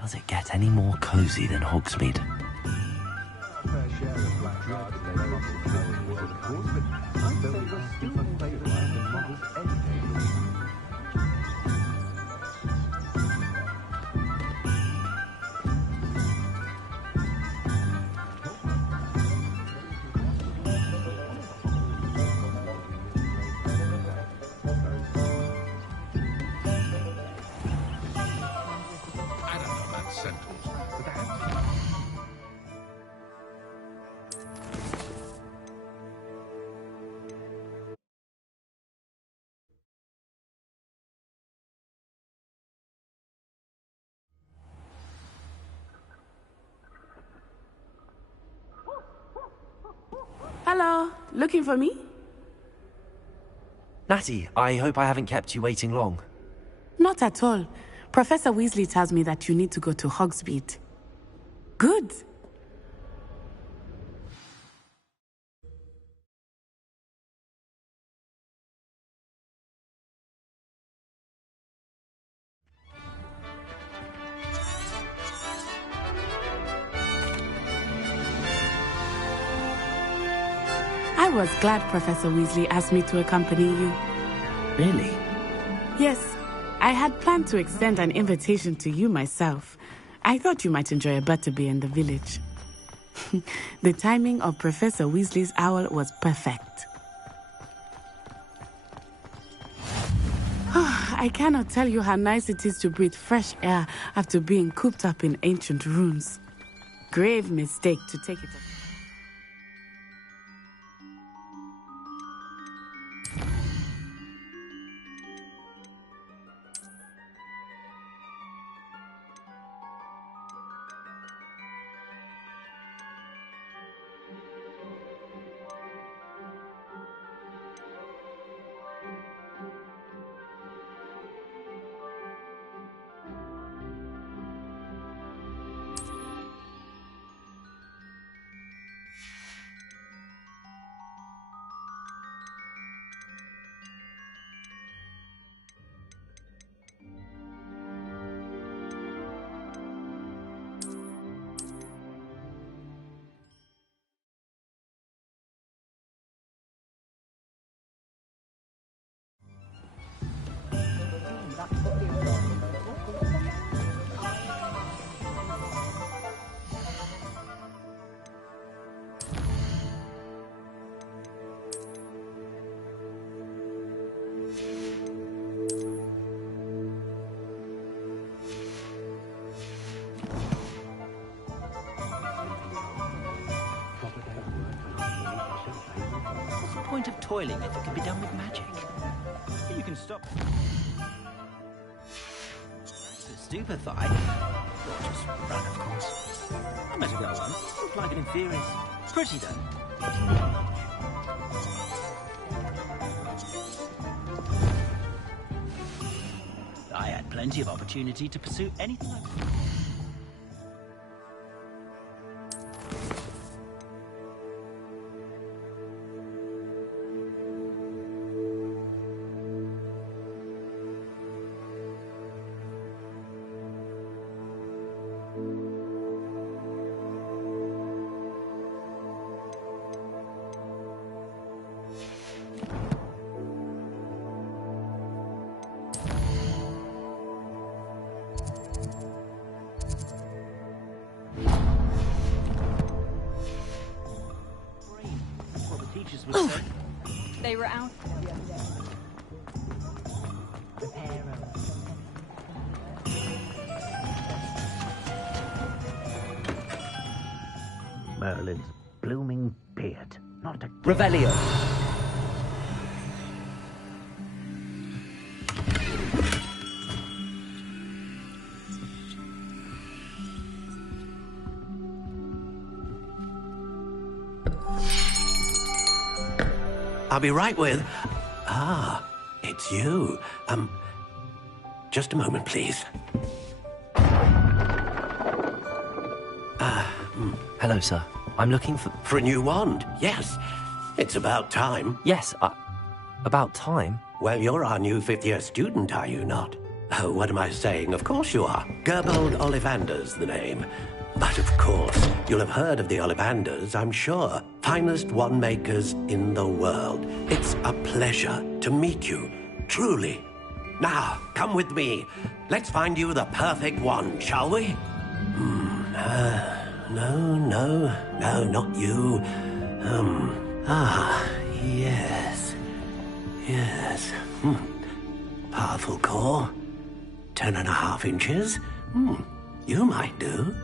Does it get any more cozy than Hogsmeade? Hello, looking for me? Natty, I hope I haven't kept you waiting long. Not at all. Professor Weasley tells me that you need to go to Hogsmeade. Good. I was glad Professor Weasley asked me to accompany you. Really? Yes, I had planned to extend an invitation to you myself. I thought you might enjoy a butterbeer in the village. The timing of Professor Weasley's owl was perfect. I cannot tell you how nice it is to breathe fresh air after being cooped up in ancient rooms. Grave mistake to take it. What's the point of toiling if it can be done with magic? You can stop. Stupefy? Or just run, of course. I met a girl once. Looked like an inferior. Pretty though. I had plenty of opportunity to pursue anything I wanted. They were out. Merlin's blooming beard. Not a... Revelio. I'll be right with... it's you. Just a moment, please. Hello, sir. I'm looking for... For a new wand, yes. It's about time. Yes, about time. Well, you're our new fifth-year student, are you not? Oh, what am I saying? Of course you are. Gerbold Ollivander's the name. But of course, you'll have heard of the Ollivanders, I'm sure. Finest wand makers in the world. It's a pleasure to meet you, truly. Now, come with me. Let's find you the perfect wand, shall we? No, not you. Yes. Powerful core. 10.5 inches. You might do.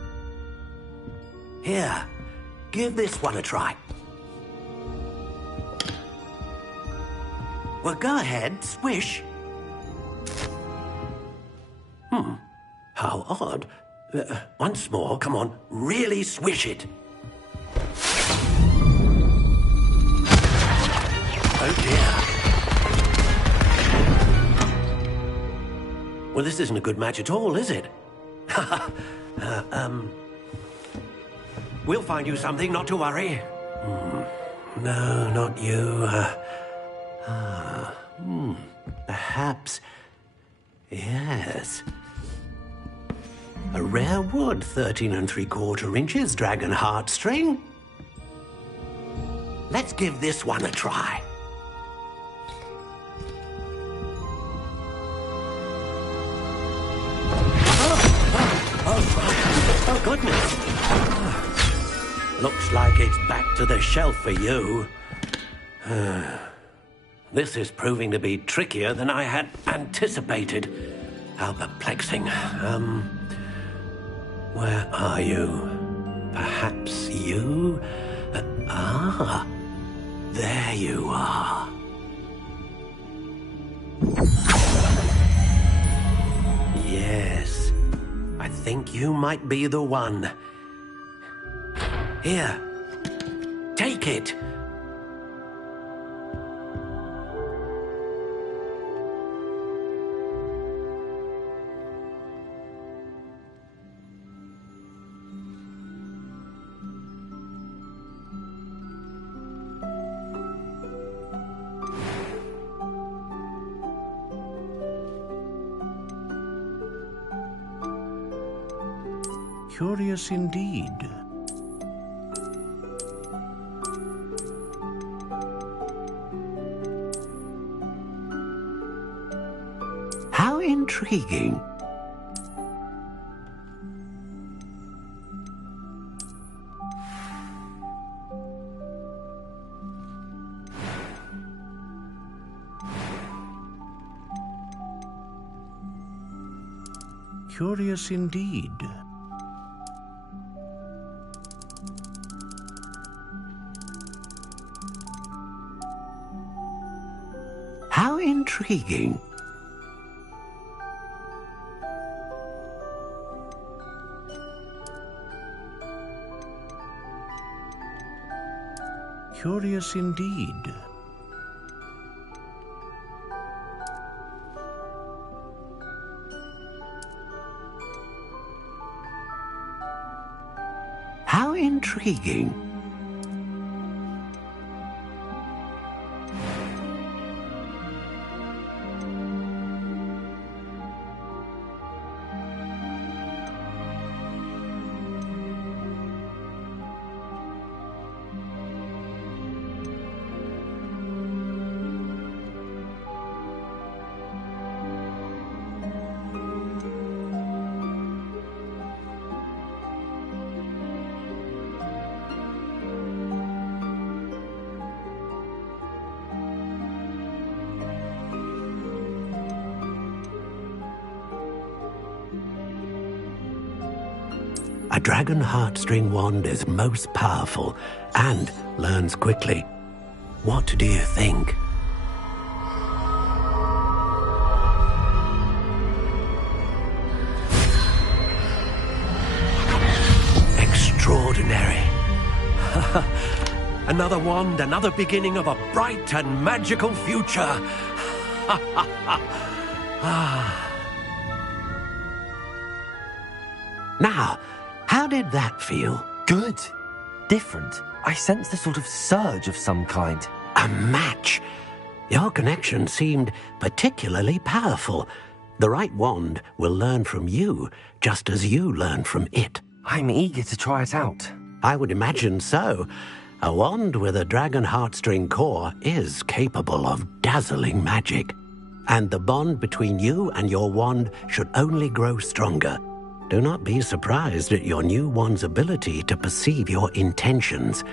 Here, give this one a try. Well, go ahead, swish. How odd. Once more, come on, really swish it. Oh dear. Well, this isn't a good match at all, is it? We'll find you something, not to worry. No, not you. Perhaps... Yes. A rare wood, 13 3/4 inches, dragon heartstring. Let's give this one a try. Oh, goodness. Looks like it's back to the shelf for you. This is proving to be trickier than I had anticipated. How perplexing. Where are you? Perhaps you? There you are. Yes, I think you might be the one. Here, take it. Curious indeed. How intriguing. Curious indeed. How intriguing. Curious indeed. How intriguing. A dragon heartstring wand is most powerful and learns quickly. What do you think? Extraordinary. Another wand, another beginning of a bright and magical future. Now, how did that feel? Good. Different. I sensed a sort of surge of some kind. A match. Your connection seemed particularly powerful. The right wand will learn from you, just as you learn from it. I'm eager to try it out. I would imagine so. A wand with a dragon heartstring core is capable of dazzling magic. And the bond between you and your wand should only grow stronger. Do not be surprised at your new wand's ability to perceive your intentions,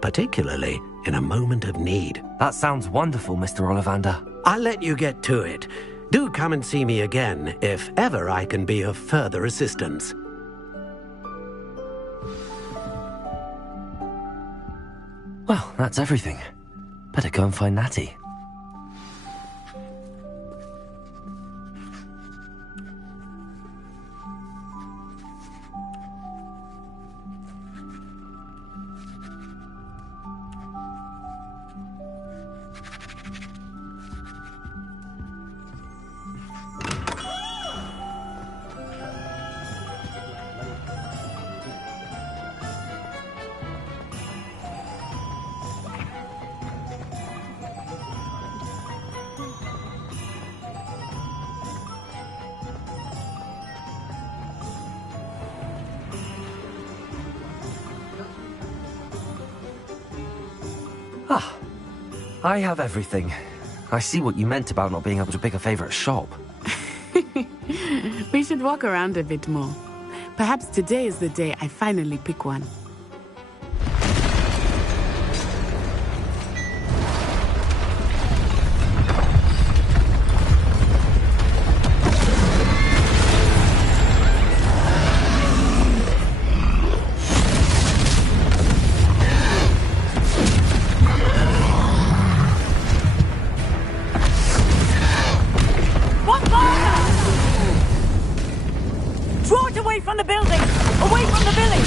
particularly in a moment of need. That sounds wonderful, Mr. Ollivander. I'll let you get to it. Do come and see me again if ever I can be of further assistance. Well, that's everything. Better go and find Natty. Ah, I have everything. I see what you meant about not being able to pick a favorite shop. We should walk around a bit more. Perhaps today is the day I finally pick one. From the building! Away from the village!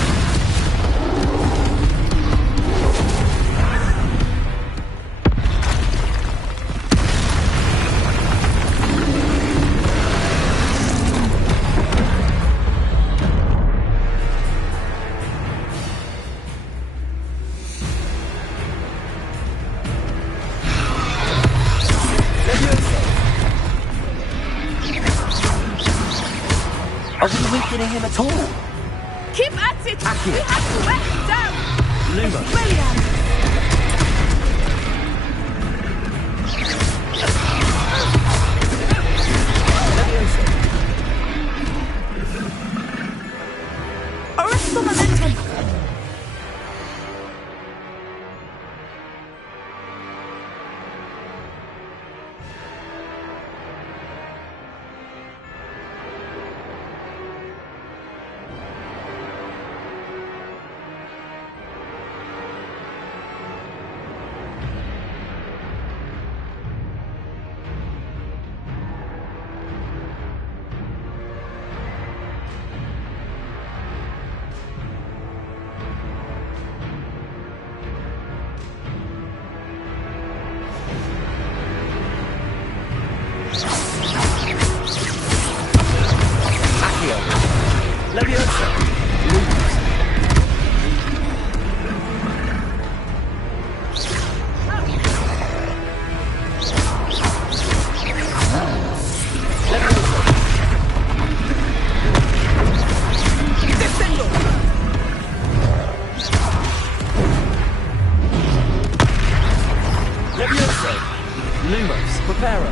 Are we weakening him at all? Keep at it! At We it. have to wear him down! Luma. William! Arrest the momentum! Lumos, Preparo.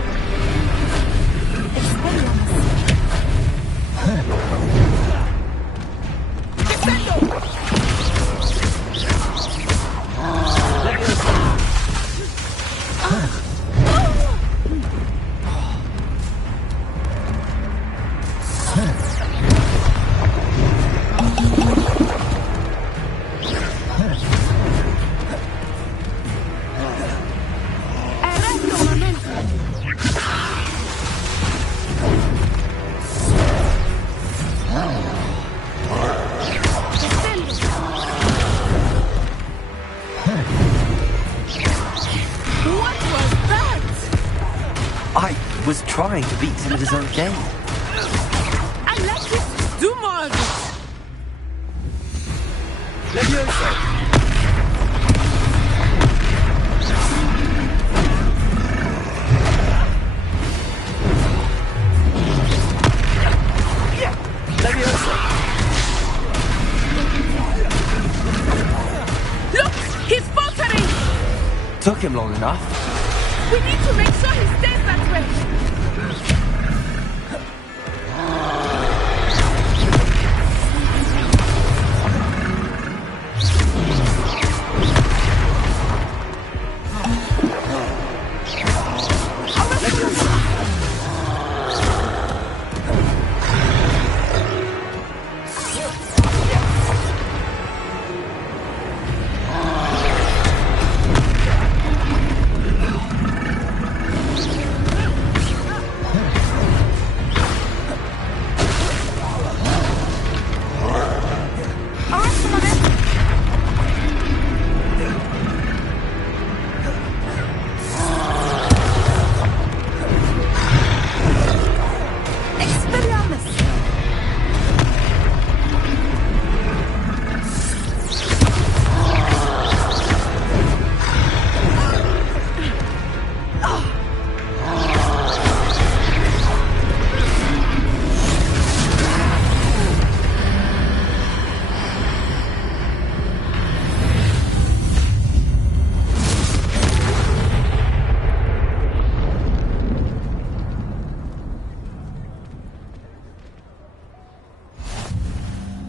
I was trying to beat him at his own game. And let us do more of it! Levioso! took him long enough. We need to make sure he stays that way.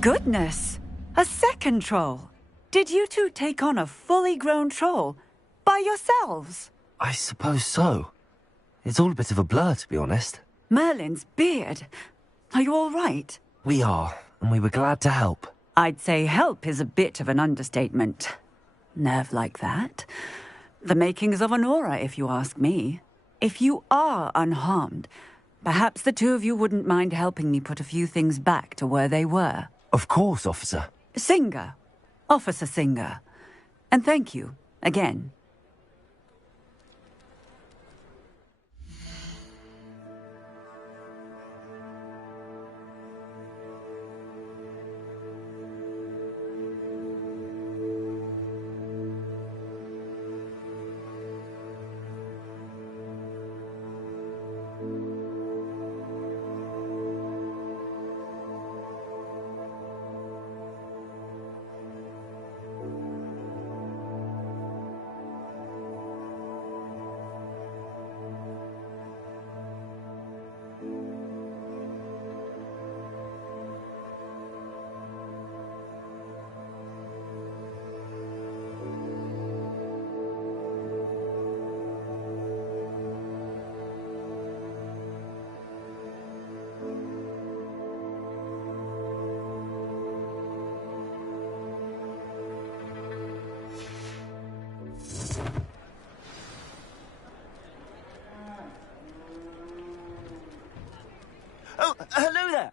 Goodness! A second troll! Did you two take on a fully grown troll? By yourselves? I suppose so. It's all a bit of a blur, to be honest. Merlin's beard. Are you all right? We are, and we were glad to help. I'd say help is a bit of an understatement. Nerve like that. The makings of an aura, if you ask me. If you are unharmed, perhaps the two of you wouldn't mind helping me put a few things back to where they were. Of course, officer. Singer. Officer Singer. And thank you, again. Oh, hello there.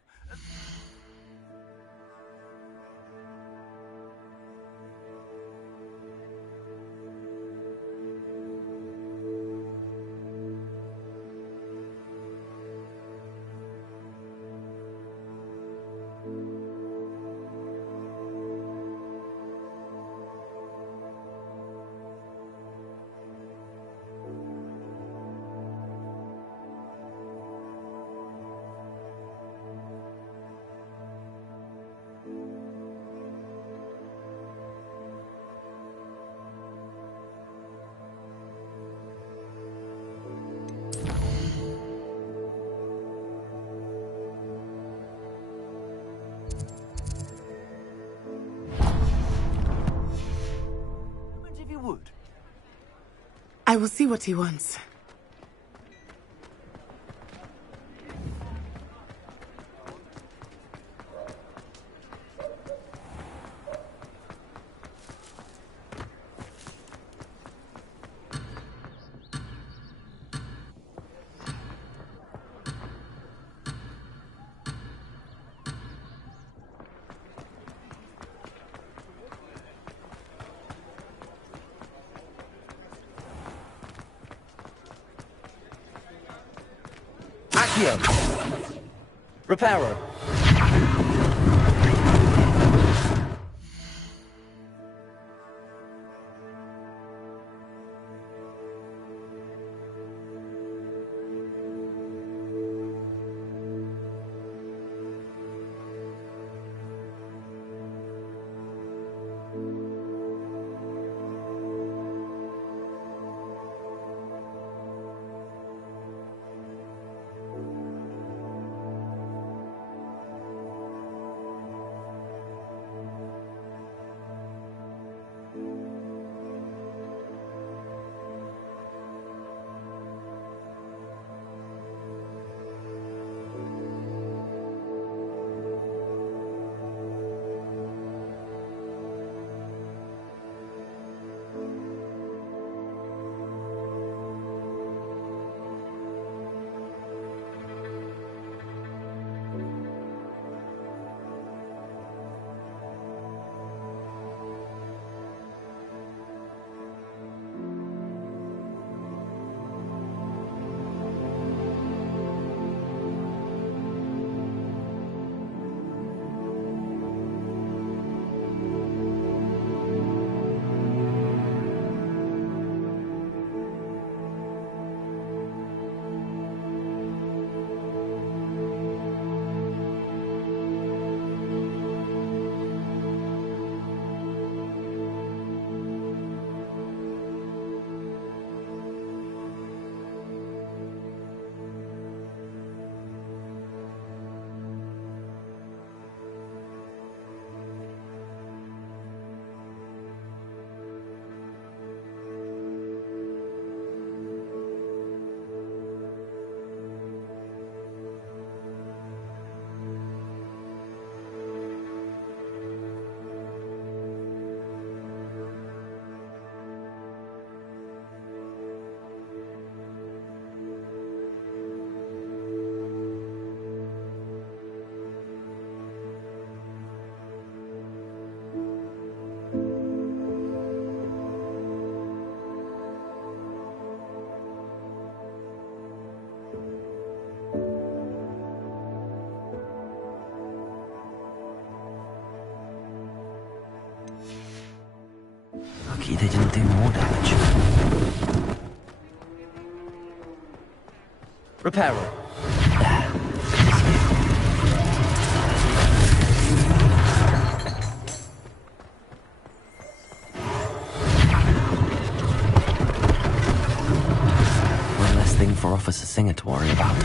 If you would. I will see what he wants. Accio. Reparo. Lucky they didn't do more damage. Repairer. One less thing for Officer Singer to worry about.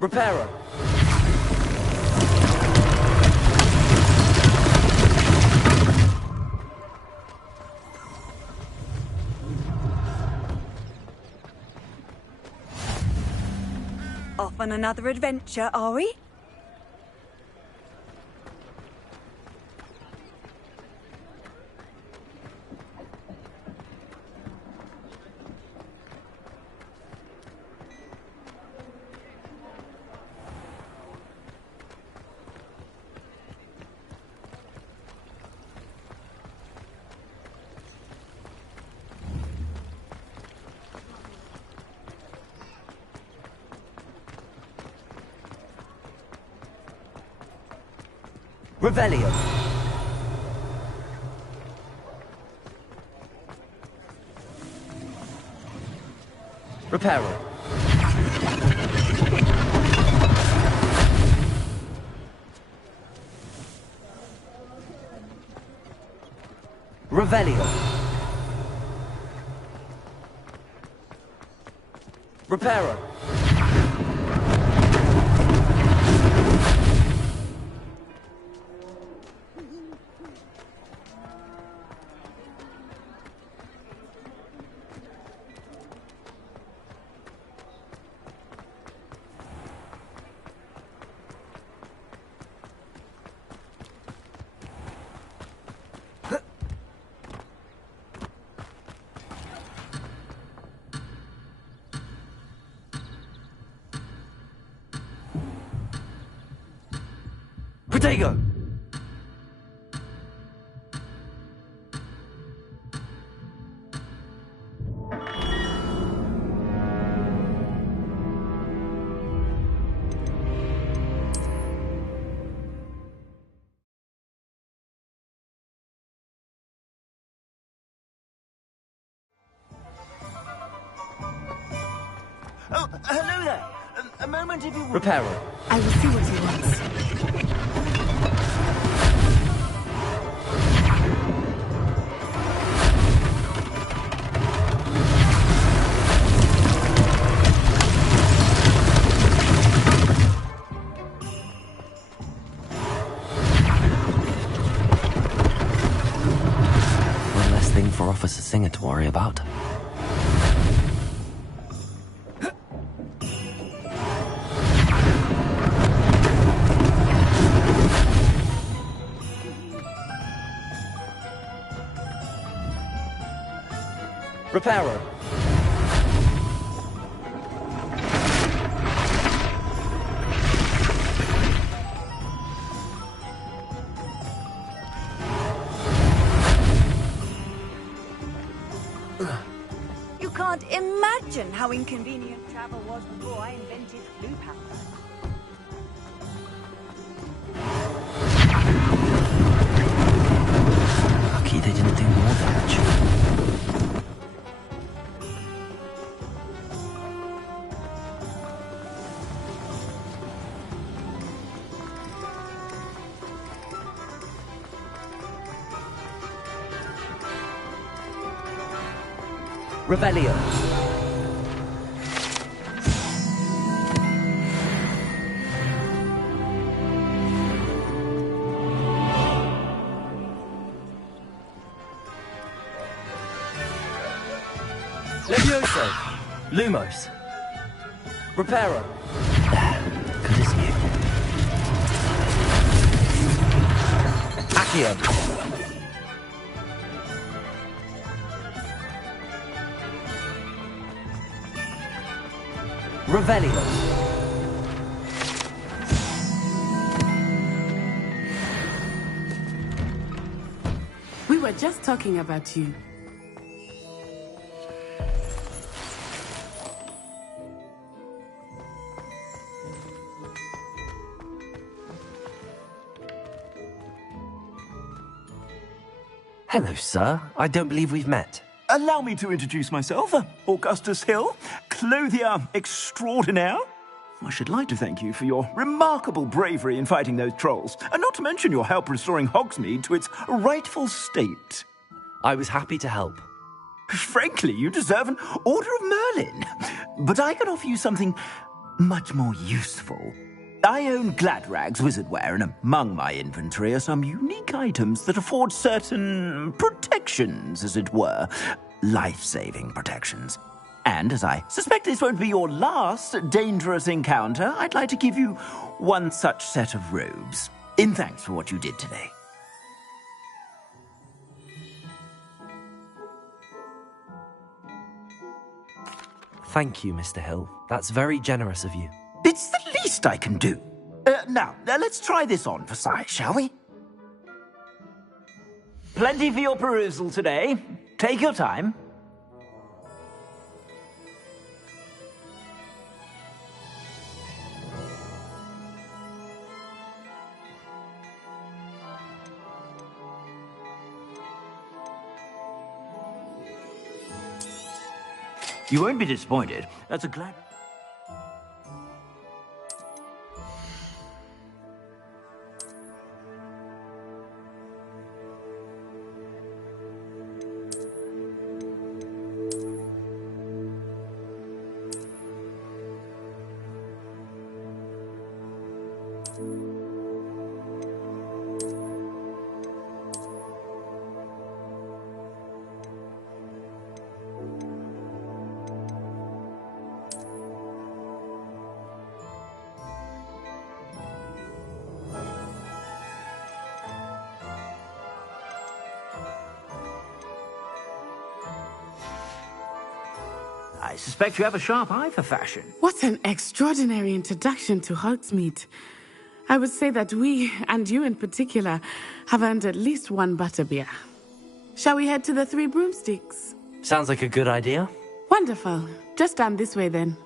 Repairer. Off on another adventure, are we? Revelio. Repairer. Revelio. Repairer. Protego! Oh, hello there. A moment if you would. Repairer. I will see what he wants. One less thing for Officer Singer to worry about. Repairer. You can't imagine how inconvenient travel was before I invented glue powder. Lucky they didn't do more damage. Revelio. Levioso. Lumos. Repairer. Good as new. Accio. Revelio. We were just talking about you. Hello, sir. I don't believe we've met. Allow me to introduce myself, Augustus Hill, clothier extraordinaire. I should like to thank you for your remarkable bravery in fighting those trolls, and not to mention your help restoring Hogsmeade to its rightful state. I was happy to help. Frankly, you deserve an Order of Merlin. But I can offer you something much more useful. I own Gladrag's wizardware, and among my inventory are some unique items that afford certain protections, as it were. Life-saving protections. And as I suspect this won't be your last dangerous encounter, I'd like to give you one such set of robes, in thanks for what you did today. Thank you, Mr. Hill. That's very generous of you. It's the least I can do. Now, let's try this on for size, shall we? Plenty for your perusal today. Take your time. You won't be disappointed. That's a glad... I suspect you have a sharp eye for fashion. What an extraordinary introduction to Hogsmeade. I would say that we, and you in particular, have earned at least one butterbeer. Shall we head to the Three Broomsticks? Sounds like a good idea. Wonderful. Just down this way then.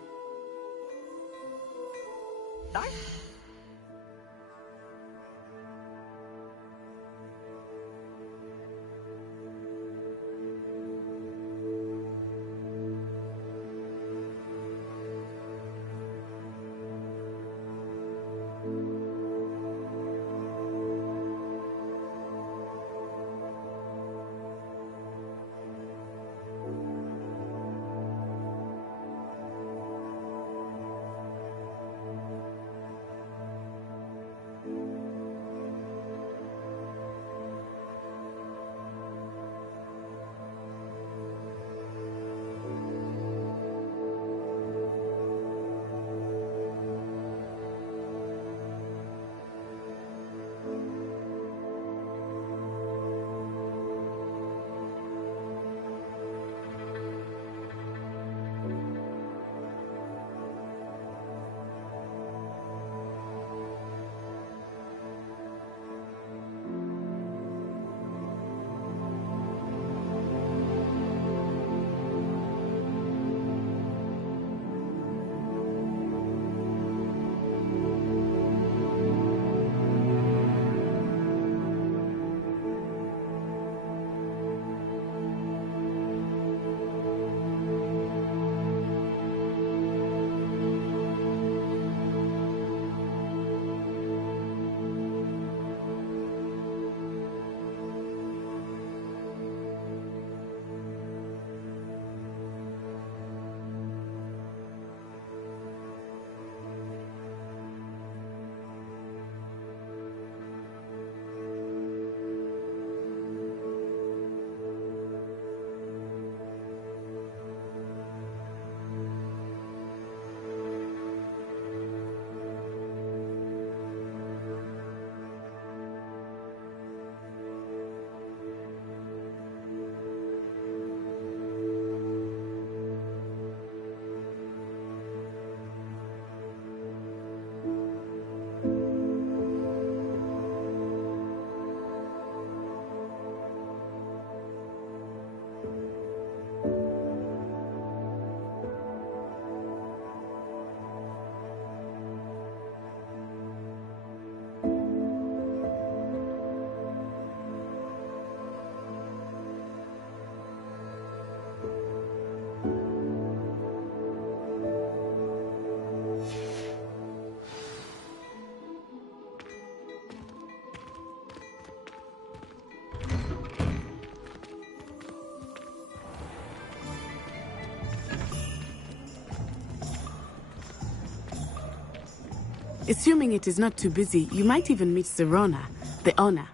Assuming it is not too busy, you might even meet Sirona, the owner.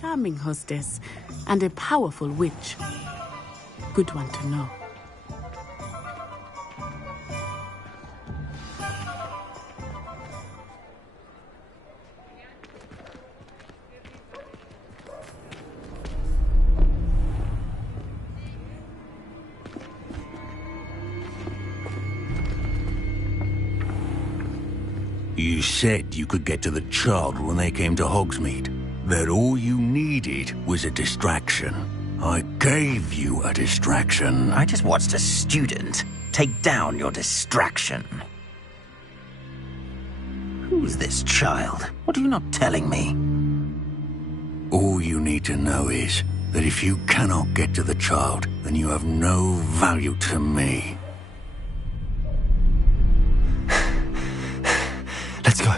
Charming hostess and a powerful witch. Good one to know. You said you could get to the child when they came to Hogsmeade. That all you needed was a distraction. I gave you a distraction. I just watched a student take down your distraction. Who's this child? What are you not telling me? All you need to know is that if you cannot get to the child, then you have no value to me. Let's go.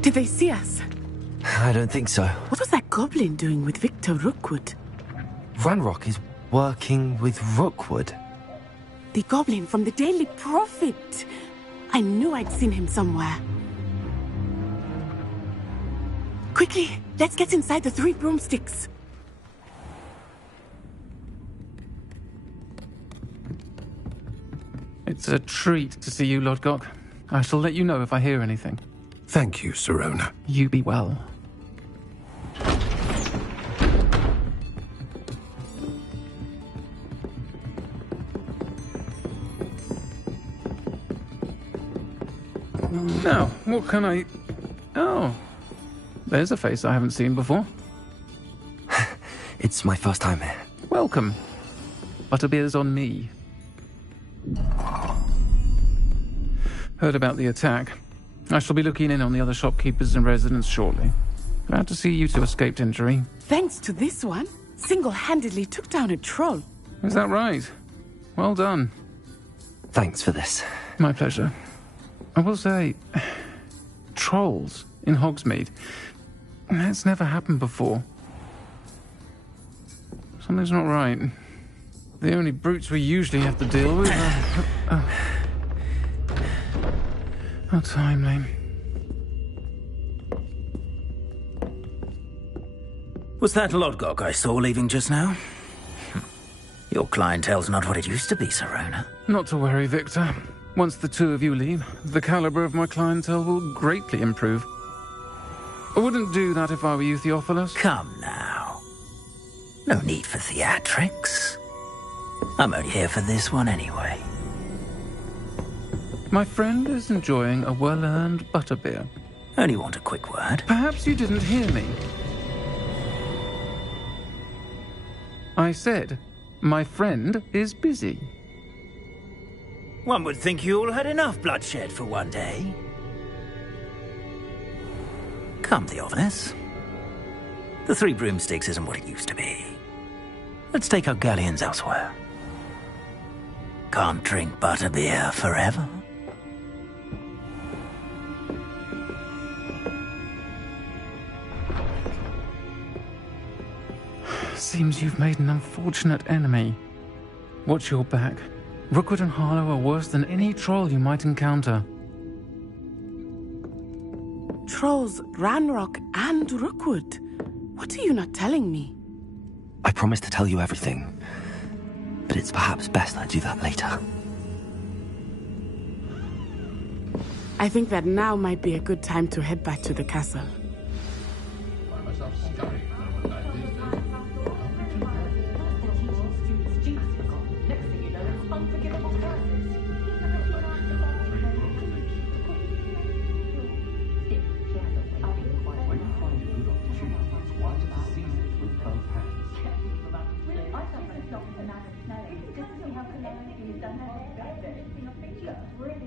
Did they see us? I don't think so. What was that goblin doing with Victor Rookwood? Ranrock is working with Rookwood. The goblin from the Daily Prophet. I knew I'd seen him somewhere. Quickly, let's get inside the 3 broomsticks. It's a treat to see you, Lodgok. I shall let you know if I hear anything. Thank you, Sirona. You be well. Now, what can I... Oh, there's a face I haven't seen before. It's my first time here. Welcome. Butterbeer's on me. Heard about the attack. I shall be looking in on the other shopkeepers and residents shortly. Glad to see you two escaped injury. Thanks to this one, single-handedly took down a troll. Is that right? Well done. Thanks for this. My pleasure. I will say, trolls in Hogsmeade. That's never happened before. Something's not right. The only brutes we usually have to deal with are... How timely. Was that Lodgok I saw leaving just now? Your clientele's not what it used to be, Sirona. Not to worry, Victor. Once the 2 of you leave, the caliber of my clientele will greatly improve. I wouldn't do that if I were you, Theophilus. Come now. No need for theatrics. I'm only here for this one anyway. My friend is enjoying a well-earned butterbeer. Only want a quick word. Perhaps you didn't hear me. I said, my friend is busy. One would think you all had enough bloodshed for one day. Come, Theophilus. The 3 broomsticks isn't what it used to be. Let's take our galleons elsewhere. Can't drink butterbeer forever. Seems you've made an unfortunate enemy. Watch your back. Rookwood and Harlow are worse than any troll you might encounter. Trolls, Ranrock, and Rookwood. What are you not telling me? I promised to tell you everything, but it's perhaps best I do that later. I think that now might be a good time to head back to the castle.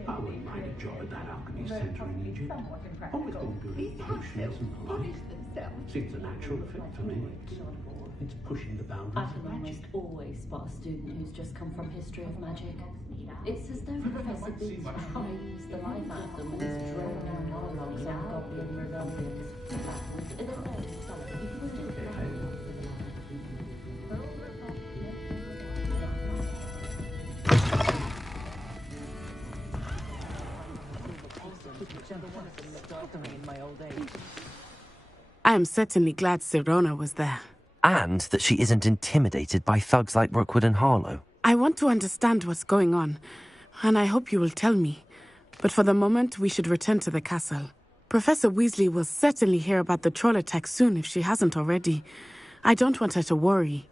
I wouldn't mind a job at that alchemy centre in Egypt. Always been good at potions and the like. Seems a natural fit for me. It's pushing the I boundaries can of magic. almost always spot a student who's just come from history of magic. It's as though Professor Biggs brings the life out of them and is droning out monologues on goblin rebellions. I don't know, you can still do it. I am certainly glad Sirona was there. And that she isn't intimidated by thugs like Rookwood and Harlow. I want to understand what's going on, and I hope you will tell me. But for the moment, we should return to the castle. Professor Weasley will certainly hear about the troll attack soon if she hasn't already. I don't want her to worry.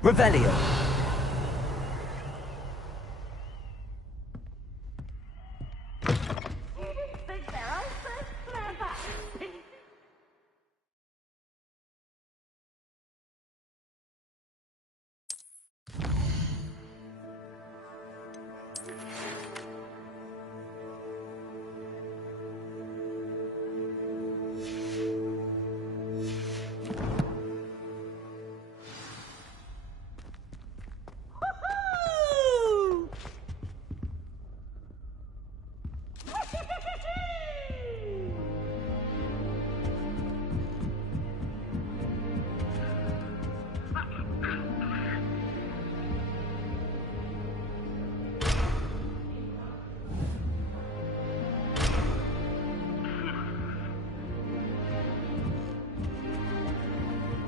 Revelio.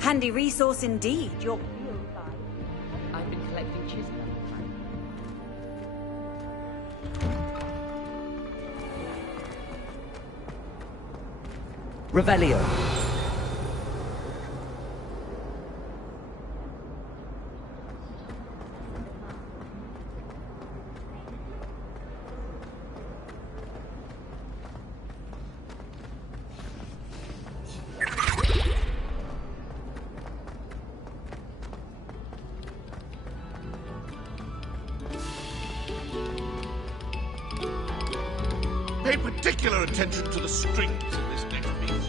Handy resource indeed. I've been collecting chisels. Revelio. Pay particular attention to the strings in this next piece.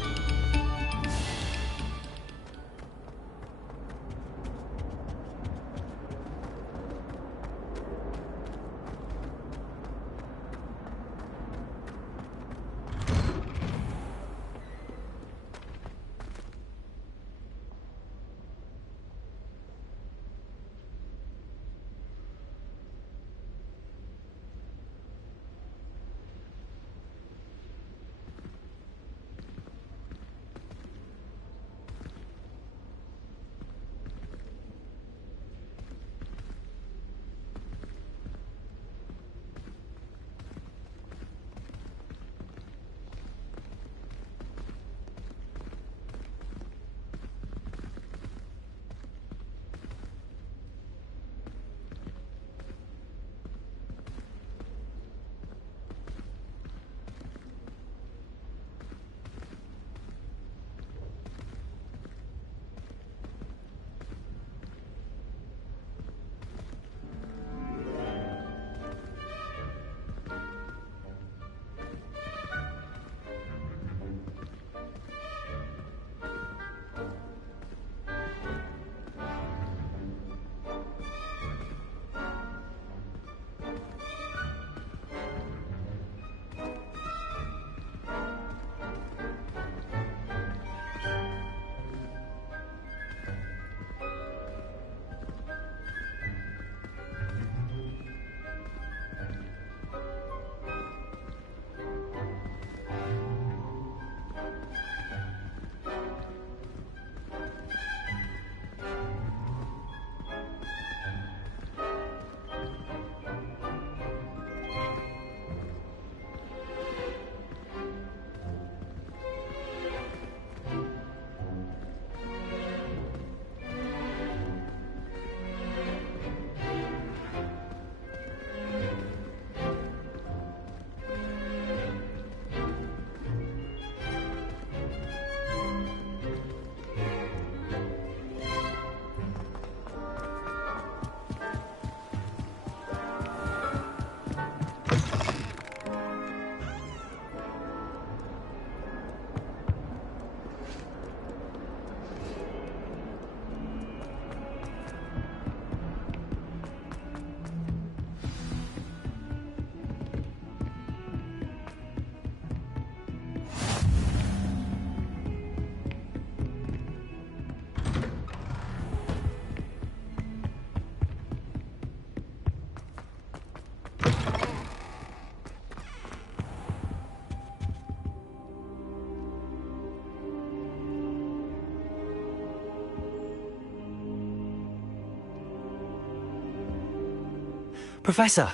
Professor,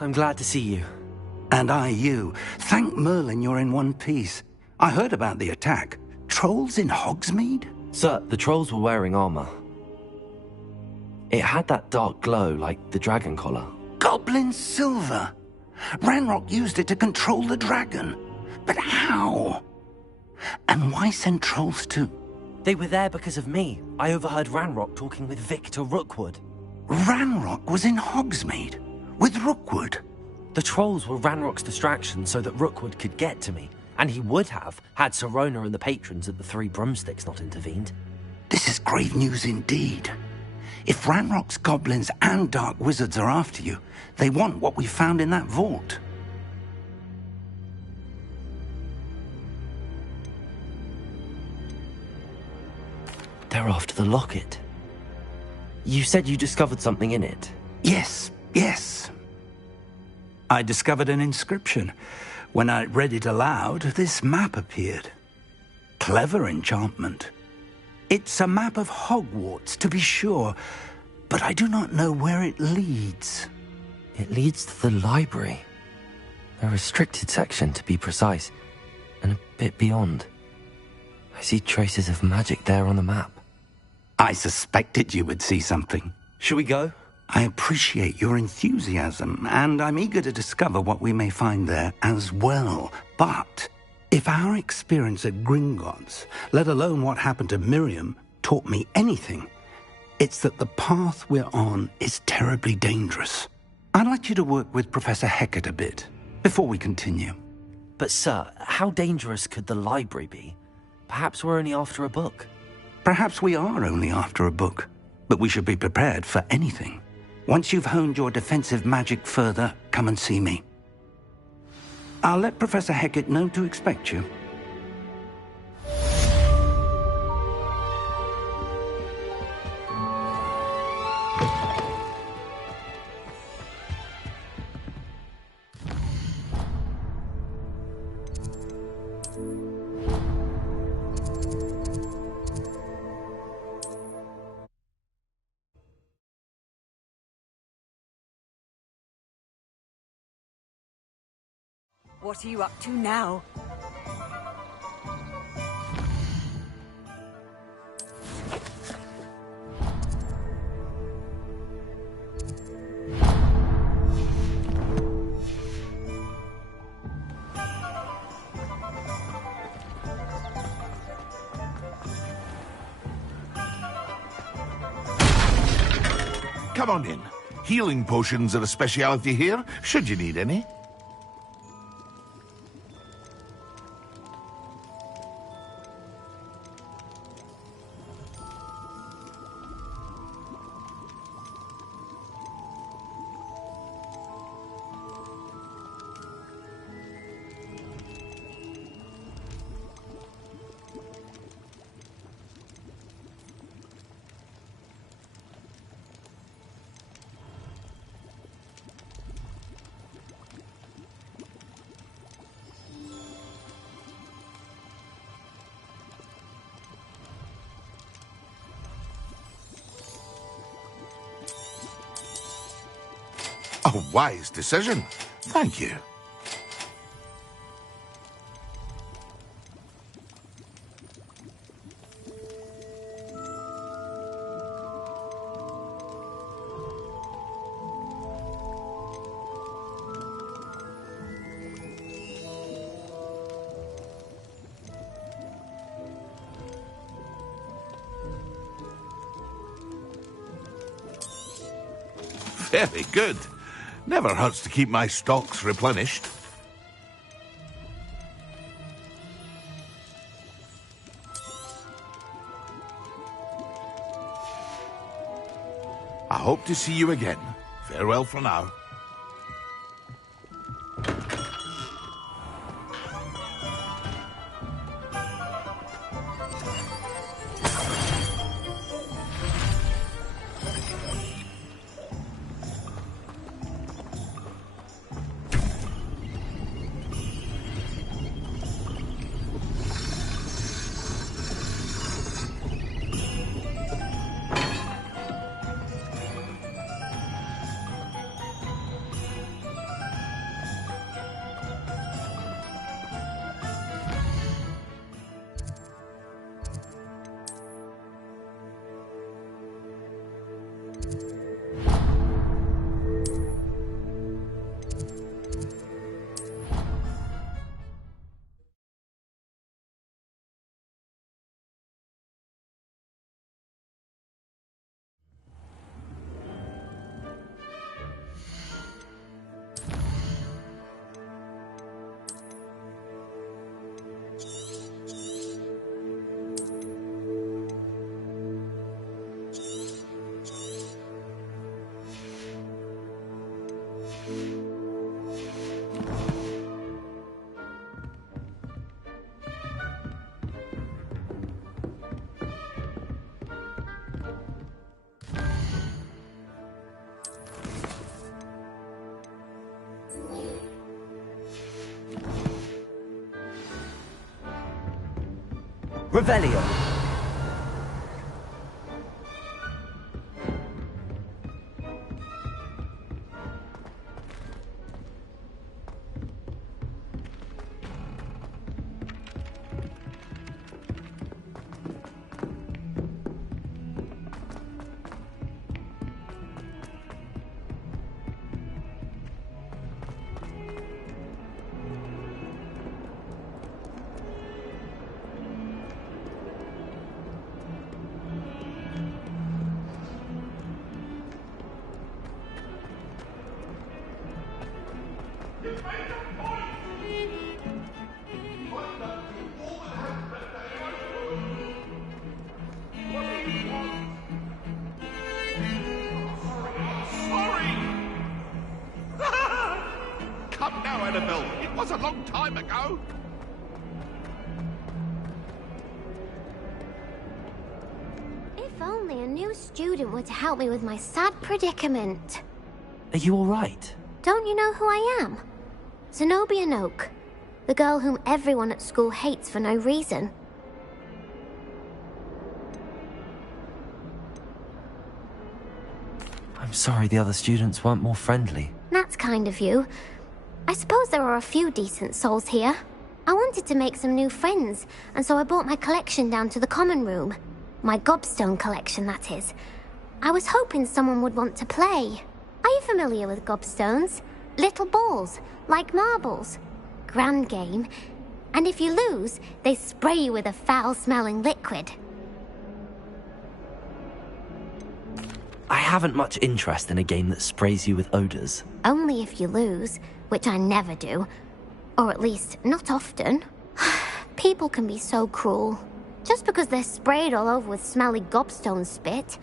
I'm glad to see you. And I you. Thank Merlin you're in one piece. I heard about the attack. Trolls in Hogsmeade? Sir, the trolls were wearing armor. It had that dark glow like the dragon collar. Goblin silver! Ranrock used it to control the dragon. But how? And why send trolls to... They were there because of me. I overheard Ranrock talking with Victor Rookwood. Ranrock was in Hogsmeade? With Rookwood? The trolls were Ranrock's distraction so that Rookwood could get to me. And he would have, had Sirona and the patrons at the Three Broomsticks not intervened. This is grave news indeed. If Ranrock's goblins and dark wizards are after you, they want what we found in that vault. They're after the locket. You said you discovered something in it. Yes. I discovered an inscription. When I read it aloud, this map appeared. Clever enchantment. It's a map of Hogwarts, to be sure, but I do not know where it leads. It leads to the library. A restricted section, to be precise, and a bit beyond. I see traces of magic there on the map. I suspected you would see something. Shall we go? I appreciate your enthusiasm, and I'm eager to discover what we may find there as well. But if our experience at Gringotts, let alone what happened to Miriam, taught me anything, it's that the path we're on is terribly dangerous. I'd like you to work with Professor Hecat a bit, before we continue. But sir, how dangerous could the library be? Perhaps we're only after a book. Perhaps we are only after a book, but we should be prepared for anything. Once you've honed your defensive magic further, come and see me. I'll let Professor Hecat know to expect you. What are you up to now? Come on in. Healing potions are a speciality here, should you need any. A wise decision. Thank you. Very good. Never hurts to keep my stocks replenished. I hope to see you again. Farewell for now. Revelio. Come now, Annabelle. It was a long time ago. If only a new student were to help me with my sad predicament. Are you all right? Don't you know who I am? Zenobia Noak, the girl whom everyone at school hates for no reason. I'm sorry the other students weren't more friendly. That's kind of you. I suppose there are a few decent souls here. I wanted to make some new friends, and so I brought my collection down to the common room. My gobstone collection, that is. I was hoping someone would want to play. Are you familiar with gobstones? Little balls, like marbles. Grand game. And if you lose, they spray you with a foul-smelling liquid. I haven't much interest in a game that sprays you with odors. Only if you lose, which I never do. Or at least, not often. People can be so cruel. Just because they're sprayed all over with smelly gobstone spit,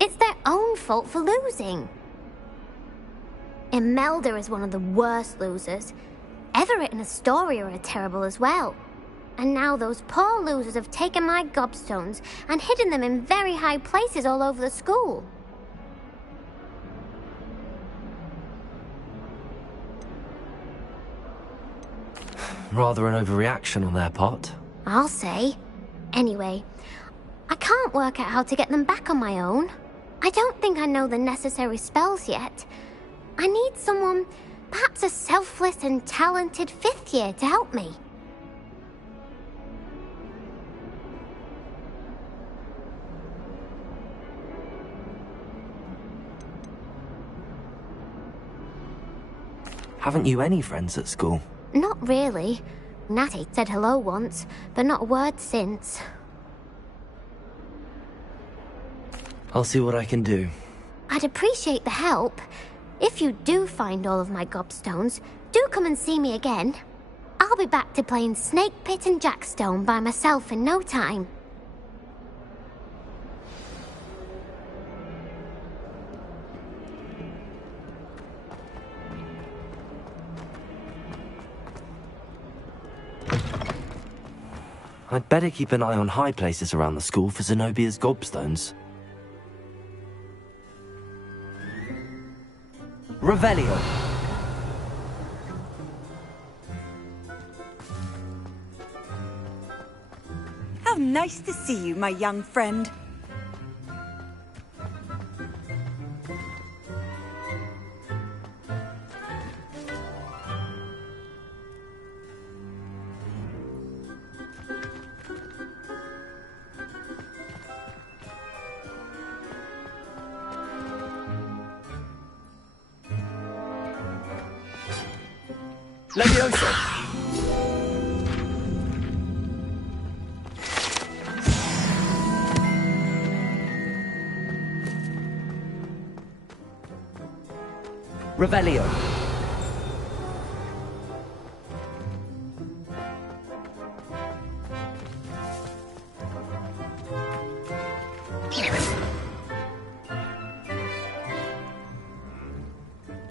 it's their own fault for losing. Imelda is one of the worst losers. Everett and Astoria are terrible as well. And now those poor losers have taken my gobstones and hidden them in very high places all over the school. Rather an overreaction on their part. I'll say. Anyway, I can't work out how to get them back on my own. I don't think I know the necessary spells yet. I need someone, perhaps a selfless and talented 5th year to help me. Haven't you any friends at school? Not really. Natty said hello once, but not a word since. I'll see what I can do. I'd appreciate the help. If you do find all of my gobstones, do come and see me again. I'll be back to playing Snake Pit and Jackstone by myself in no time. I'd better keep an eye on high places around the school for Zenobia's gobstones. Revelio. How nice to see you, my young friend. Levioso! Revelio!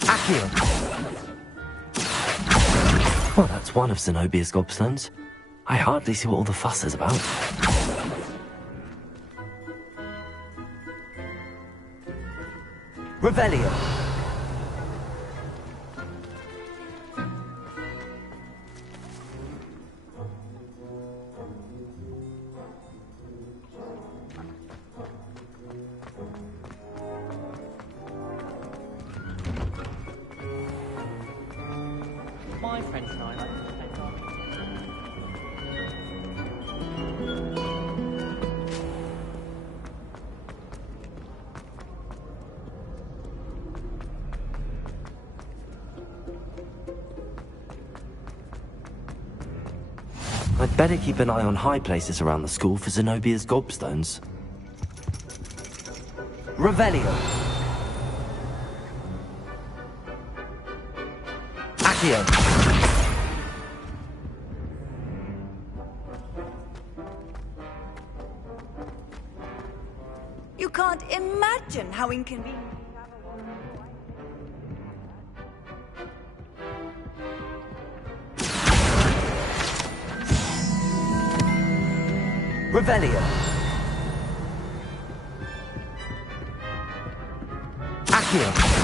Accio! Well, that's one of Zenobia's gobstones. I hardly see what all the fuss is about. Revelio. my friends and I like to spend our... I'd better keep an eye on high places around the school for Zenobia's gobstones. Revelio. Accio. You can't imagine how inconvenient. Revelio. Accio.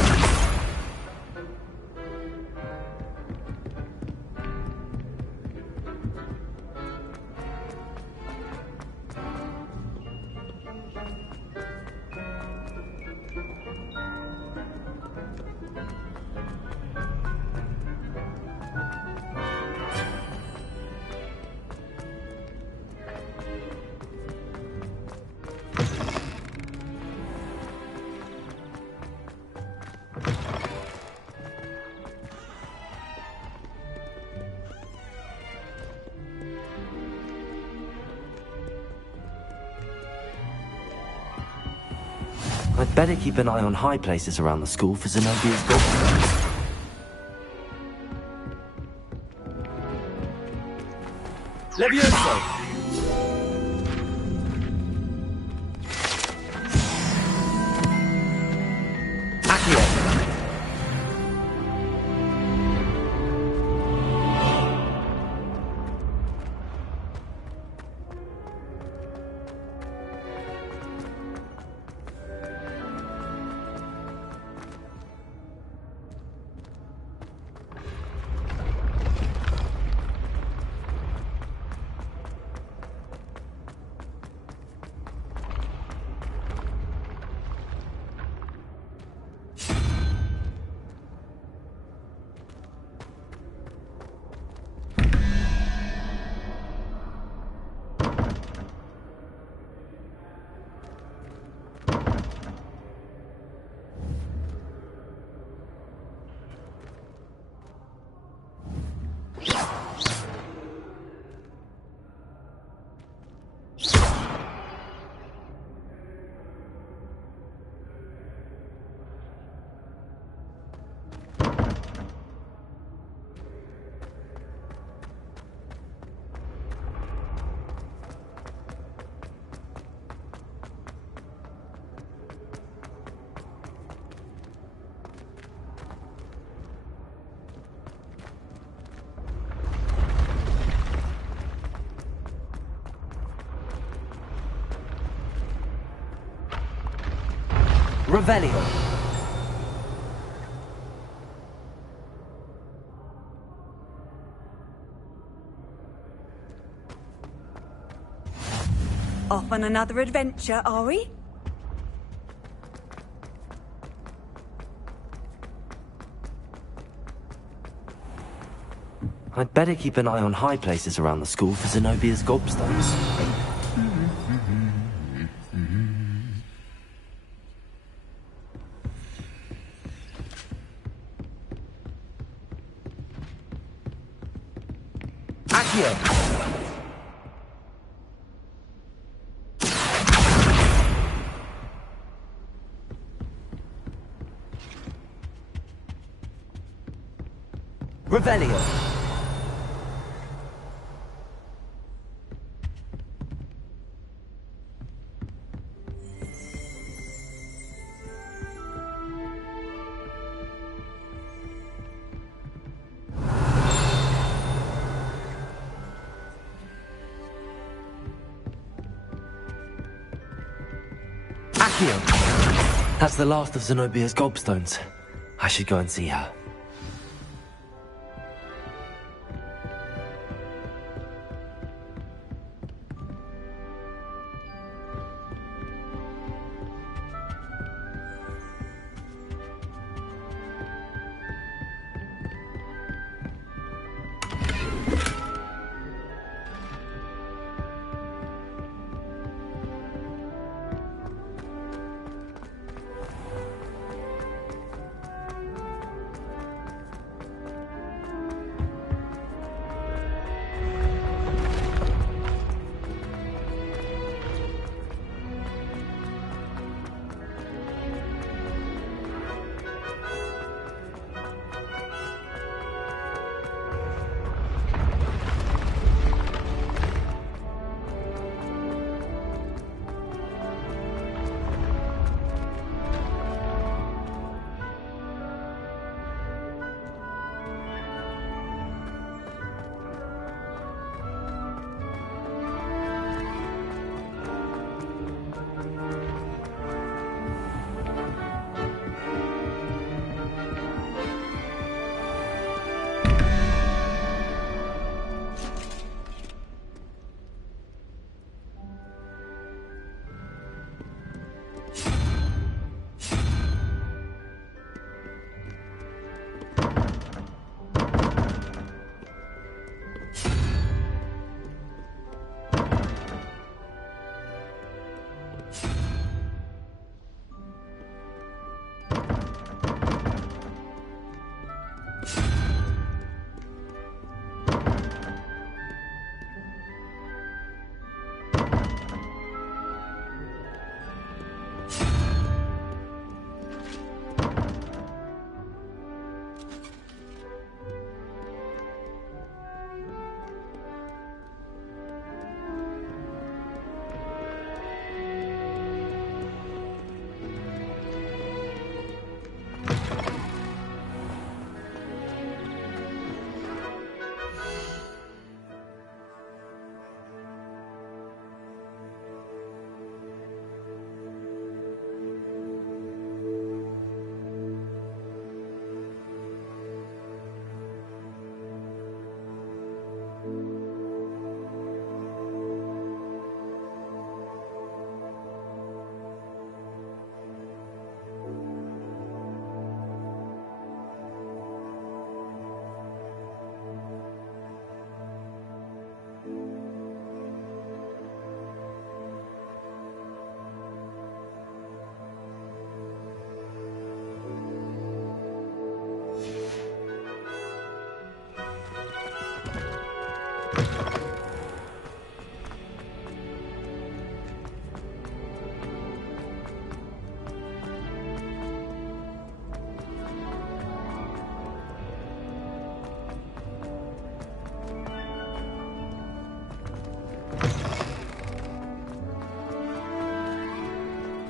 I'd better keep an eye on high places around the school for Zenobia's gobstones. Levioso! Accio! Revelio. Off on another adventure, are we? I'd better keep an eye on high places around the school for Zenobia's gobstones. Accio! Revelio. Accio. That's the last of Zenobia's gobstones. I should go and see her.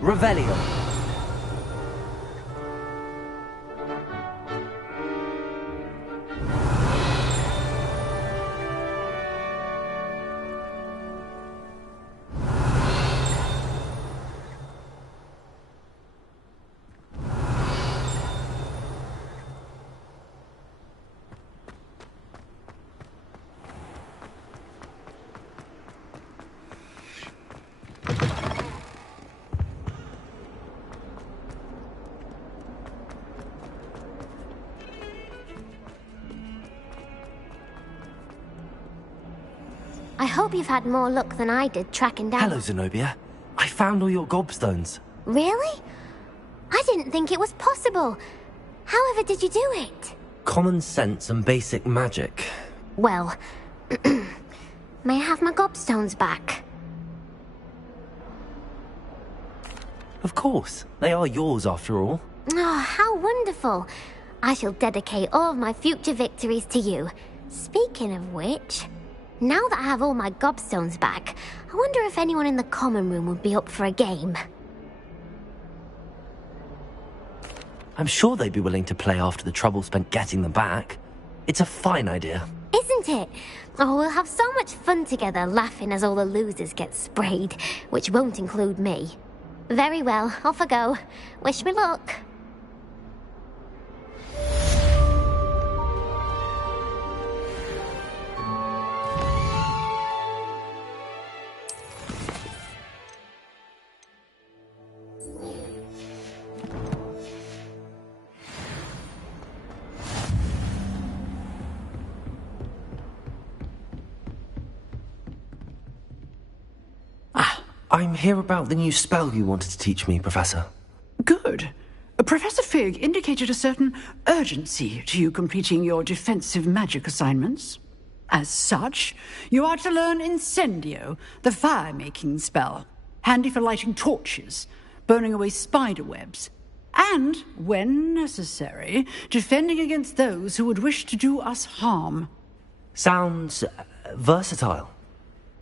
Revelio. I hope you've had more luck than I did tracking down... Hello, Zenobia. I found all your gobstones. Really? I didn't think it was possible. However did you do it? Common sense and basic magic. Well, may I have my gobstones back? Of course. They are yours, after all. Oh, how wonderful. I shall dedicate all of my future victories to you. Speaking of which, now that I have all my gobstones back, I wonder if anyone in the common room would be up for a game. I'm sure they'd be willing to play after the trouble spent getting them back. It's a fine idea. Isn't it? Oh, we'll have so much fun together, laughing as all the losers get sprayed, which won't include me. Very well, off I go. Wish me luck. I'm here about the new spell you wanted to teach me, Professor. Good. Professor Fig indicated a certain urgency to you completing your defensive magic assignments. As such, you are to learn Incendio, the fire-making spell, handy for lighting torches, burning away spider webs, and, when necessary, defending against those who would wish to do us harm. Sounds versatile.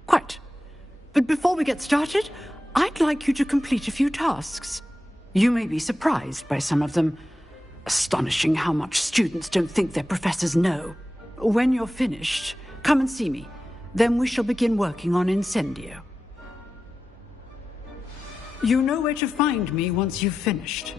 Quite. But before we get started, I'd like you to complete a few tasks. You may be surprised by some of them. Astonishing how much students don't think their professors know. When you're finished, come and see me. Then we shall begin working on Incendio. You know where to find me once you've finished.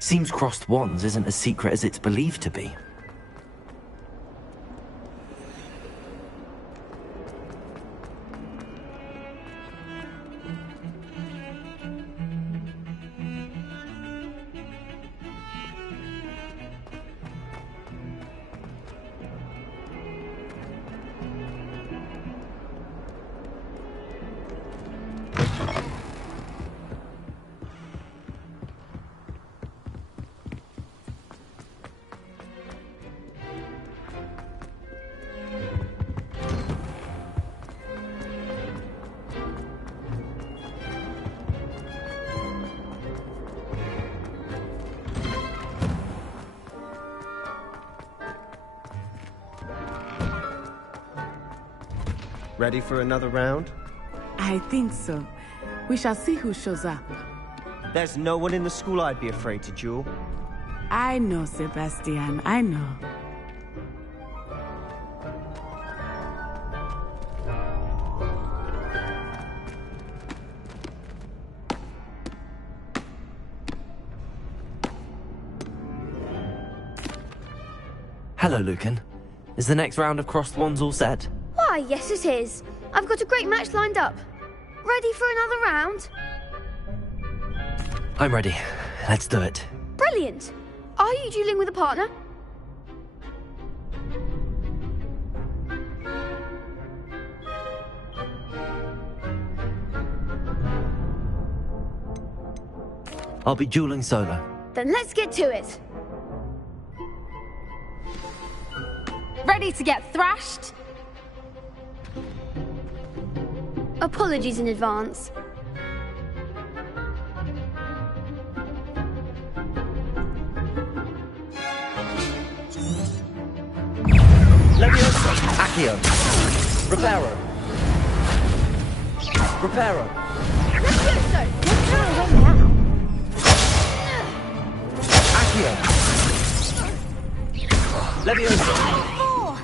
Seems crossed wands isn't as secret as it's believed to be. Ready for another round? I think so. We shall see who shows up. There's no one in the school I'd be afraid to duel. I know, Sebastian, I know. Hello, Lucan. Is the next round of crossed wands all set? Why, yes it is. I've got a great match lined up. Ready for another round? I'm ready. Let's do it. Brilliant. Are you dueling with a partner? I'll be dueling solo. Then let's get to it. Ready to get thrashed? Apologies in advance. Leviosa! Accio! Reparo! Reparo! Leviosa! Let's go away now. Accio! Leviosa!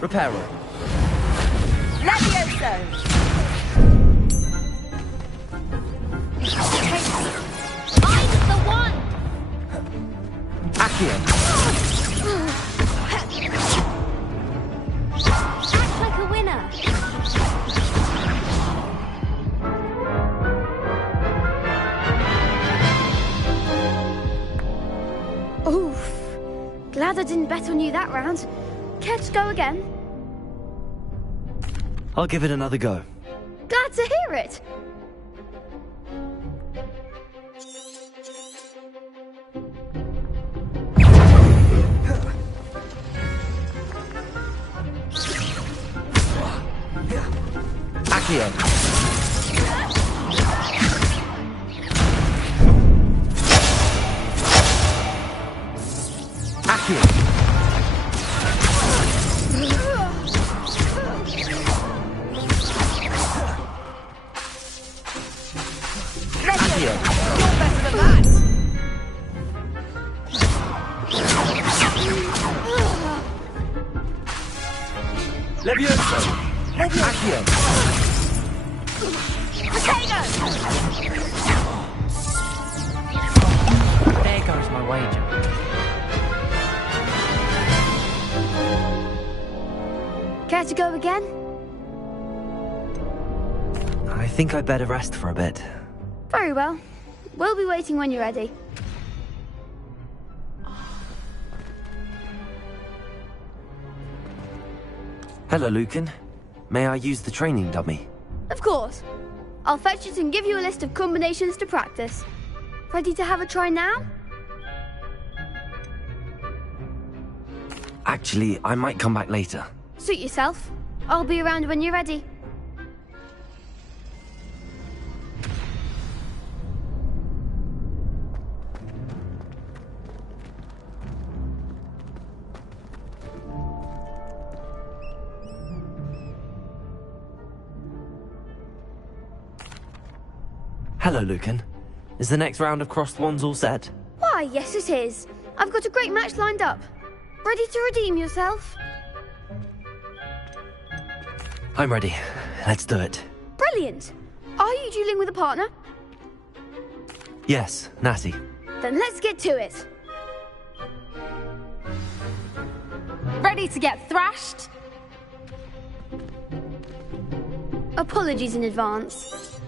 Reparo! Levioso! I'm the one! Accio! Act like a winner. Oof. Glad I didn't bet on you that round. Care to go again? I'll give it another go. Glad to hear it. Accio! Accio! Levioso! Accio! There goes my wager. Care to go again? I think I'd better rest for a bit. Very well. We'll be waiting when you're ready. Hello, Lucan. May I use the training dummy? Of course. I'll fetch it and give you a list of combinations to practice. Ready to have a try now? Actually, I might come back later. Suit yourself. I'll be around when you're ready. Hello, Lucan. Is the next round of crossed wands all set? Why, yes it is. I've got a great match lined up. Ready to redeem yourself? I'm ready. Let's do it. Brilliant. Are you dueling with a partner? Yes, Natty. Then let's get to it. Ready to get thrashed? Apologies in advance.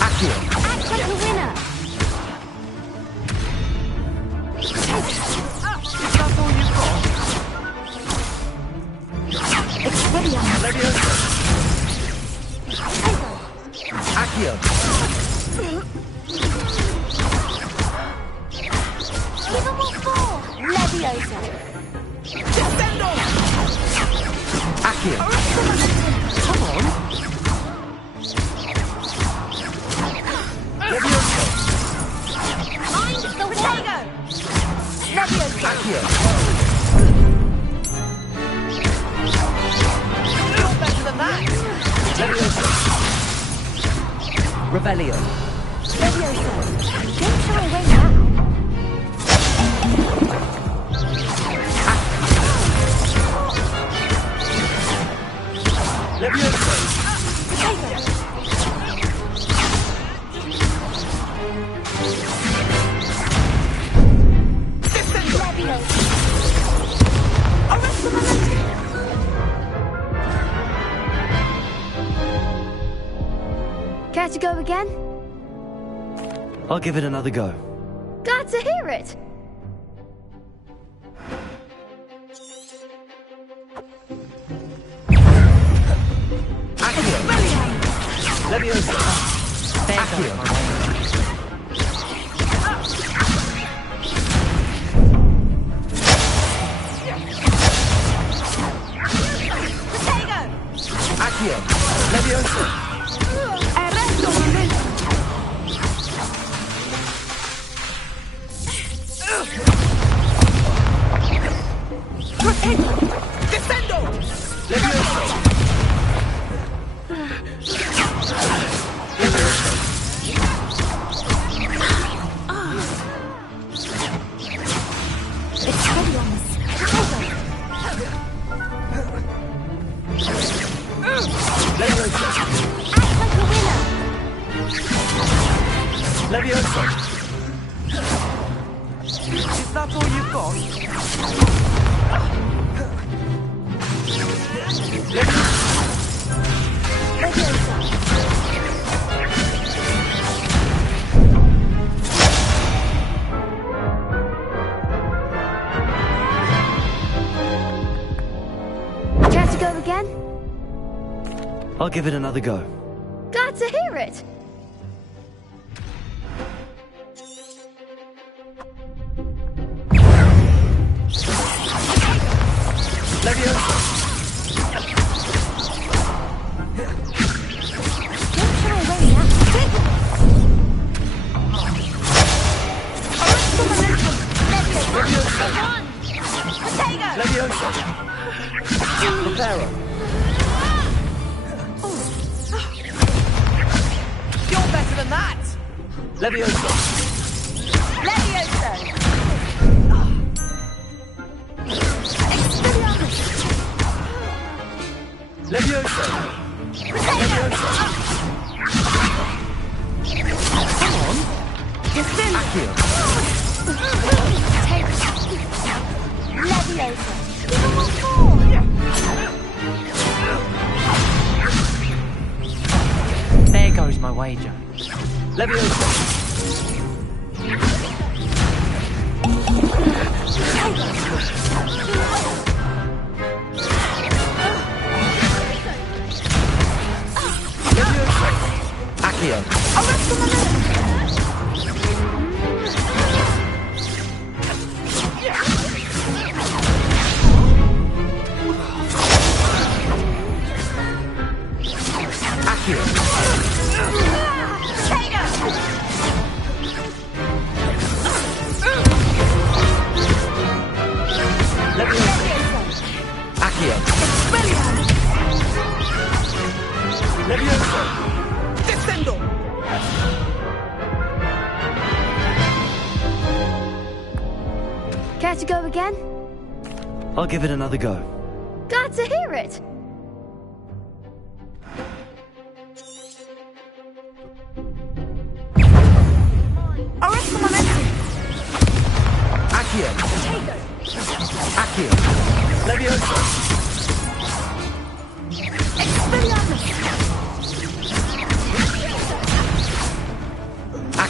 Act like a winner. That's all you've got? Expelliarmus. Accio. Give them all four. Leviosa. Descendo! Accio. Come on. Leviosa. Mind the Potato. Leviosa. Accio. You're better than that. Leviosa. Rebellion. Leviosa. Don't shy away now. Leviosa. Potato. Leviosa. Arrest the momentum. Care to go again? I'll give it another go. Glad to hear it. Accio. Leviosa. Accio. Potato. Accio. Leviosa. Arresto momentum. Potato. Descendo. Leviosa. Expelliarmus. Potato. Leviosa. Act like a winner. Leviosa. Is that all you've got? Care to go again? I'll give it another go. Glad to hear it. Leviosa. Don't shy away now. Leviosa. Potato. Leviosa. Preparo. You're better than that. Leviosa. Leviosa. Expelliarmus. Leviosa. Potato. Come on. Descendo. Accio. Potato. Leviosa. Give them all four. There goes my wager. Leviosa. Leviosa. Accio. Arrest the momentum. Accio. Accio. Leviosa. Descendo. Care to go again? I'll give it another go. Glad to hear it.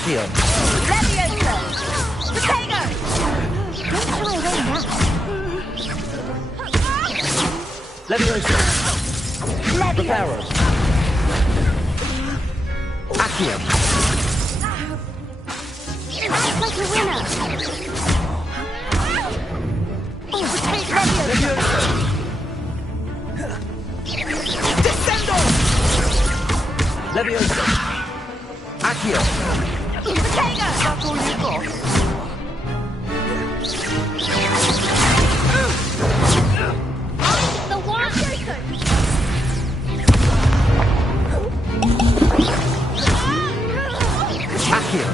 Accio. Levioso! Potato! Don't shy away now. Levioso. Reparo. Accio. Act like a winner. Oh, potato! Levioso! Descendo! Levioso. Accio. Potato! That's all you've got? The one. Accio.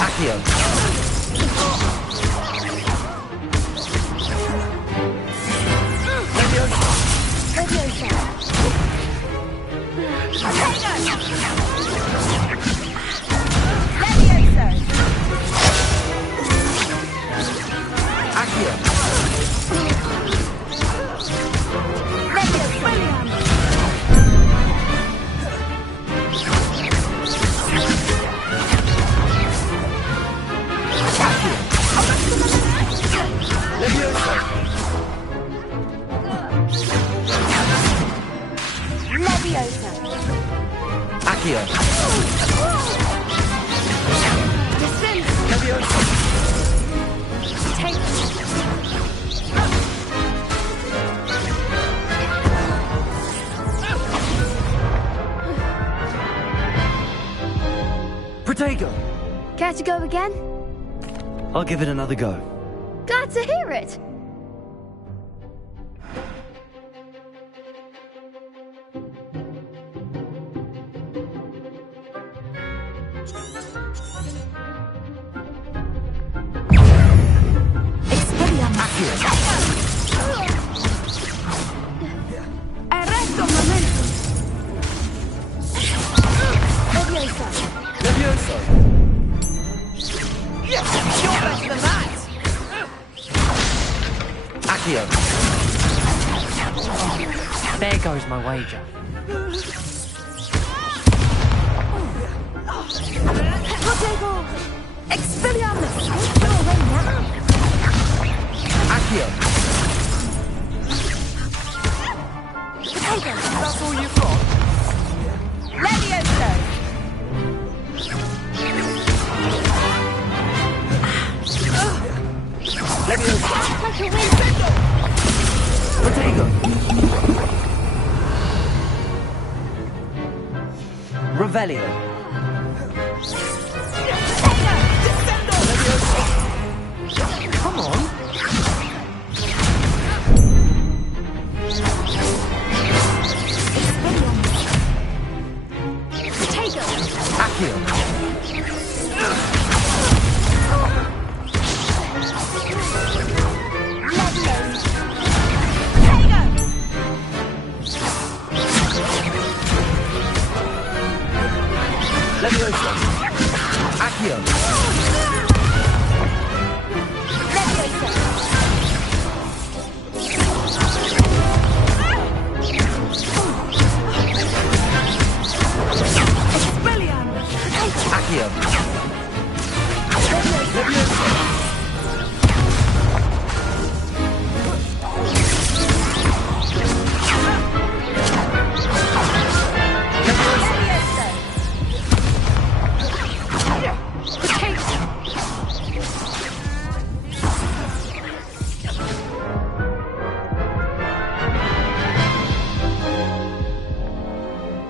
Accio. Accio. Protego! Care to go again? I'll give it another go. Glad to hear it. Arresto un momento! Levioso! You're better than that! Accio. There goes my wager. Potato! Expelliarmus! Go away now. Accio. Potato! That's all you've got? Levioso! Levioso. Like a winner. Protego. Revelio. Come on. Potato. Accio. Levioso. Accio. Accio. Levioso.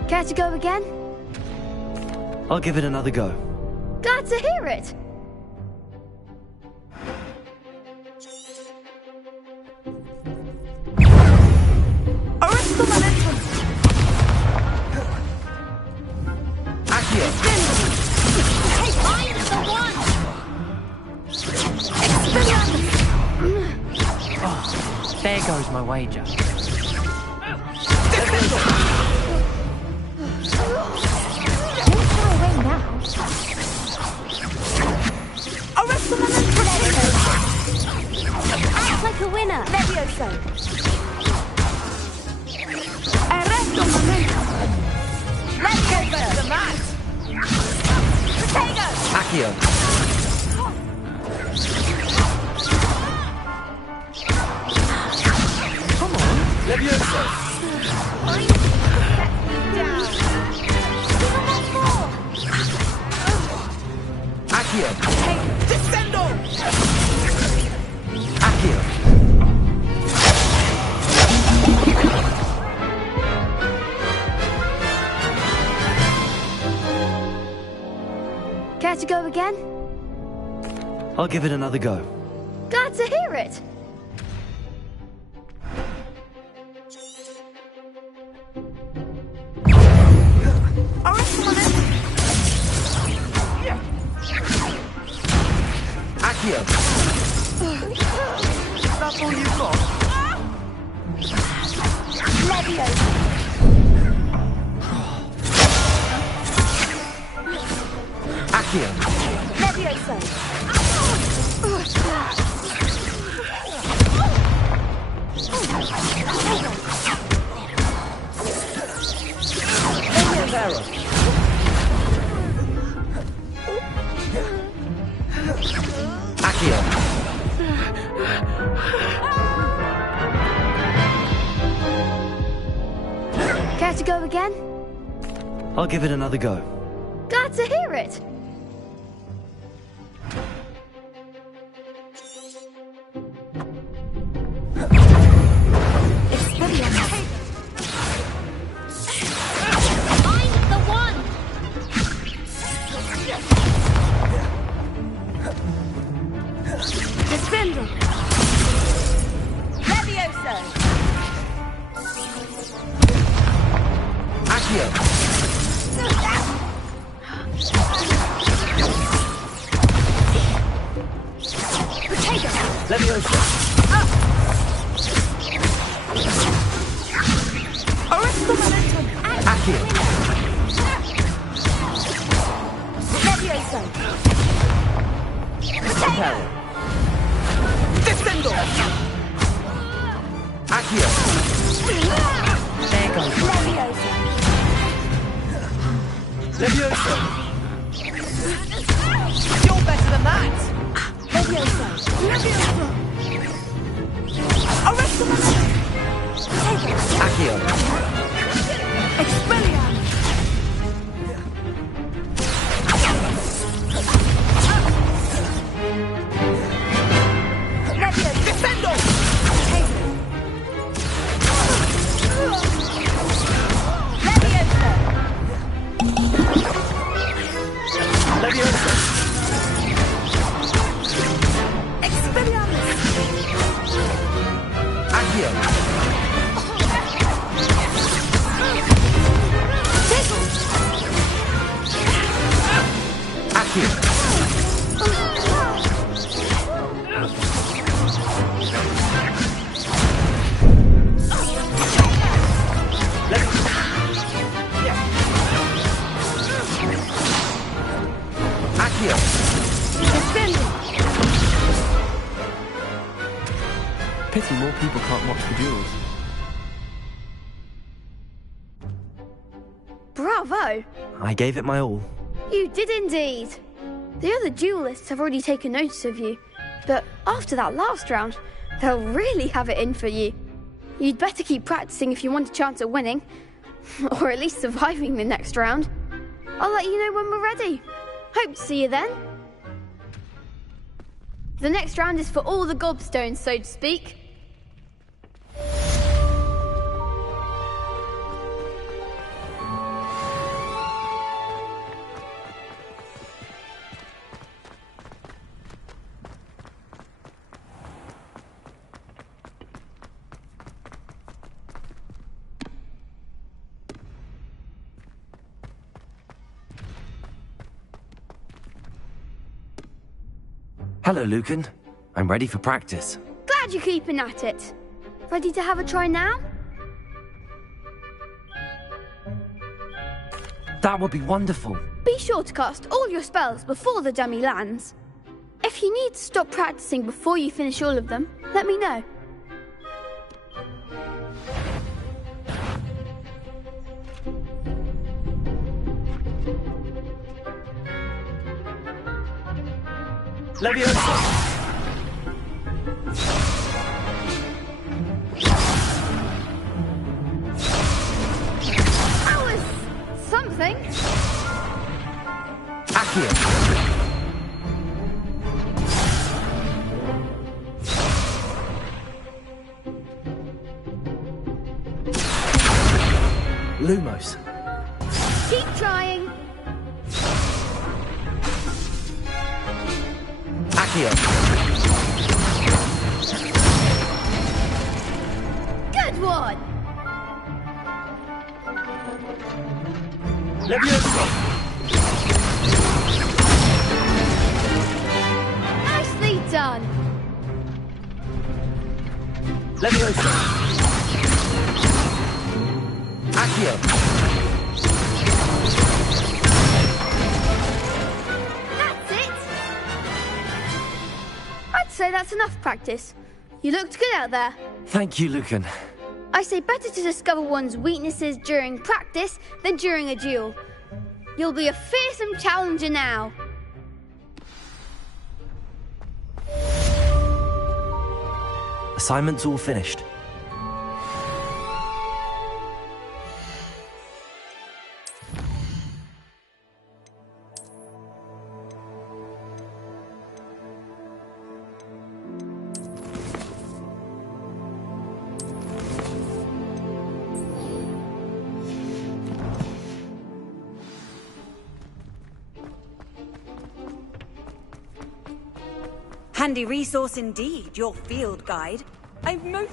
Care to go again? I'll give it another go. Glad to hear it. Arresto momento! Accio. Hey, I'm the one. Oh, there goes my wager. Don't shy away now. Arresto momento! Act like a winner. Levioso! mat! Potato! Accio. Come on, Levioso! down! Accio. Descendo! Accio. Care to go again? I'll give it another go. Glad to hear it. Accio. That's all you've got? Leviosa. Accio. Leviosa. Accio. Care to go again? I'll give it another go. Glad to hear it. I'm the one. Descendo. Levioso. Accio. Potato. Levioso! Arresto momentum! Accio. Levioso. Potato. Descendo! Accio. There goes my Levioso. Levioso! You're better than that! Levioso. Levioso. Arresto momentum! Accio. Expelliarmus! Levioso. Descendo! Levioso. Levioso! Expelliarmus! Accio. Accio. Accio. Pity more people can't watch the duels. Bravo! I gave it my all. You did indeed. The other duelists have already taken notice of you, but after that last round, they'll really have it in for you. You'd better keep practicing if you want a chance at winning, or at least surviving the next round. I'll let you know when we're ready. Hope to see you then. The next round is for all the gobstones, so to speak. Hello, Lucan. I'm ready for practice. Glad you're keeping at it. Ready to have a try now? That would be wonderful. Be sure to cast all your spells before the dummy lands. If you need to stop practicing before you finish all of them, let me know. Leviosa! That was something. Accio! Lumos. Keep trying. Accio. Good one. Leviosa! Nicely done. Leviosa! Accio! That's it. I'd say that's enough practice. You looked good out there. Thank you, Lucan. I say better to discover one's weaknesses during practice than during a duel. You'll be a fearsome challenger now. Assignment's all finished. Handy resource indeed, your field guide. I've most...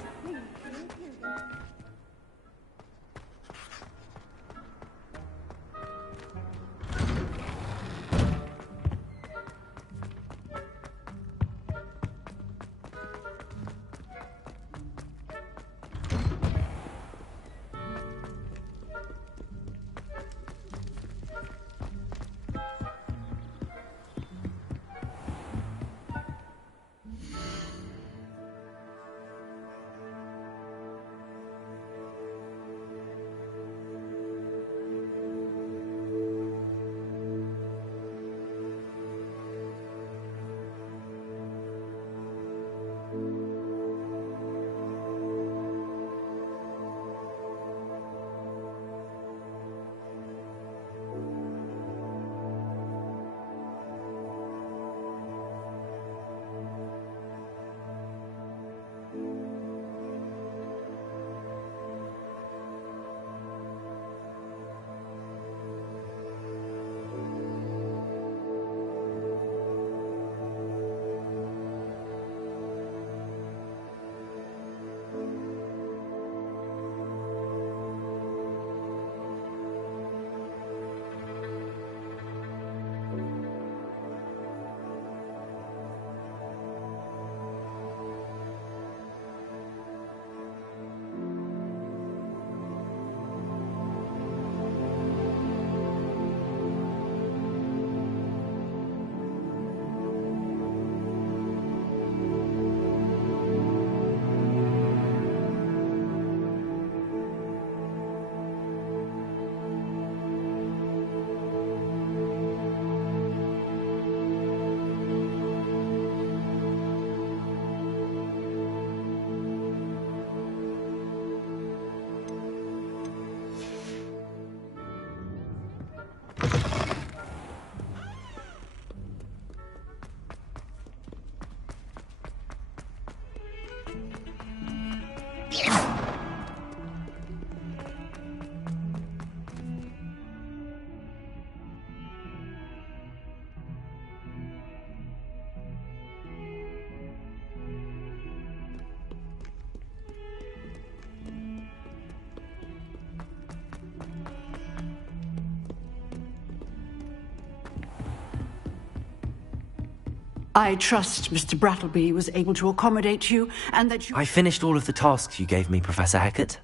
I trust Mr. Brattleby was able to accommodate you, and that you... I finished all of the tasks you gave me, Professor Hecat.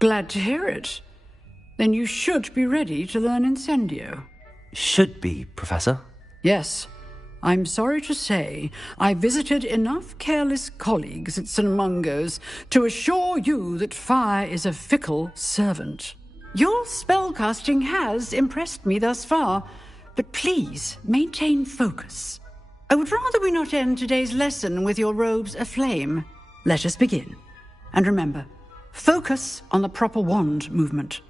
Glad to hear it. Then you should be ready to learn Incendio. Should be, Professor? Yes. I'm sorry to say, I visited enough careless colleagues at St. Mungo's to assure you that fire is a fickle servant. Your spellcasting has impressed me thus far, but please maintain focus. I would rather we not end today's lesson with your robes aflame. Let us begin. And remember, focus on the proper wand movement.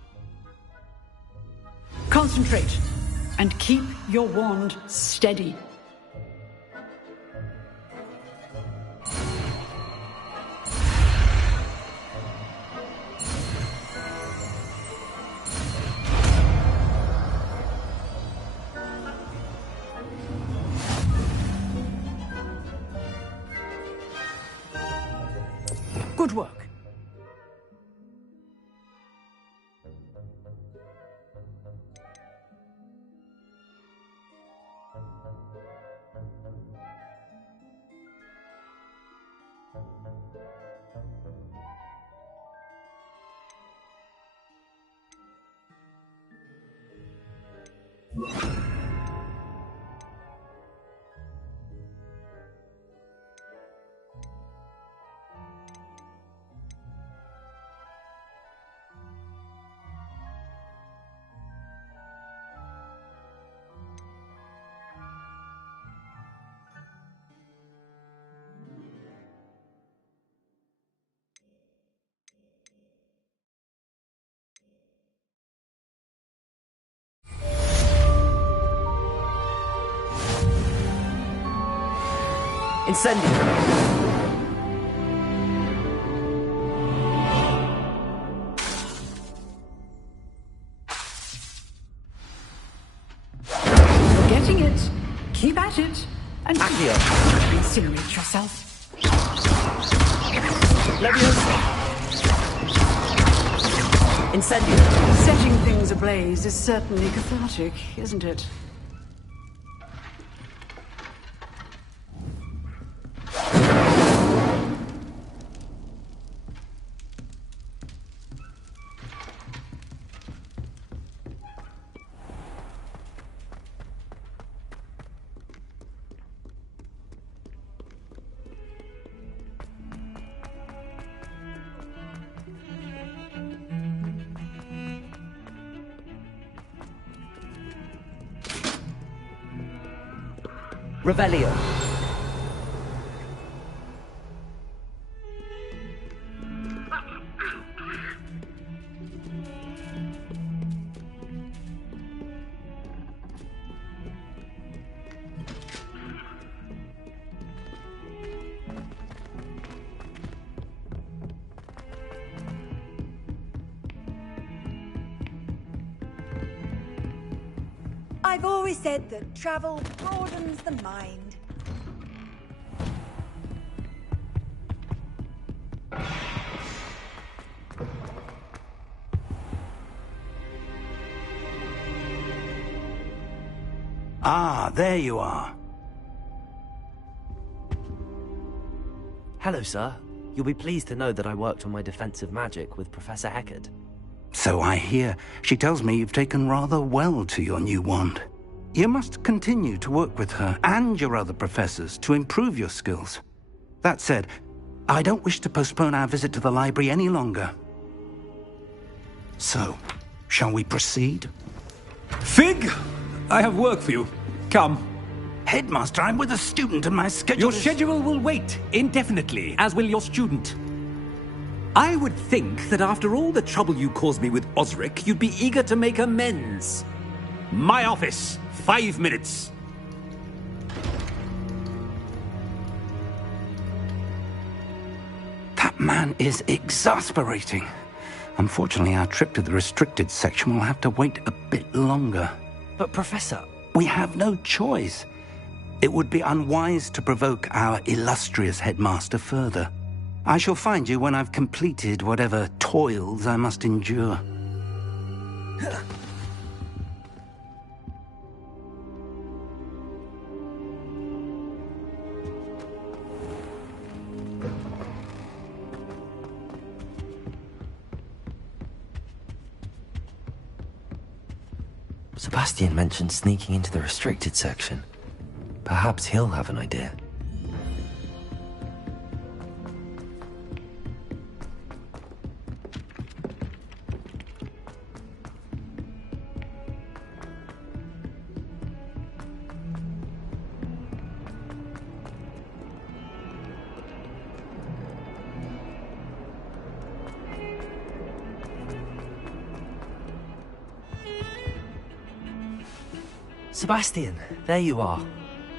Concentrate, and keep your wand steady. Good work. Incendio! You're getting it. Keep at it. And Accio! incinerate yourself. Leviosa! Incendio! Setting things ablaze is certainly cathartic, isn't it? Revelio! I've always said that travel broadens the mind. Ah, there you are. Hello, sir. You'll be pleased to know that I worked on my defensive magic with Professor Heckard. So I hear. She tells me you've taken rather well to your new wand. You must continue to work with her and your other professors to improve your skills. That said, I don't wish to postpone our visit to the library any longer. So, shall we proceed? Fig, I have work for you. Come. Headmaster, I'm with a student and my schedule Your schedule will wait indefinitely, as will your student. I would think that after all the trouble you caused me with Osric, you'd be eager to make amends. My office, 5 minutes. That man is exasperating. Unfortunately, our trip to the restricted section will have to wait a bit longer. But, Professor... We have no choice. It would be unwise to provoke our illustrious headmaster further. I shall find you when I've completed whatever toils I must endure. Sebastian mentioned sneaking into the restricted section. Perhaps he'll have an idea. Sebastian, there you are.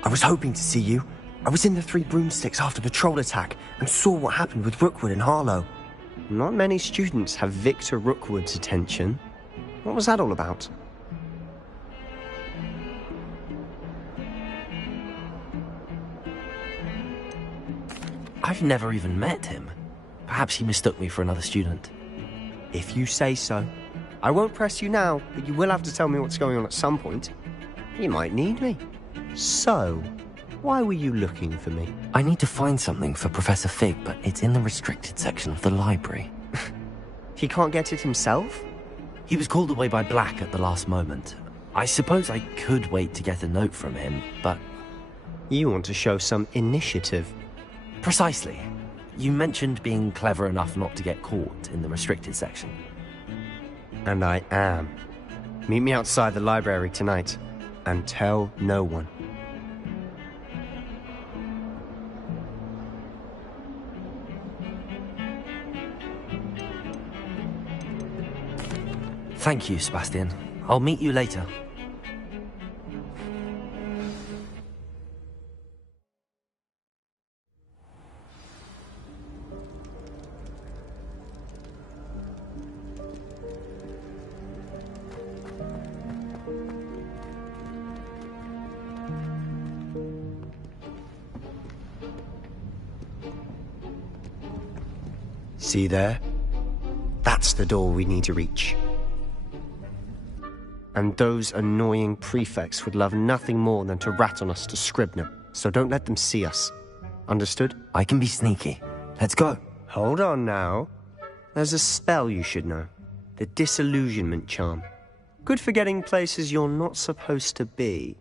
I was hoping to see you. I was in the Three Broomsticks after the troll attack and saw what happened with Rookwood and Harlow. Not many students have Victor Rookwood's attention. What was that all about? I've never even met him. Perhaps he mistook me for another student. If you say so. I won't press you now, but you will have to tell me what's going on at some point. You might need me. So, why were you looking for me? I need to find something for Professor Fig, but it's in the restricted section of the library. He can't get it himself? He was called away by Black at the last moment. I suppose I could wait to get a note from him, but... You want to show some initiative. Precisely. You mentioned being clever enough not to get caught in the restricted section. And I am. Meet me outside the library tonight, and tell no one. Thank you, Sebastian. I'll meet you later. See there? That's the door we need to reach. And those annoying prefects would love nothing more than to rat on us to Scribner, so don't let them see us. Understood? I can be sneaky. Let's go. Hold on now. There's a spell you should know. The Disillusionment Charm. Good for getting places you're not supposed to be.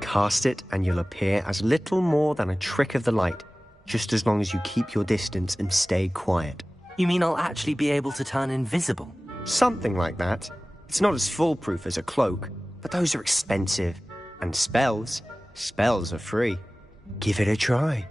Cast it and you'll appear as little more than a trick of the light, just as long as you keep your distance and stay quiet. You mean I'll actually be able to turn invisible? Something like that. It's not as foolproof as a cloak, but those are expensive. And spells are free. Give it a try.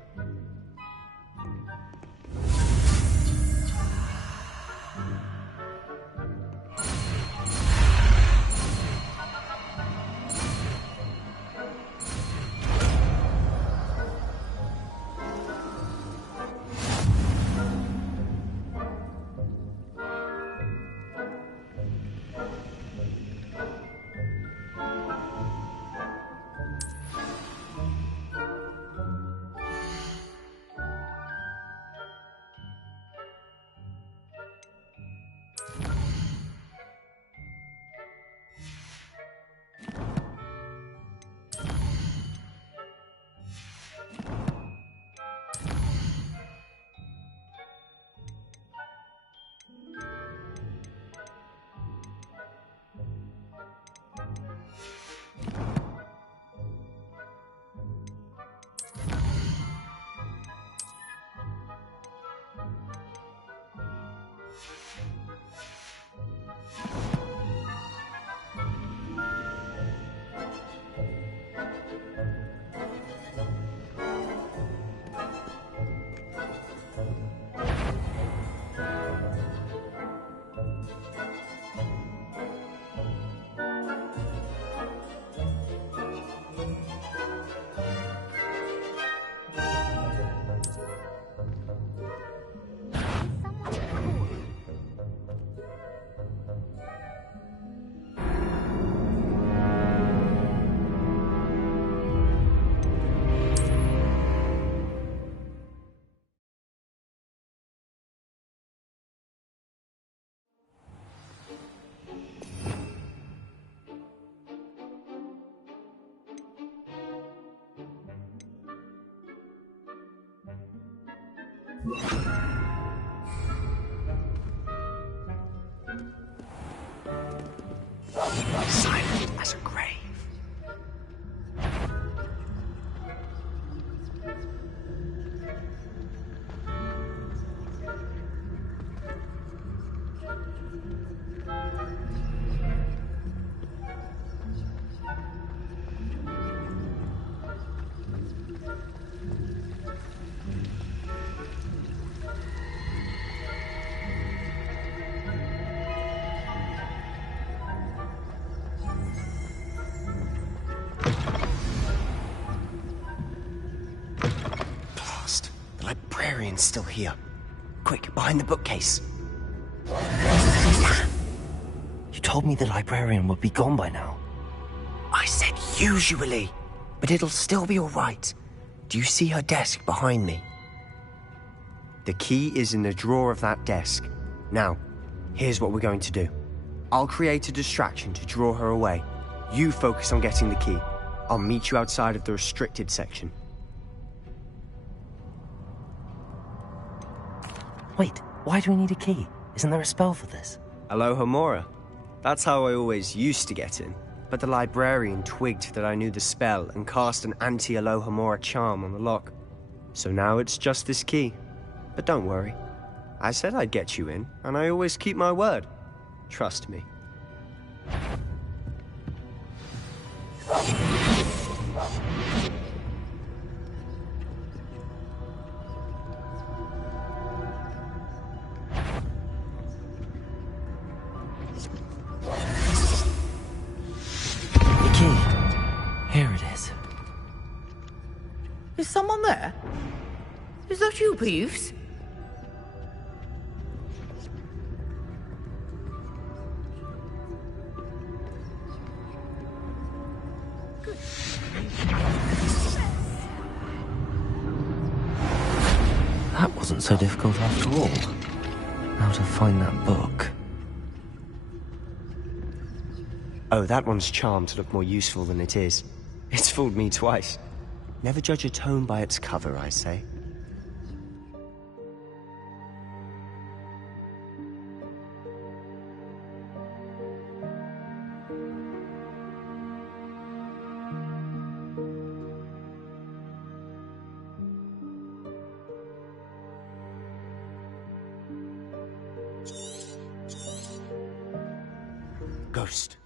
librarian's still here. Quick, behind the bookcase. You told me the librarian would be gone by now. I said usually, but it'll still be all right. Do you see her desk behind me? The key is in the drawer of that desk. Now, here's what we're going to do. I'll create a distraction to draw her away. You focus on getting the key. I'll meet you outside of the restricted section. Wait, why do we need a key? Isn't there a spell for this? Alohomora. That's how I always used to get in. But the librarian twigged that I knew the spell and cast an anti-Alohomora charm on the lock. So now it's just this key. But don't worry. I said I'd get you in, and I always keep my word. Trust me. Here it is. Is someone there? Is that you, Peeves? That wasn't so difficult after all. Now to find that book. Oh, that one's charmed to look more useful than it is. It's fooled me twice. Never judge a tome by its cover, I say. Ghost.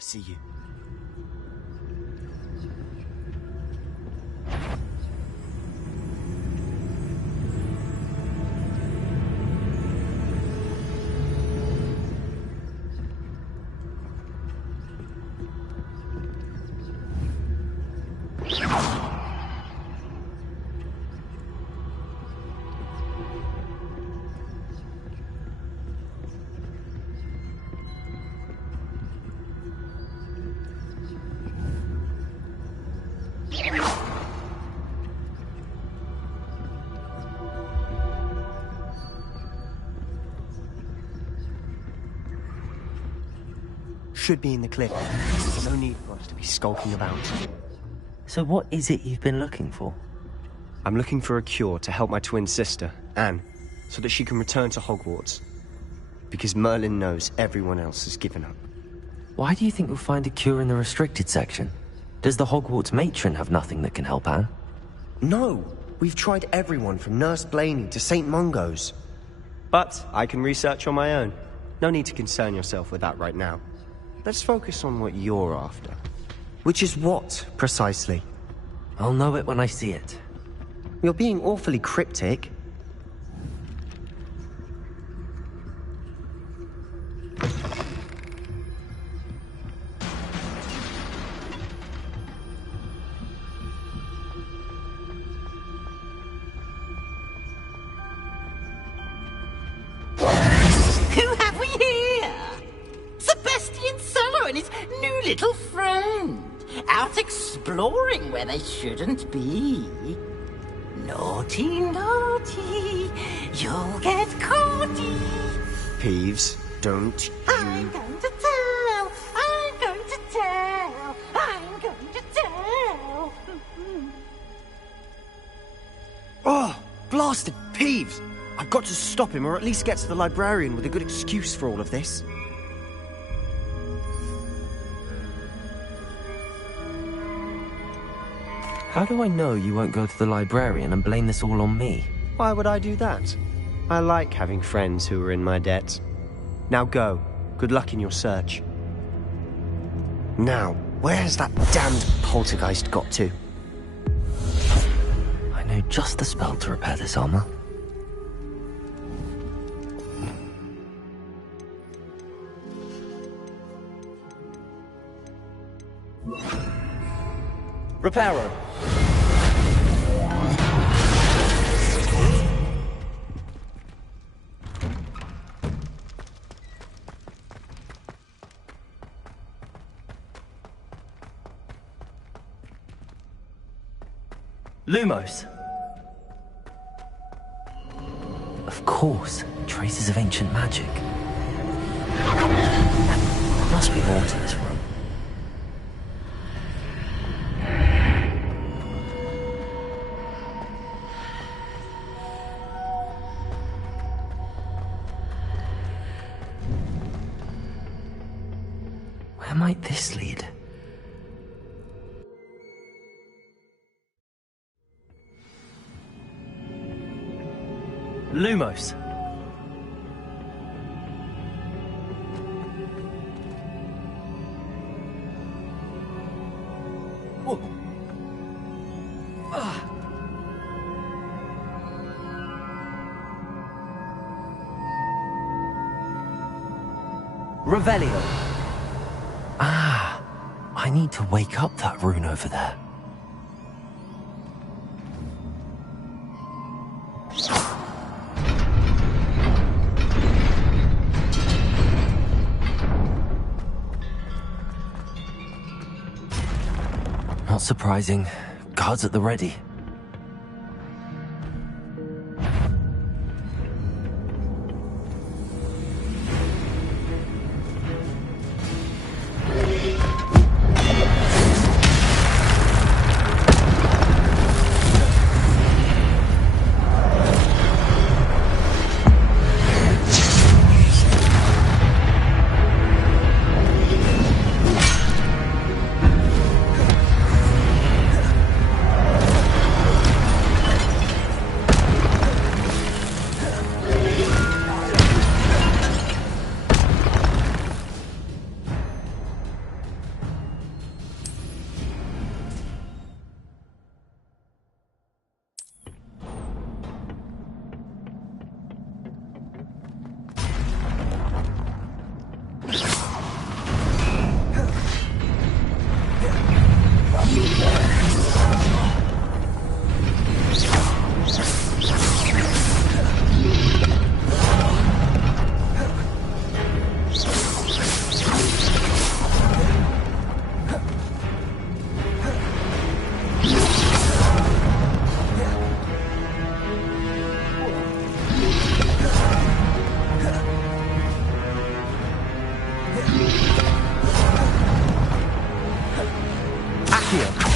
See you. Should be in the cliff. There's no need for us to be skulking about. So what is it you've been looking for? I'm looking for a cure to help my twin sister, Anne, so that she can return to Hogwarts. Because Merlin knows everyone else has given up. Why do you think we'll find a cure in the restricted section? Does the Hogwarts matron have nothing that can help Anne? No! We've tried everyone from Nurse Blaney to St. Mungo's. But I can research on my own. No need to concern yourself with that right now. Let's focus on what you're after. Which is what, precisely? I'll know it when I see it. You're being awfully cryptic. Who have we here? Sebastian Cello and his new little friend. Out exploring where they shouldn't be. Naughty, naughty, you'll get caughty. Peeves, don't you... I'm going to tell, I'm going to tell, I'm going to tell. Oh, blasted Peeves! I've got to stop him, or at least get to the librarian with a good excuse for all of this. How do I know you won't go to the librarian and blame this all on me? Why would I do that? I like having friends who are in my debt. Now go. Good luck in your search. Now, where's that damned poltergeist got to? I know just the spell to repair this armor. Reparo. Lumos. Of course, traces of ancient magic. There must be more to this room. Where might this lead? Lumos. Oh. Revelio. Ah, I need to wake up that rune over there. Not surprising. Guards at the ready. Accio.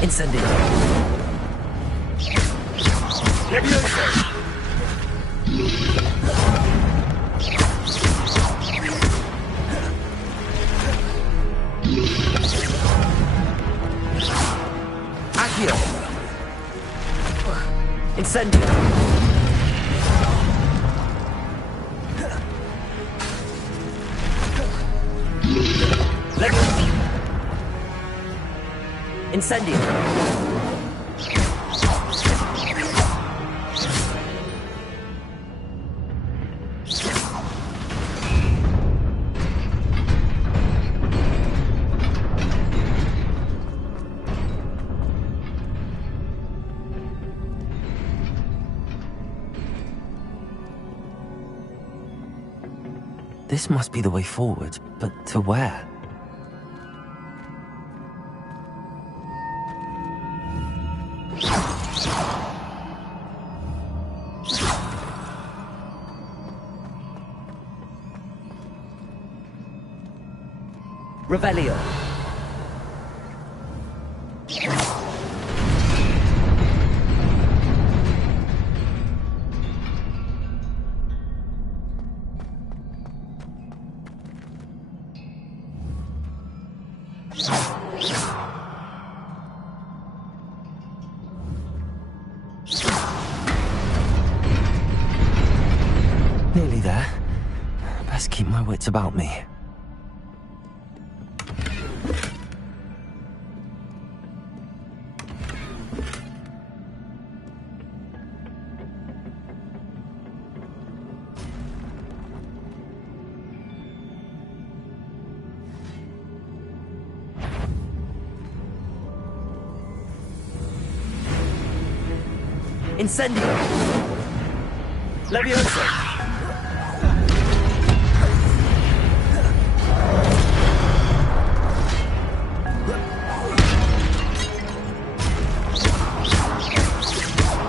Incendio. Levioso. Accio. Incendio. Levioso. Incendio. This must be the way forward, but to where? Revelio. Nearly there. Best keep my wits about me. Incendio. Levioso.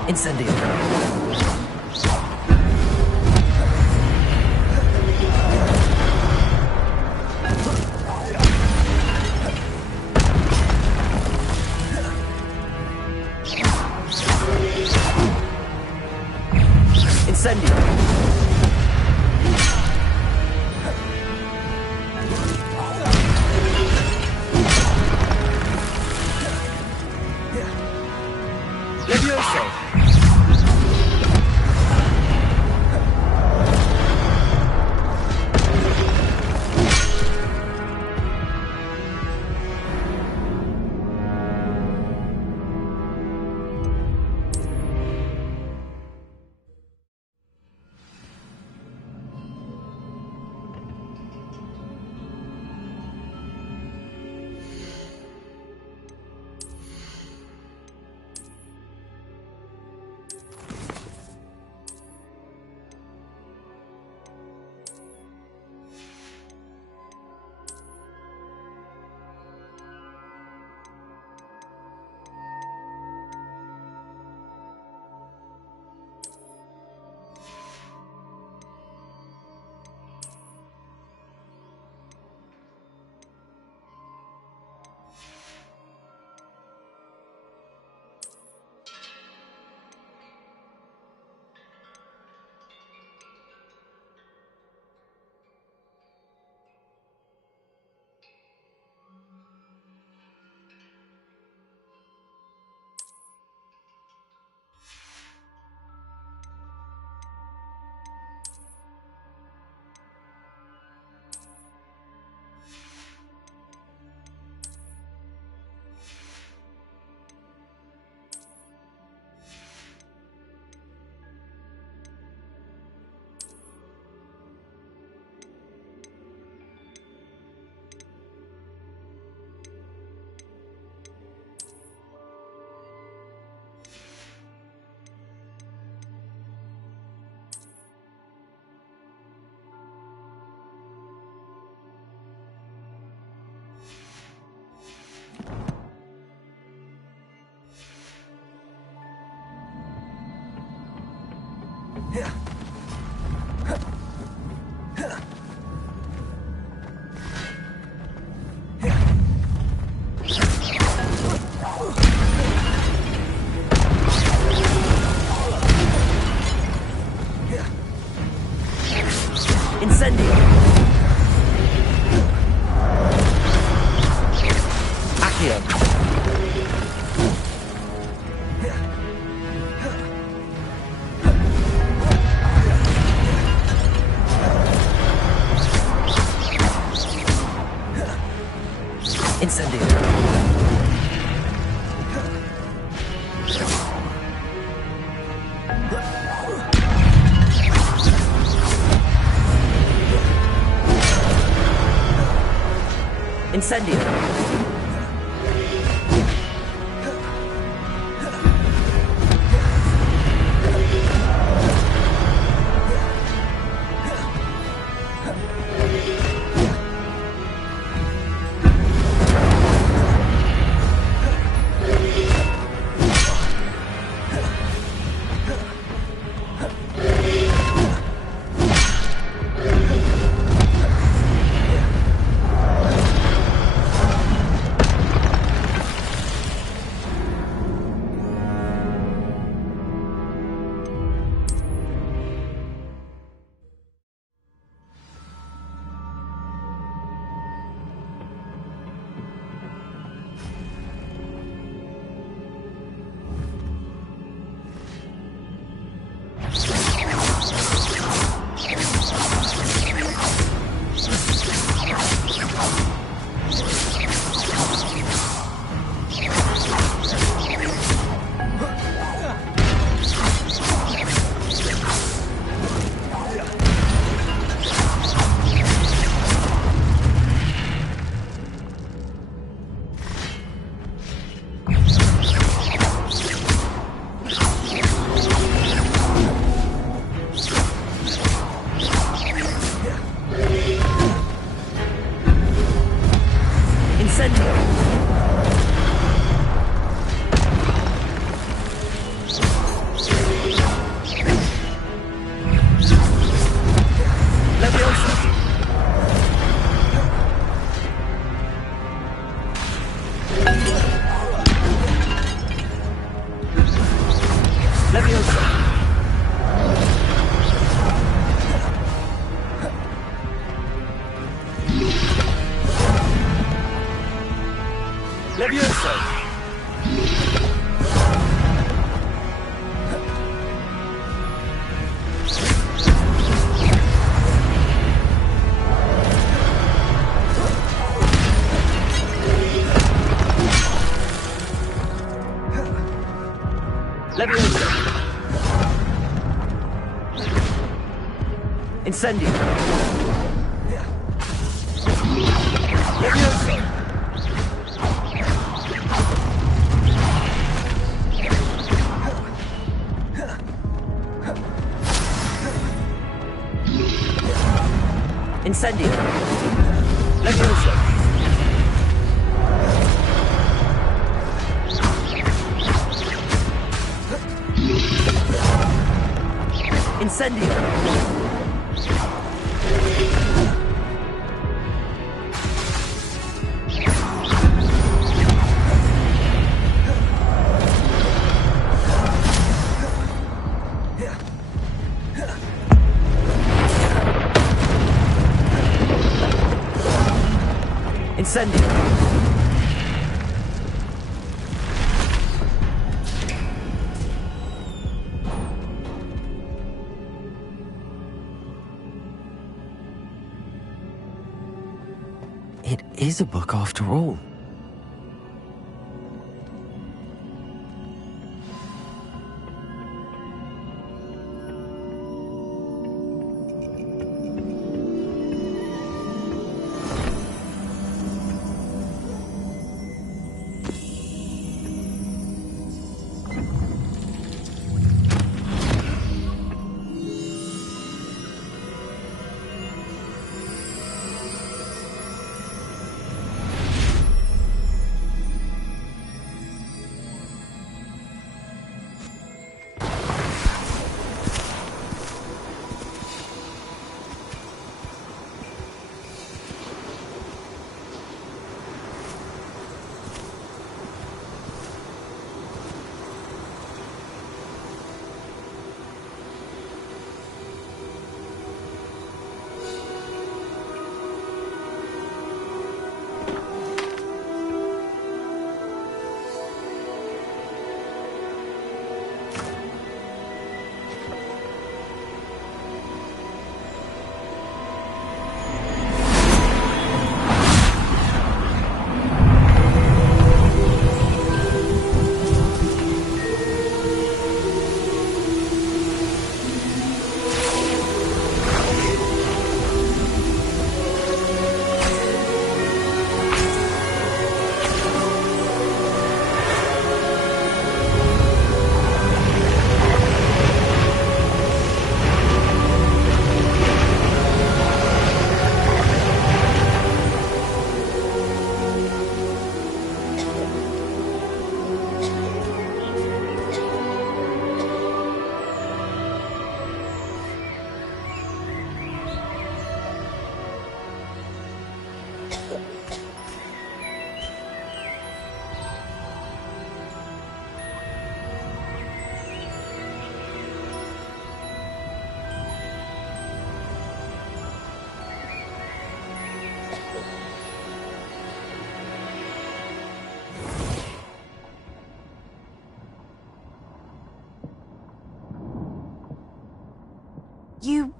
Incendio. Incendio. Levioso. Incendio! Accio! Incendio! Incendio! Incendio! Levioso! Incendio! Levioso! Incendio! Incendio! It is a book after all.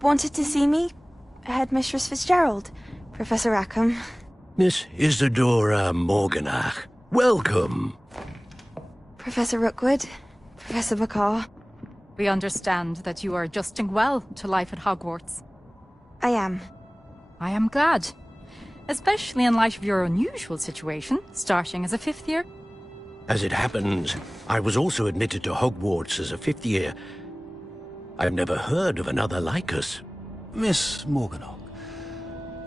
wanted to see me? Headmistress Fitzgerald, Professor Rackham. Miss Isadora Morganach, welcome. Professor Rookwood, Professor Bakar. We understand that you are adjusting well to life at Hogwarts. I am. I am glad. Especially in light of your unusual situation, starting as a 5th year. As it happens, I was also admitted to Hogwarts as a 5th year. I've never heard of another like us. Miss Morganach,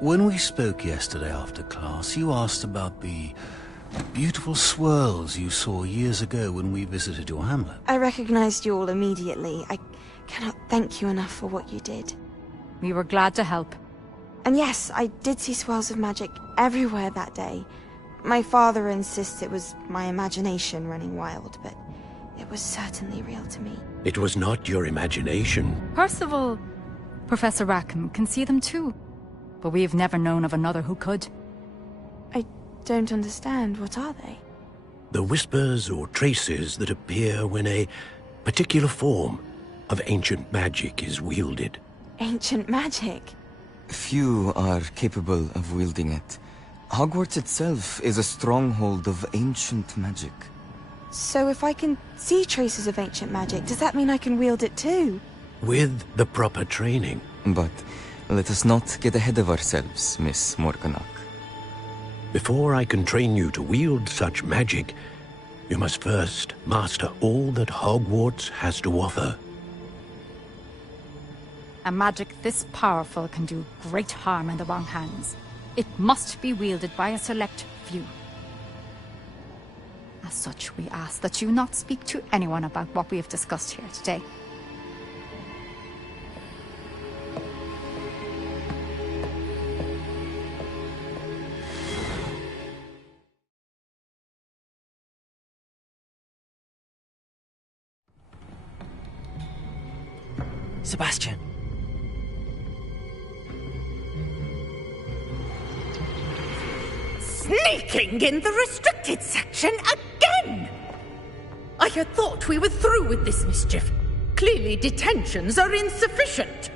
when we spoke yesterday after class, you asked about the beautiful swirls you saw years ago when we visited your hamlet. I recognized you all immediately. I cannot thank you enough for what you did. We were glad to help. And yes, I did see swirls of magic everywhere that day. My father insists it was my imagination running wild, but it was certainly real to me. It was not your imagination. Percival, Professor Rackham can see them too. But we have never known of another who could. I don't understand. What are they? The whispers or traces that appear when a particular form of ancient magic is wielded. Ancient magic? Few are capable of wielding it. Hogwarts itself is a stronghold of ancient magic. So if I can see traces of ancient magic, does that mean I can wield it too? With the proper training. But let us not get ahead of ourselves, Miss Morganach. Before I can train you to wield such magic, you must first master all that Hogwarts has to offer. A magic this powerful can do great harm in the wrong hands. It must be wielded by a select few. As such, we ask that you not speak to anyone about what we have discussed here today. Sebastian. Sneaking in the restricted section again! I had thought we were through with this mischief. Clearly detentions are insufficient.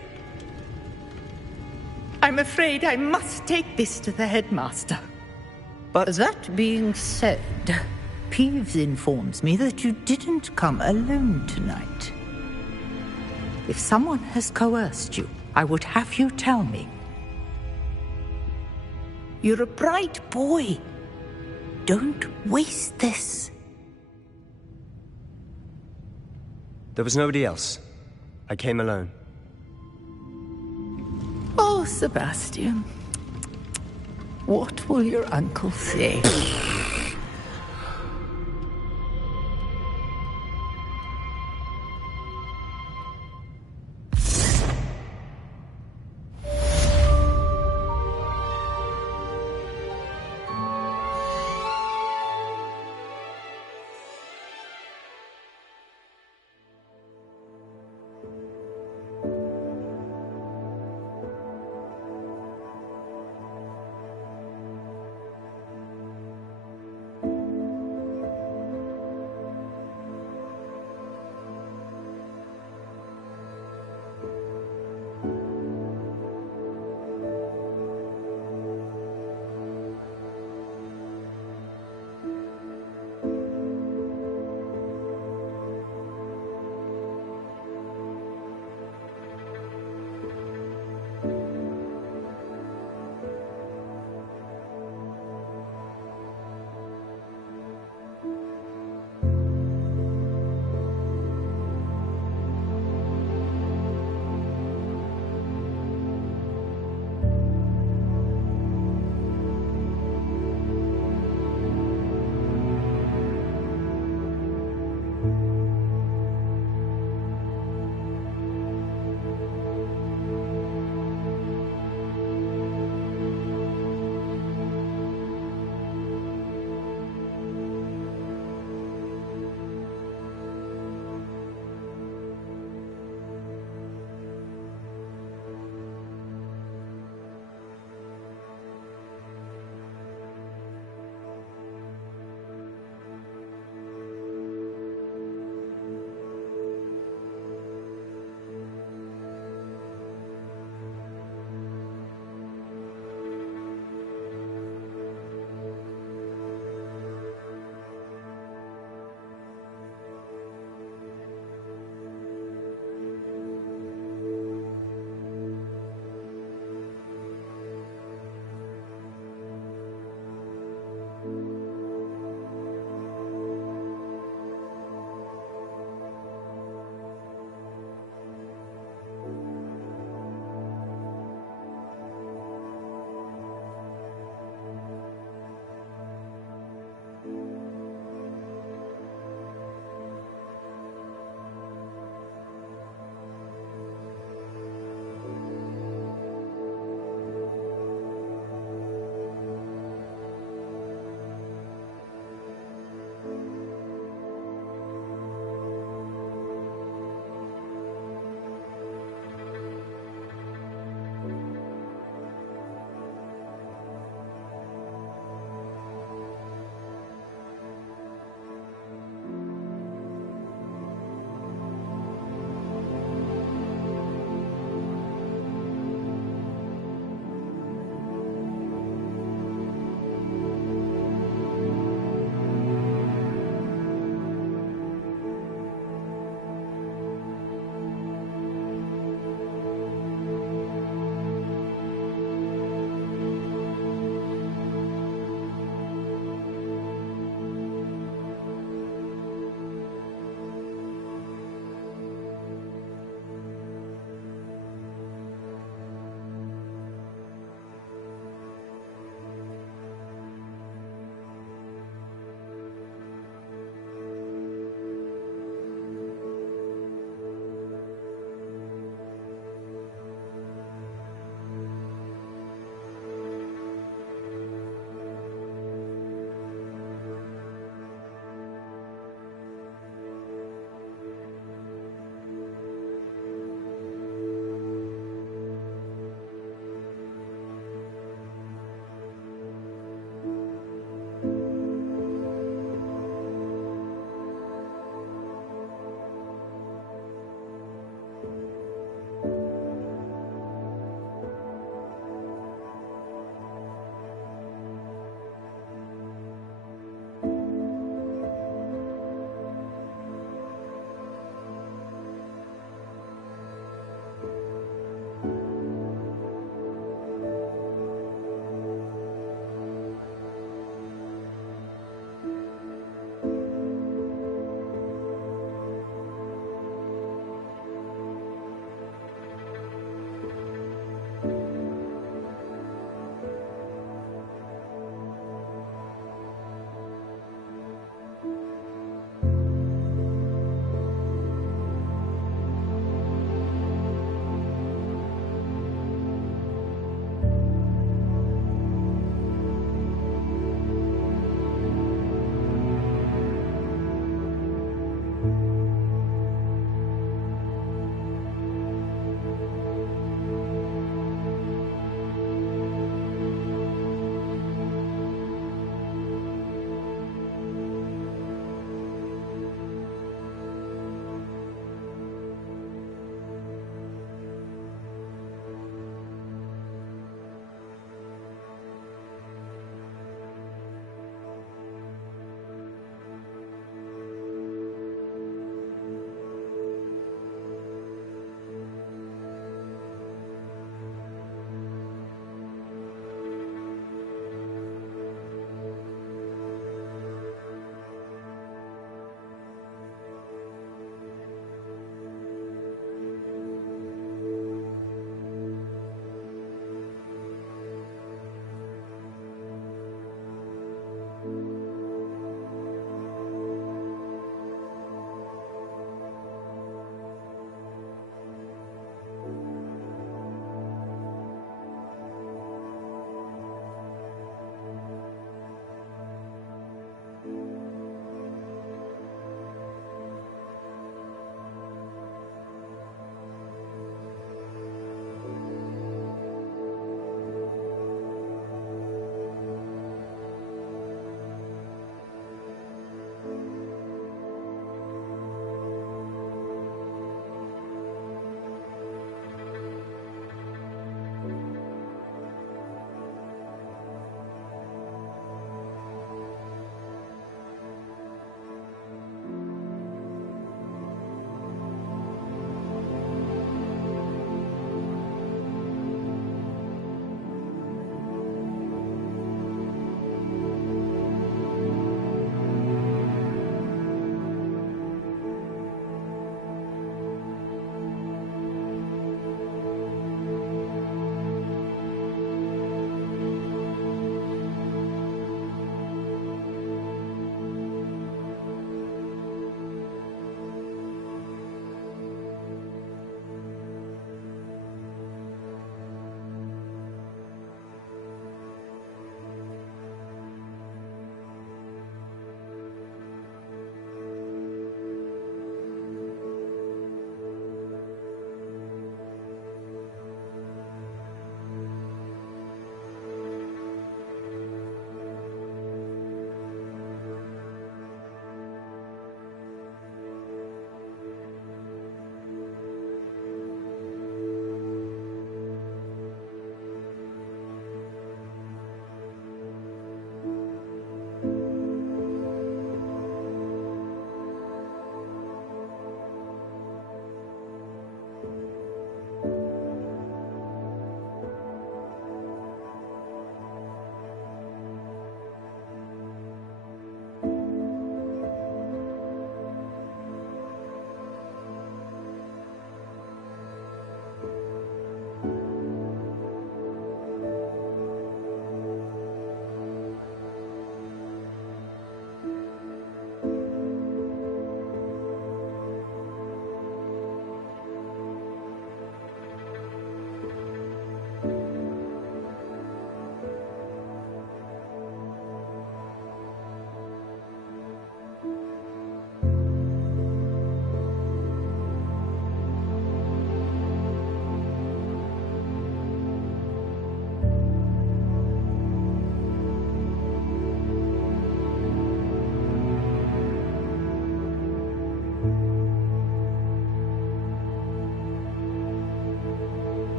I'm afraid I must take this to the headmaster. But that being said, Peeves informs me that you didn't come alone tonight. If someone has coerced you, I would have you tell me. You're a bright boy. Don't waste this. There was nobody else. I came alone. Oh, Sebastian. What will your uncle say?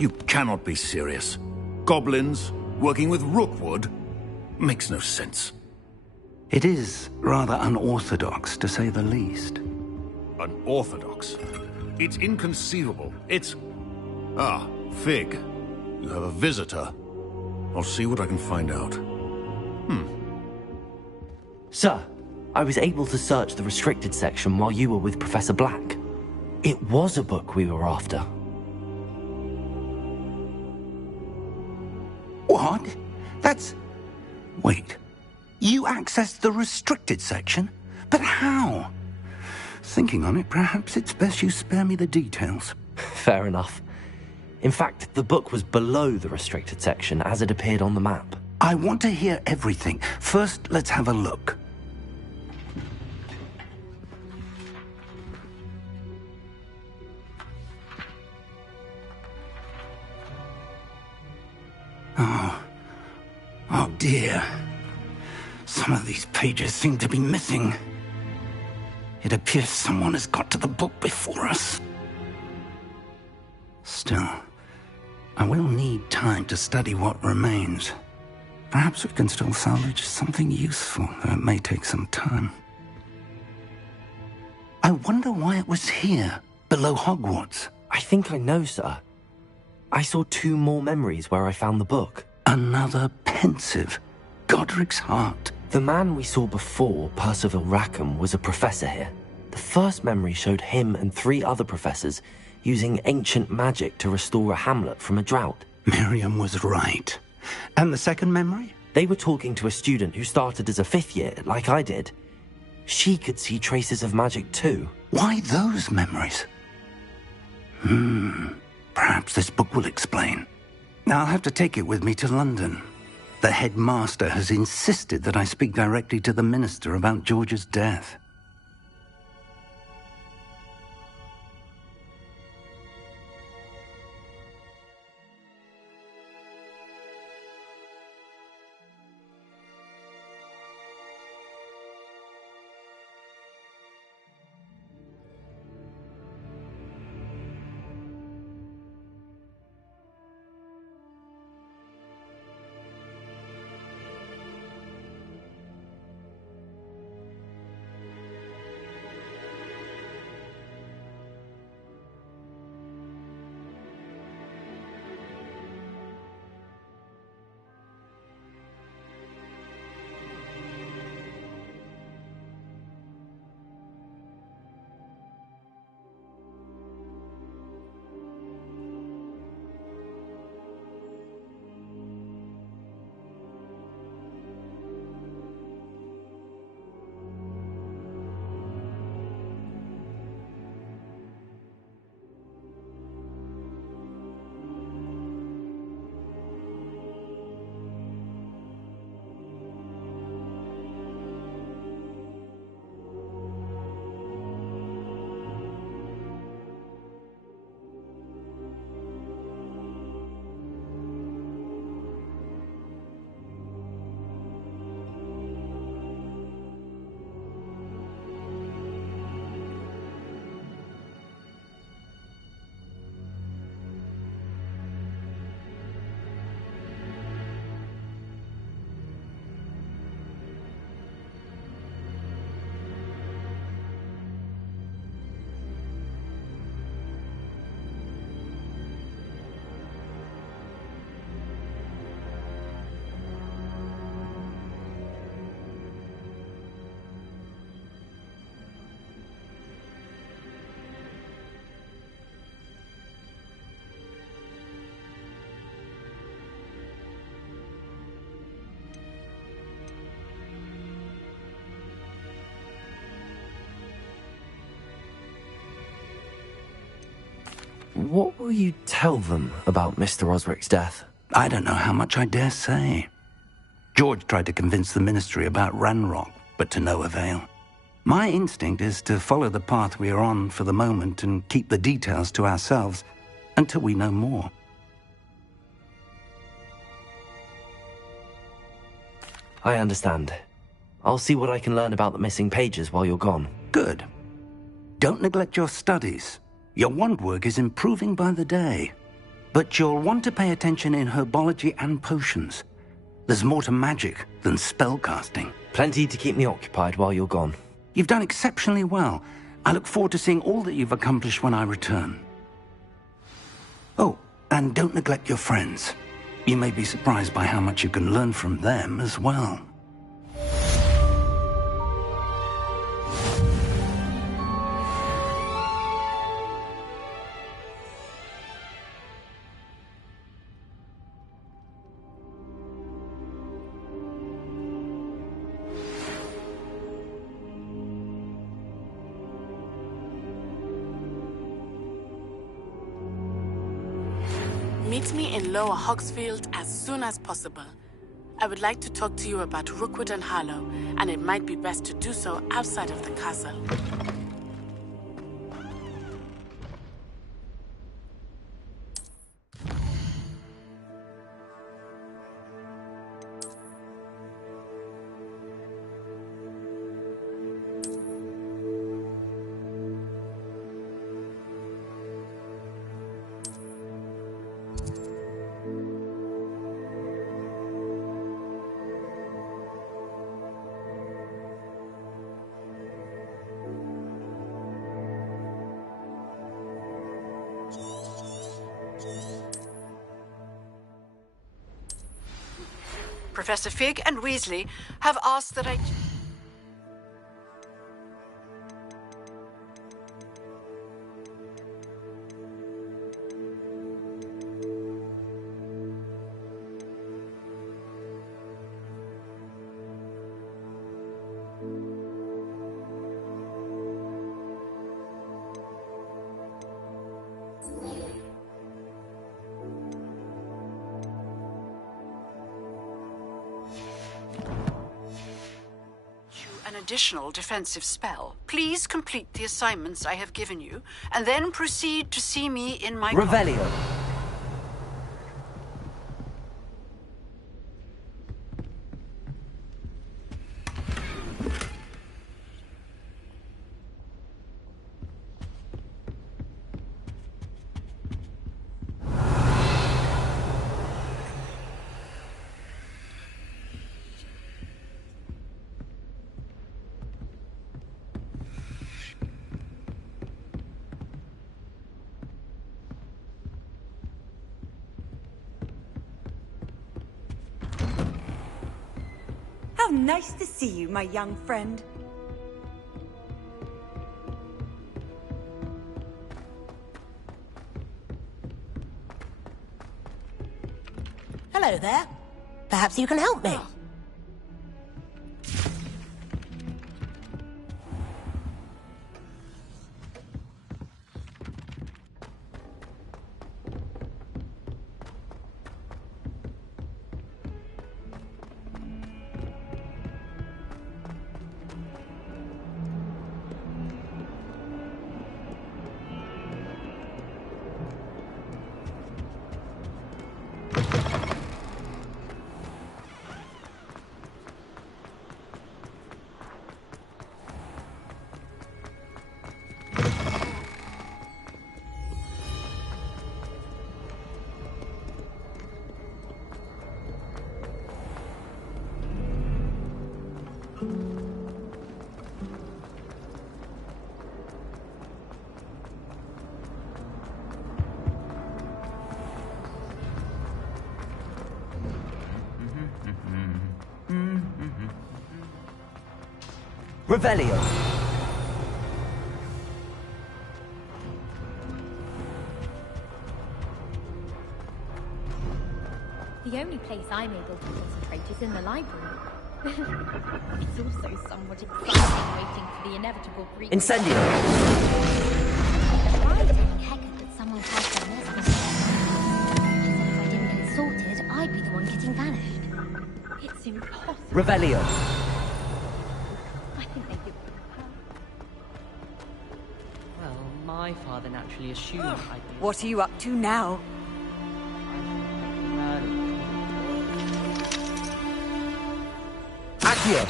You cannot be serious. Goblins working with Rookwood? Makes no sense. It is rather unorthodox, to say the least. Unorthodox? It's inconceivable. It's... Ah, Fig. You have a visitor. I'll see what I can find out. Sir, I was able to search the restricted section while you were with Professor Black. It was a book we were after. What? That's... Wait. You accessed the restricted section? But how? Thinking on it, perhaps it's best you spare me the details. Fair enough. In fact, the book was below the restricted section as it appeared on the map. I want to hear everything. First, let's have a look. Oh dear. Some of these pages seem to be missing. It appears someone has got to the book before us. Still, I will need time to study what remains. Perhaps we can still salvage something useful, though it may take some time. I wonder why it was here, below Hogwarts. I think I know, sir. I saw 2 more memories where I found the book. Another pensive. Godric's heart. The man we saw before, Percival Rackham, was a professor here. The first memory showed him and 3 other professors using ancient magic to restore a hamlet from a drought. Miriam was right. And the second memory? They were talking to a student who started as a 5th year, like I did. She could see traces of magic too. Why those memories? Perhaps this book will explain. I'll have to take it with me to London. The headmaster has insisted that I speak directly to the minister about George's death. What will you tell them about Mr. Osric's death? I don't know how much I dare say. George tried to convince the ministry about Ranrock, but to no avail. My instinct is to follow the path we are on for the moment and keep the details to ourselves until we know more. I understand. I'll see what I can learn about the missing pages while you're gone. Good. Don't neglect your studies. Your wand work is improving by the day. But you'll want to pay attention in herbology and potions. There's more to magic than spellcasting. Plenty to keep me occupied while you're gone. You've done exceptionally well. I look forward to seeing all that you've accomplished when I return. Oh, and don't neglect your friends. You may be surprised by how much you can learn from them as well. Meet me in Lower Hogsfield as soon as possible. I would like to talk to you about Rookwood and Harlow, and it might be best to do so outside of the castle. Professor Fig and Weasley have asked that I... an additional defensive spell. Please complete the assignments I have given you, and then proceed to see me in my... Revelio. How nice to see you, my young friend. Hello there. Perhaps you can help me. Revelio. The only place I'm able to concentrate is in the library. It's also somewhat exciting waiting for the inevitable Greek... Incendio! Why telling Hecate that someone cast their nest in there? She said if I didn't get sorted, I'd be the one getting vanished. It's impossible. Revelio. I think they do. Well, my father naturally assumed I'd be... What are you up to now? Accio!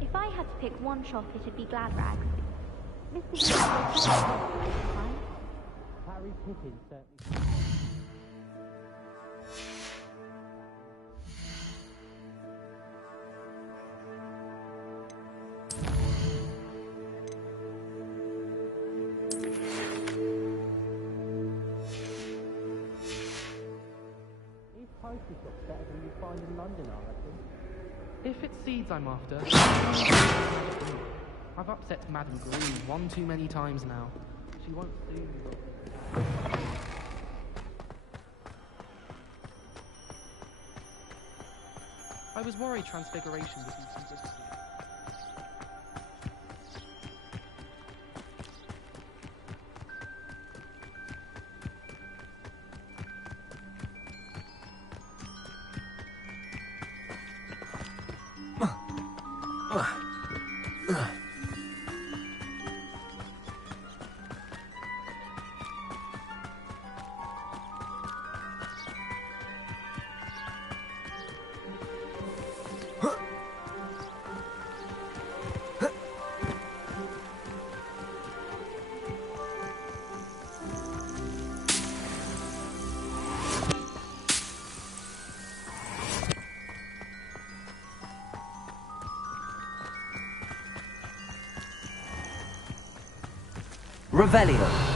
If I had to pick one shop, it'd be Glad Rags. Harry Pippin certainly. These pastry shops better than you find in London, I reckon. If it's seeds I'm after, I've upset Madame Green one too many times now. She won't do me wrong. I was worried Transfiguration would be too difficult. Revelio.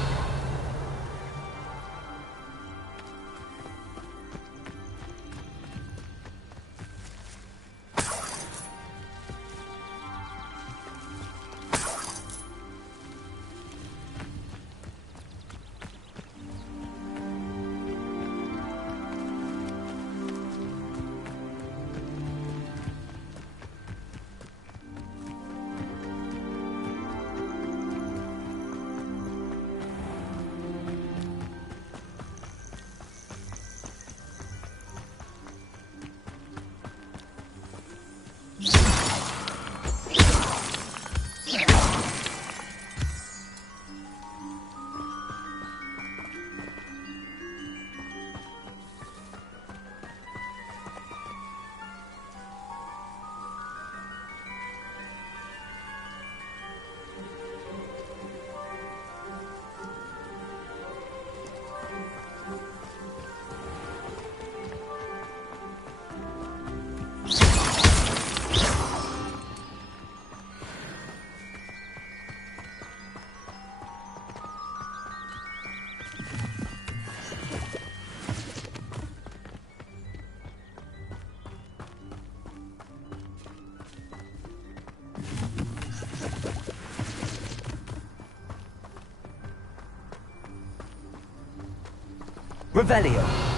Revelio.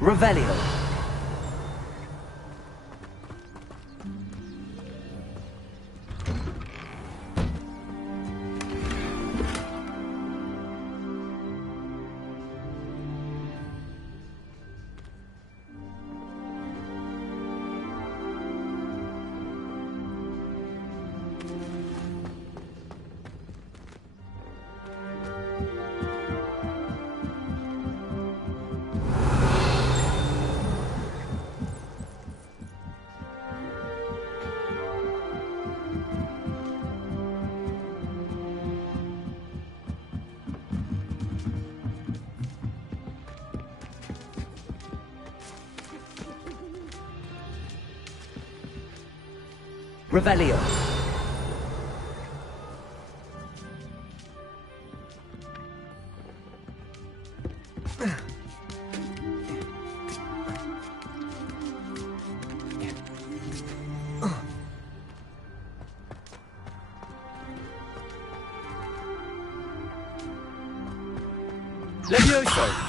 Revelio. Revelio. Levioso.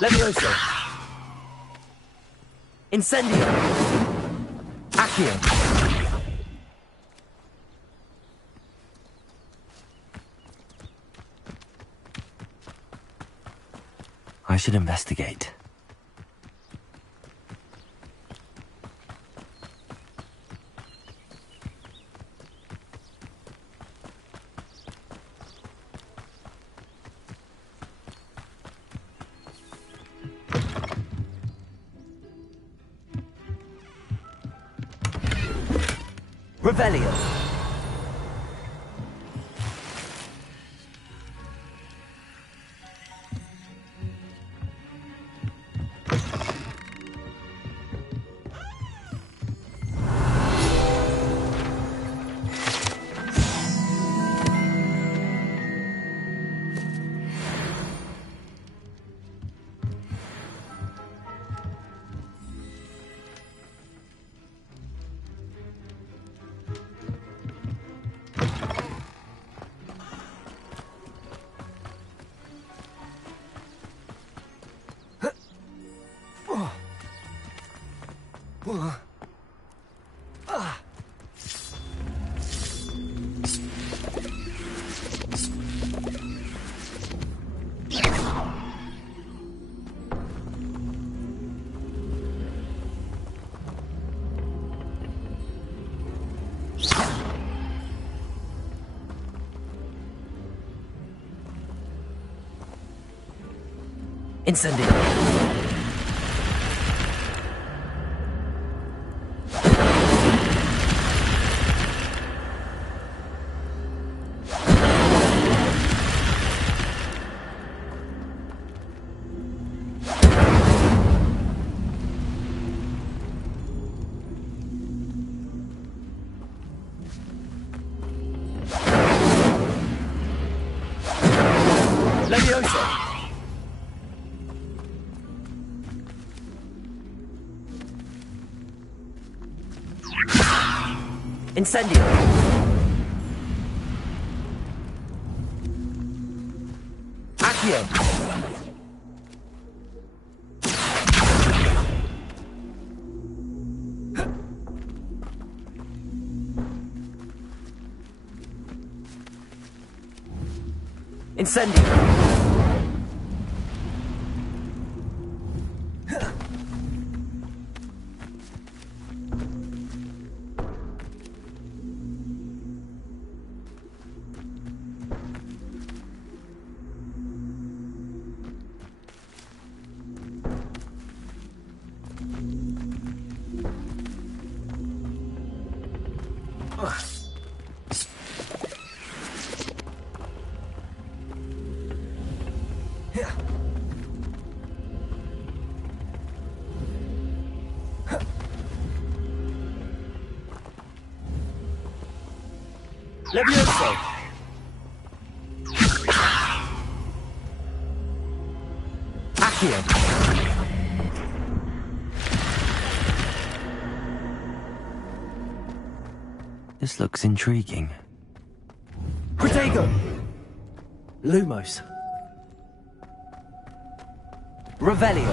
Levioso. Incendio. Accio. I should investigate. Revelio. Incendio. Levioso. Incendio. Accio. Incendio. Levioso. Accio. This looks intriguing. Protego. Lumos. Revelio.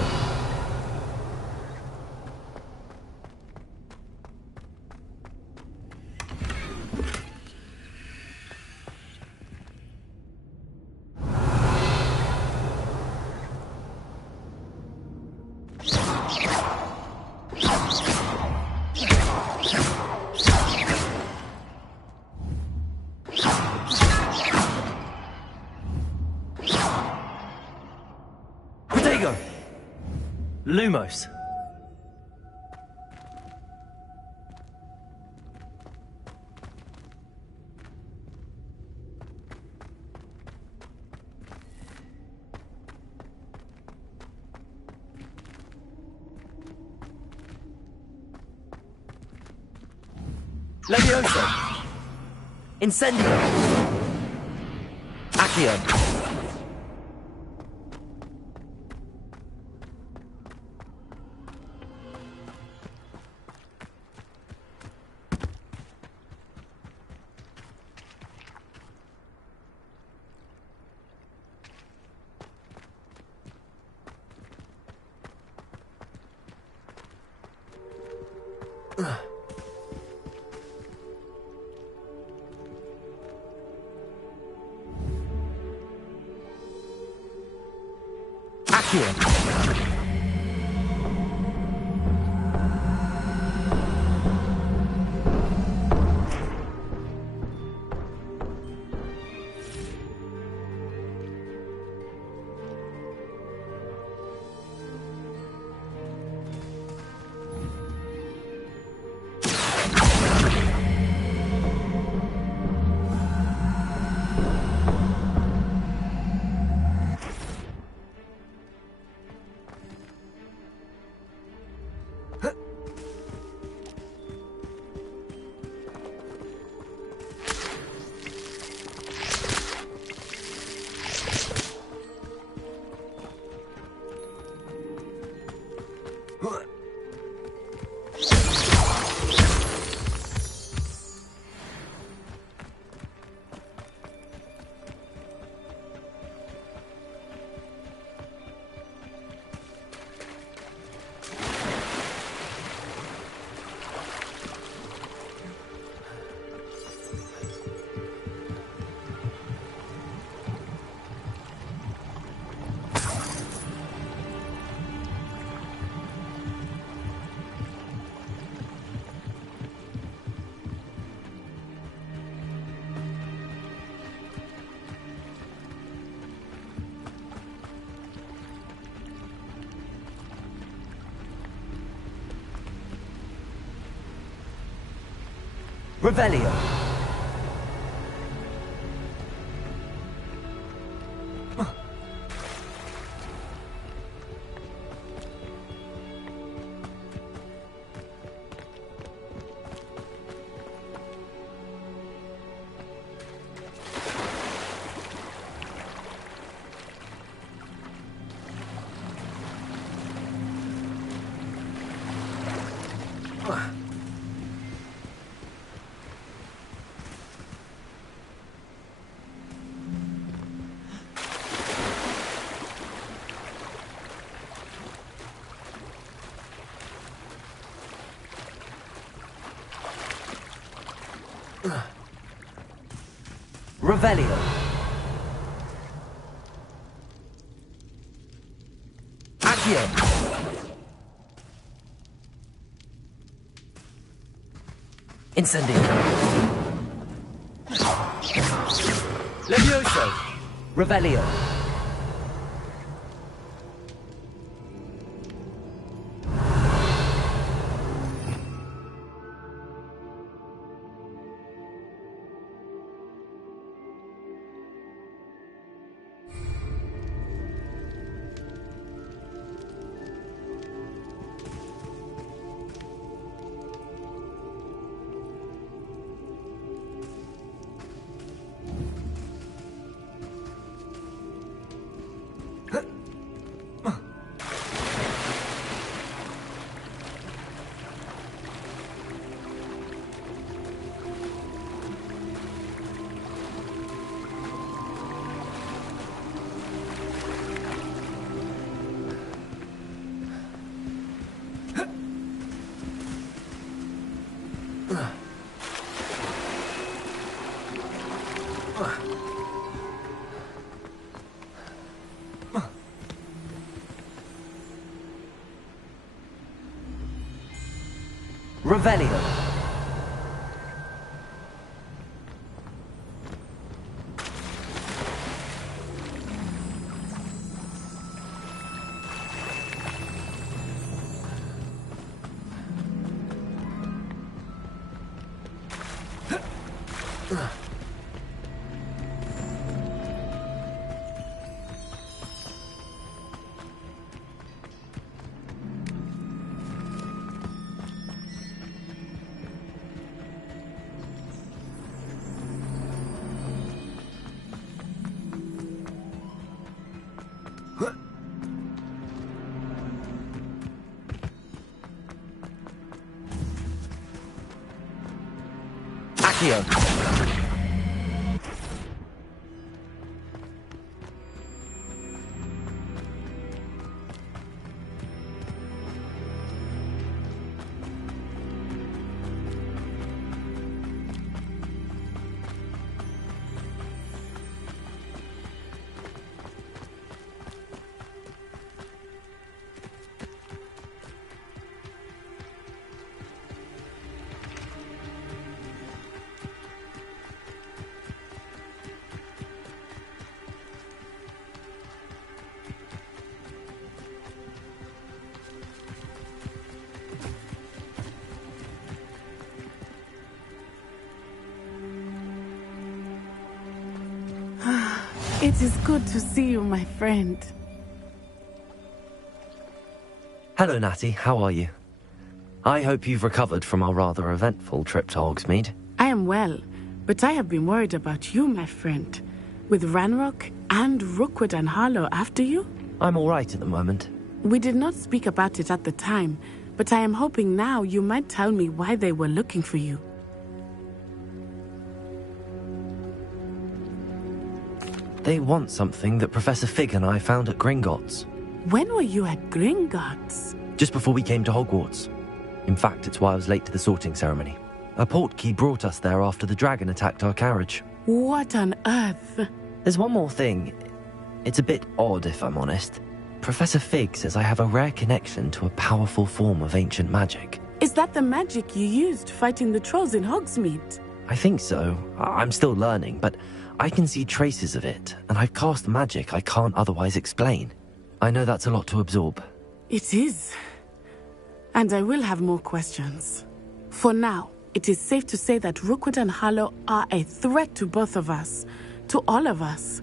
Protego. Lumos. Levioso. Incendio. Accio. Accio. Revelio. Revelio. Accio. Incendio. Levioso. Revelio. Revelio. Accio. It is good to see you, my friend. Hello, Natty. How are you? I hope you've recovered from our rather eventful trip to Hogsmeade. I am well, but I have been worried about you, my friend. With Ranrock and Rookwood and Harlow after you? I'm all right at the moment. We did not speak about it at the time, but I am hoping now you might tell me why they were looking for you. They want something that Professor Fig and I found at Gringotts. When were you at Gringotts? Just before we came to Hogwarts. In fact, it's why I was late to the sorting ceremony. A portkey brought us there after the dragon attacked our carriage. What on earth? There's one more thing. It's a bit odd, if I'm honest. Professor Fig says I have a rare connection to a powerful form of ancient magic. Is that the magic you used fighting the trolls in Hogsmeade? I think so. I'm still learning, but I can see traces of it, and I've cast magic I can't otherwise explain. I know that's a lot to absorb. It is. And I will have more questions. For now, it is safe to say that Rookwood and Harlow are a threat to both of us, to all of us.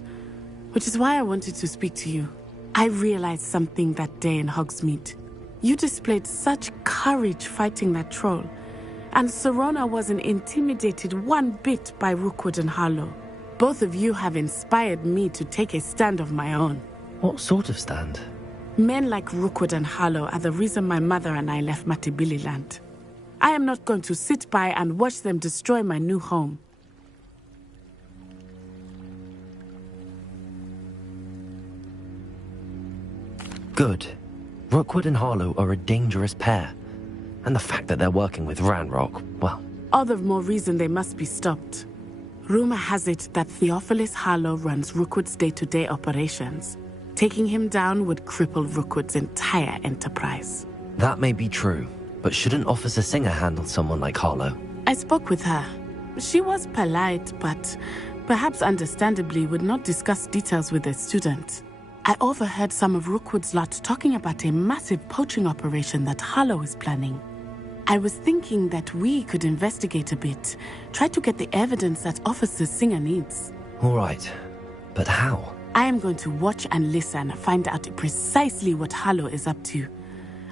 Which is why I wanted to speak to you. I realized something that day in Hogsmeade. You displayed such courage fighting that troll, and Serona wasn't intimidated one bit by Rookwood and Harlow. Both of you have inspired me to take a stand of my own. What sort of stand? Men like Rookwood and Harlow are the reason my mother and I left Matibili land. I am not going to sit by and watch them destroy my new home. Good. Rookwood and Harlow are a dangerous pair. And the fact that they're working with Ranrock, well... All the more reason they must be stopped. Rumor has it that Theophilus Harlow runs Rookwood's day-to-day operations. Taking him down would cripple Rookwood's entire enterprise. That may be true, but shouldn't Officer Singer handle someone like Harlow? I spoke with her. She was polite, but perhaps understandably would not discuss details with a student. I overheard some of Rookwood's lot talking about a massive poaching operation that Harlow is planning. I was thinking that we could investigate a bit, try to get the evidence that Officer Singer needs. All right, but how? I am going to watch and listen, find out precisely what Harlow is up to.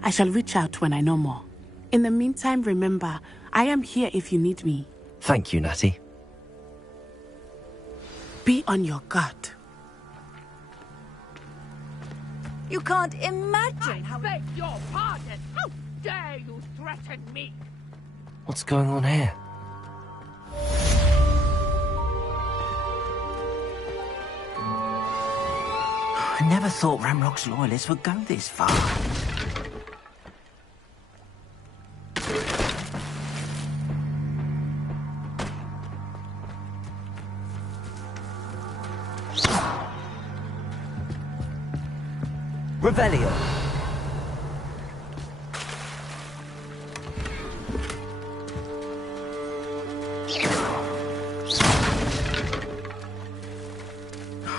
I shall reach out when I know more. In the meantime, remember, I am here if you need me. Thank you, Natty. Be on your guard. You can't imagine I beg your pardon! How dare you threaten me? What's going on here? I never thought Ranrock's loyalists would go this far. Revelio.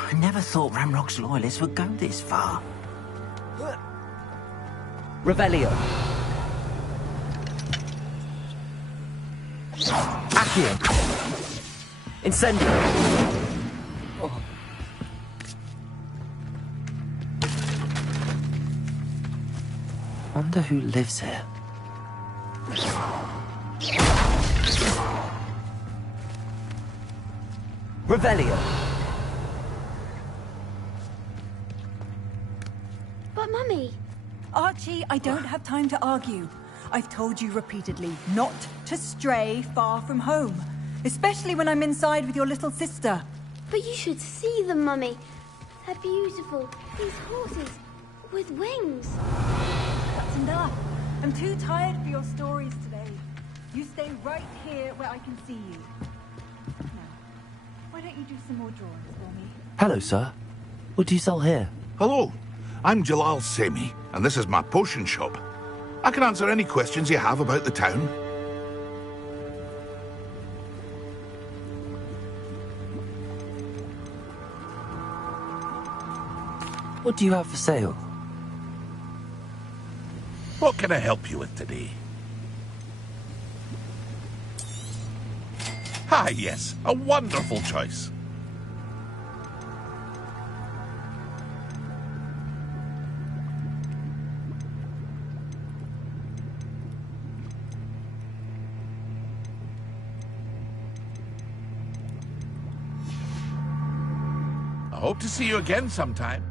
I never thought Ranrock's loyalists would go this far. Revelio. Accio. Incendio. Wonder who lives here. Revelio. But Mummy... Archie, I don't have time to argue. I've told you repeatedly not to stray far from home. Especially when I'm inside with your little sister. But you should see them, Mummy. They're beautiful. These horses with wings. That's enough. I'm too tired for your stories today. You stay right here where I can see you. Now, why don't you do some more drawings for me? Hello, sir. What do you sell here? Hello. I'm Jalal Semi, and this is my potion shop. I can answer any questions you have about the town. What do you have for sale? What can I help you with today? Ah, yes, a wonderful choice. hope to see you again sometime.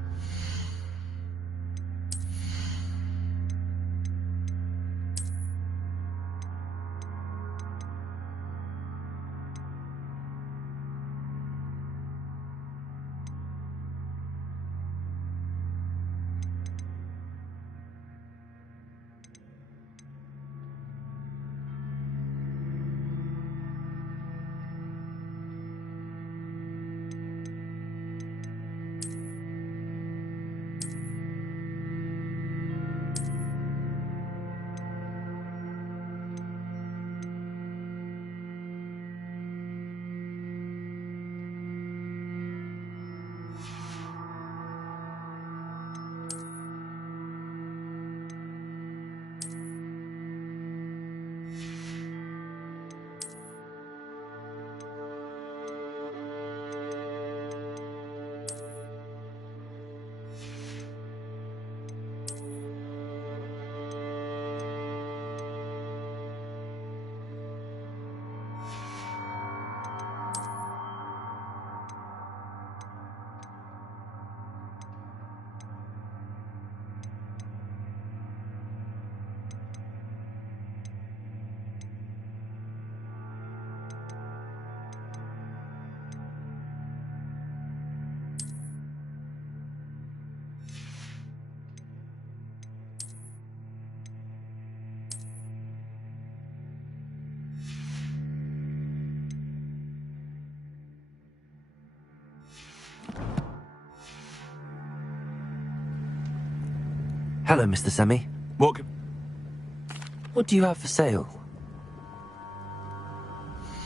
Hello, Mr. Semi. What do you have for sale?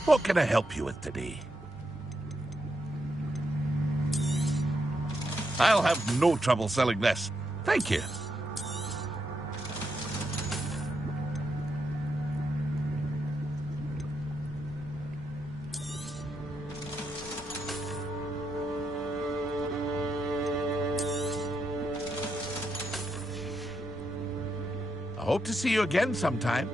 What can I help you with today? I'll have no trouble selling this. Thank you. I hope to see you again sometime.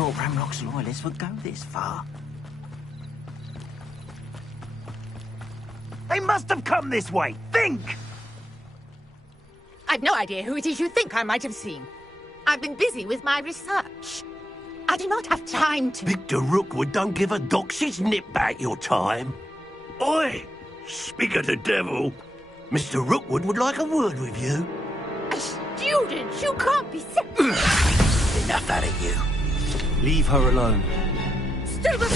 thought Ramrock's loyalists would go this far. They must have come this way. Think! I've no idea who it is you think I might have seen. I've been busy with my research. I do not have time to... Victor Rookwood don't give a doxy's nip back your time. Oi! Speak of the devil. Mr. Rookwood would like a word with you. A student? You can't be Enough out of you. Leave her alone. Stupefy!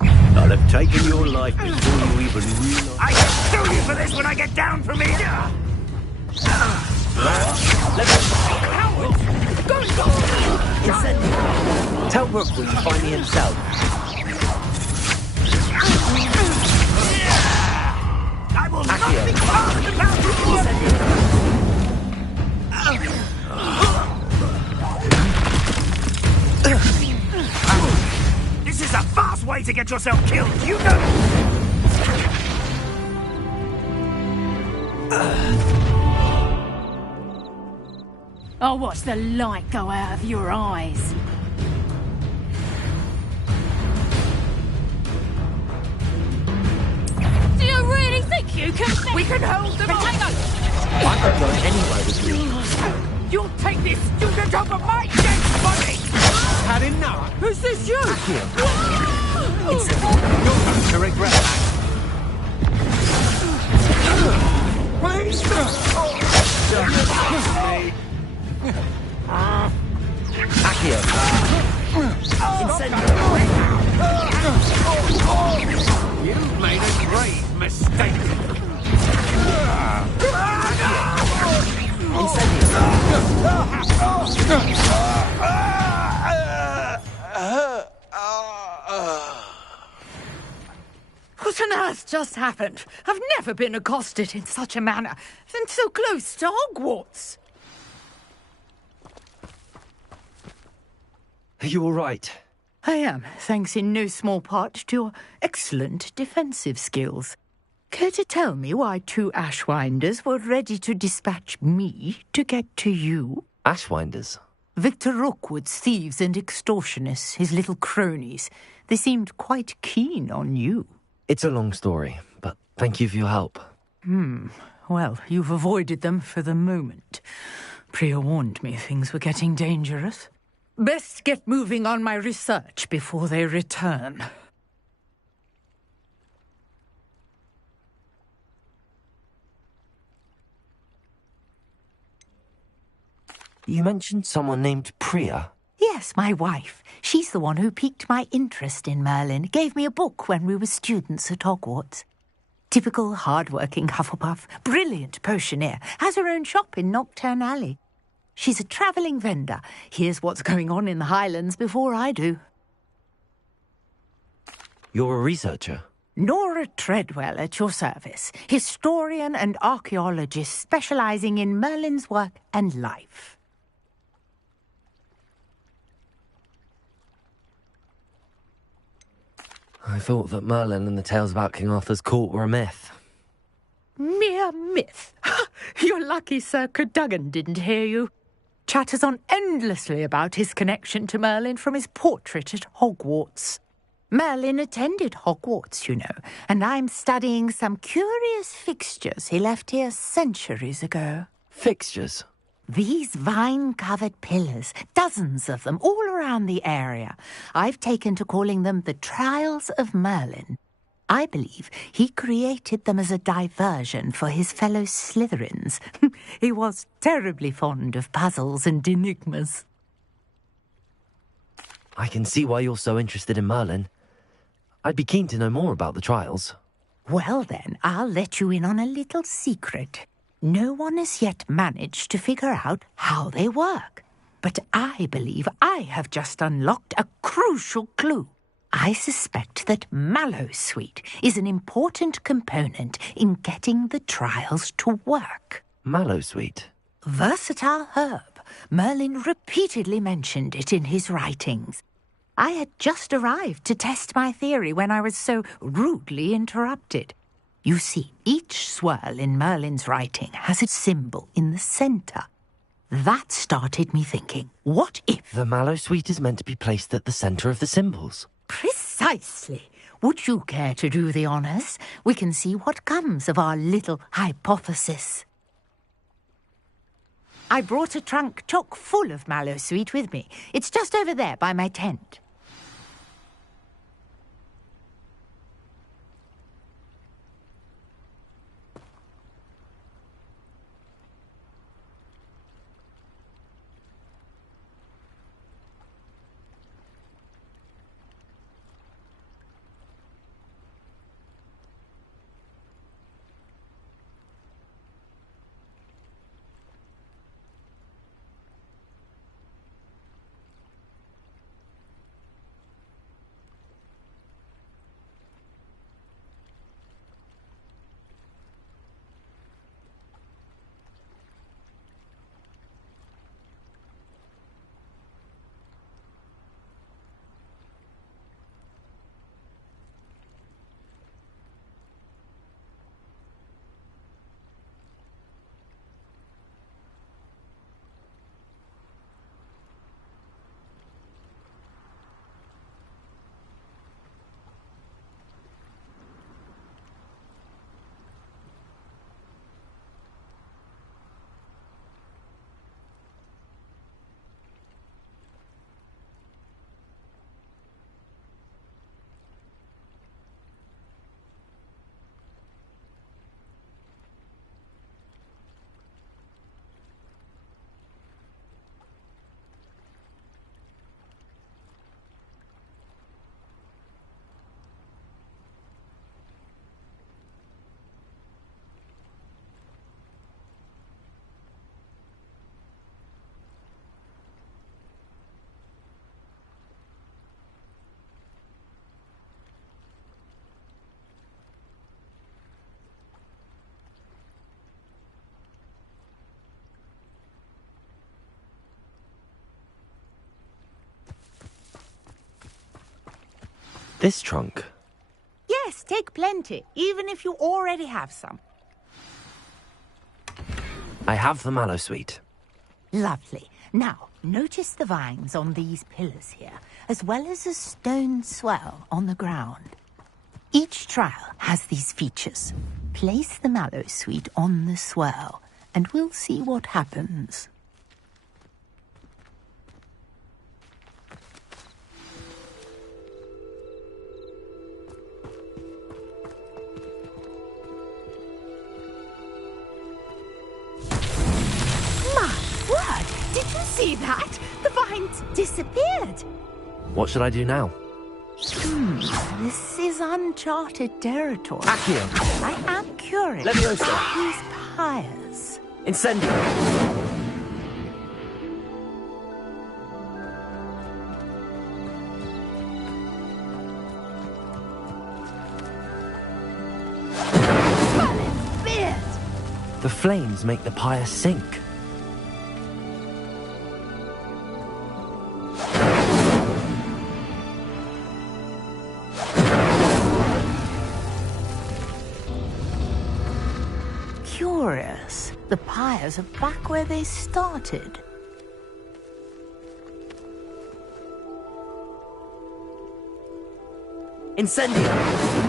I'll have taken your life before you even realize... I can sue you for this when I get down from here! Cowards! Go! Incendio! Tell Rookwood to find me himself. I will not be part about This is a fast way to get yourself killed, you know! I'll watch the light go out of your eyes. Do you really think you can... We can hold them Potato! I'm not going anywhere with you. You'll take this student over my dead body! Had enough? Is this you? It's You're going to regret that. Please! Accio! Incendio! You've made a great mistake. What on earth just happened? I've never been accosted in such a manner, and so close to Hogwarts. Are you all right? I am, thanks in no small part to your excellent defensive skills. Care to tell me why 2 Ashwinders were ready to dispatch me to get to you? Ashwinders? Victor Rookwood's thieves and extortionists, his little cronies. They seemed quite keen on you. It's a long story, but thank you for your help. Well, you've avoided them for the moment. Priya warned me things were getting dangerous. Best get moving on my research before they return. You mentioned someone named Priya. Yes, my wife. She's the one who piqued my interest in Merlin. Gave me a book when we were students at Hogwarts. Typical hard-working Hufflepuff, brilliant potioneer, has her own shop in Knockturn Alley. She's a travelling vendor. Hears what's going on in the Highlands before I do. You're a researcher? Nora Treadwell at your service. Historian and archaeologist specialising in Merlin's work and life. I thought that Merlin and the tales about King Arthur's court were a myth. Mere myth. You're lucky Sir Cadogan didn't hear you. Chatters on endlessly about his connection to Merlin from his portrait at Hogwarts. Merlin attended Hogwarts, you know, and I'm studying some curious fixtures he left here centuries ago. Fixtures? These vine-covered pillars, dozens of them, all around the area. I've taken to calling them the Trials of Merlin. I believe he created them as a diversion for his fellow Slytherins. He was terribly fond of puzzles and enigmas. I can see why you're so interested in Merlin. I'd be keen to know more about the trials. Well then, I'll let you in on a little secret. No one has yet managed to figure out how they work. But I believe I have just unlocked a crucial clue. I suspect that Mallowsweet is an important component in getting the trials to work. Mallowsweet? Versatile herb. Merlin repeatedly mentioned it in his writings. I had just arrived to test my theory when I was so rudely interrupted. You see, each swirl in Merlin's writing has a symbol in the centre. That started me thinking, what if... The mallow sweet is meant to be placed at the centre of the symbols. Precisely. Would you care to do the honours? We can see what comes of our little hypothesis. I brought a trunk chock full of mallow sweet with me. It's just over there by my tent. This trunk? Yes, take plenty, even if you already have some. I have the mallow sweet. Lovely. Now, notice the vines on these pillars here, as well as a stone swell on the ground. Each trial has these features. Place the mallow sweet on the swell, and we'll see what happens. Did you see that? The vines disappeared. What should I do now? This is uncharted territory. Accio! I am curious Leviosa! about these pyres. Incendio! The flames make the pyre sink. Curious. The pyres are back where they started. Incendio!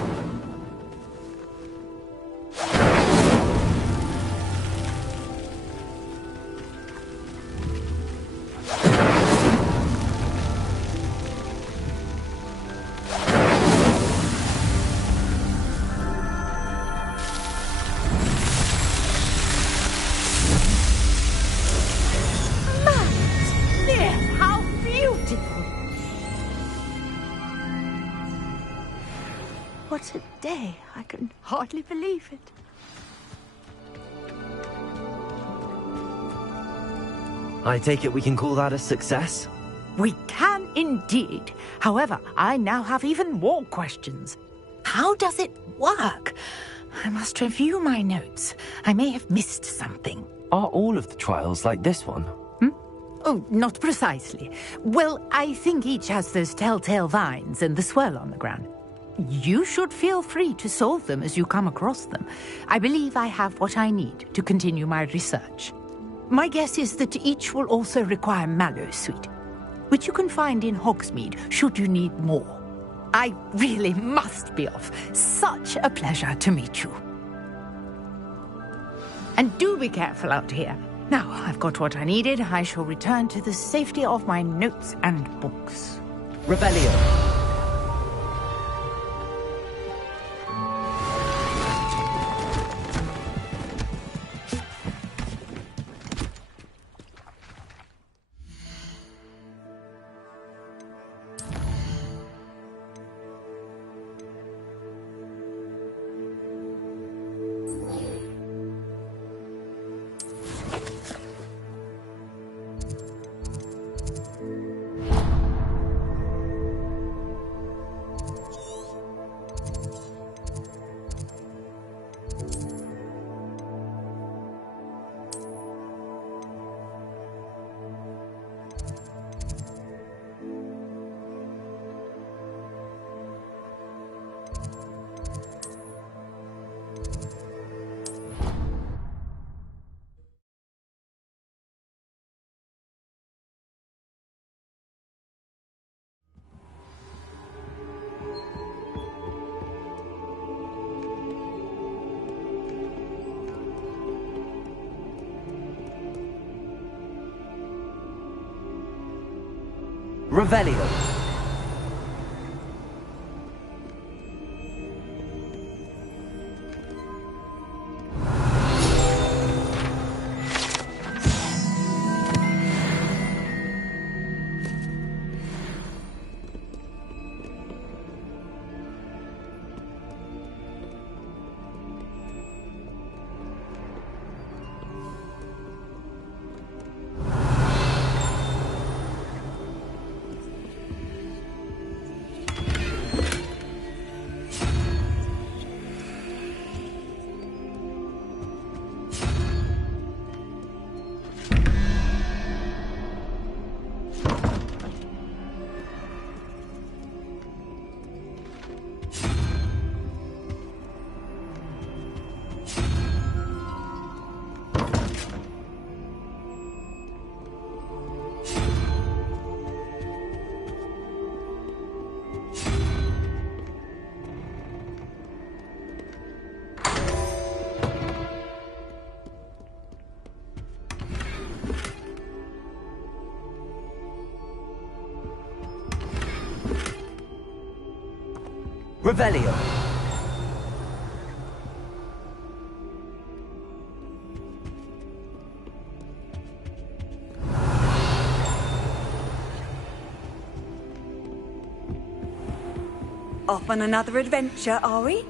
What a day. I can hardly believe it. I take it we can call that a success? We can indeed. However, I now have even more questions. How does it work? I must review my notes. I may have missed something. Are all of the trials like this one? Oh, not precisely. Well, I think each has those telltale vines and the swirl on the ground. You should feel free to solve them as you come across them. I believe I have what I need to continue my research. My guess is that each will also require mallow sweet, which you can find in Hogsmeade should you need more. I really must be off. Such a pleasure to meet you. And do be careful out here. Now, I've got what I needed. I shall return to the safety of my notes and books. Revelio. Revelio. Revelio. Off on another adventure, are we?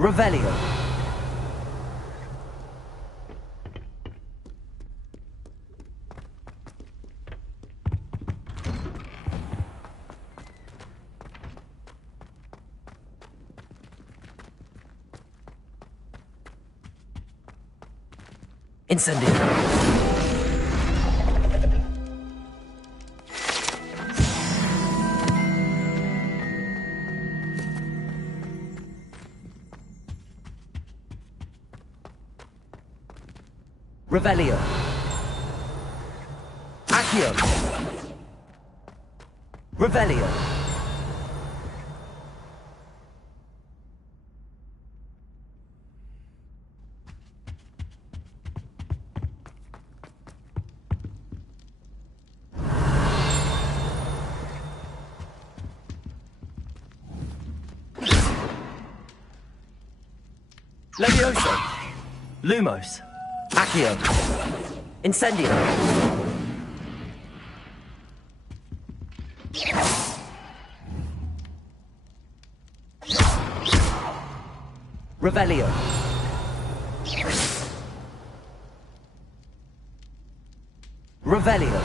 Revelio. Incendio. Revelio. Accio. Revelio. Levioso. Lumos. Accio. Incendio. Revelio. Revelio.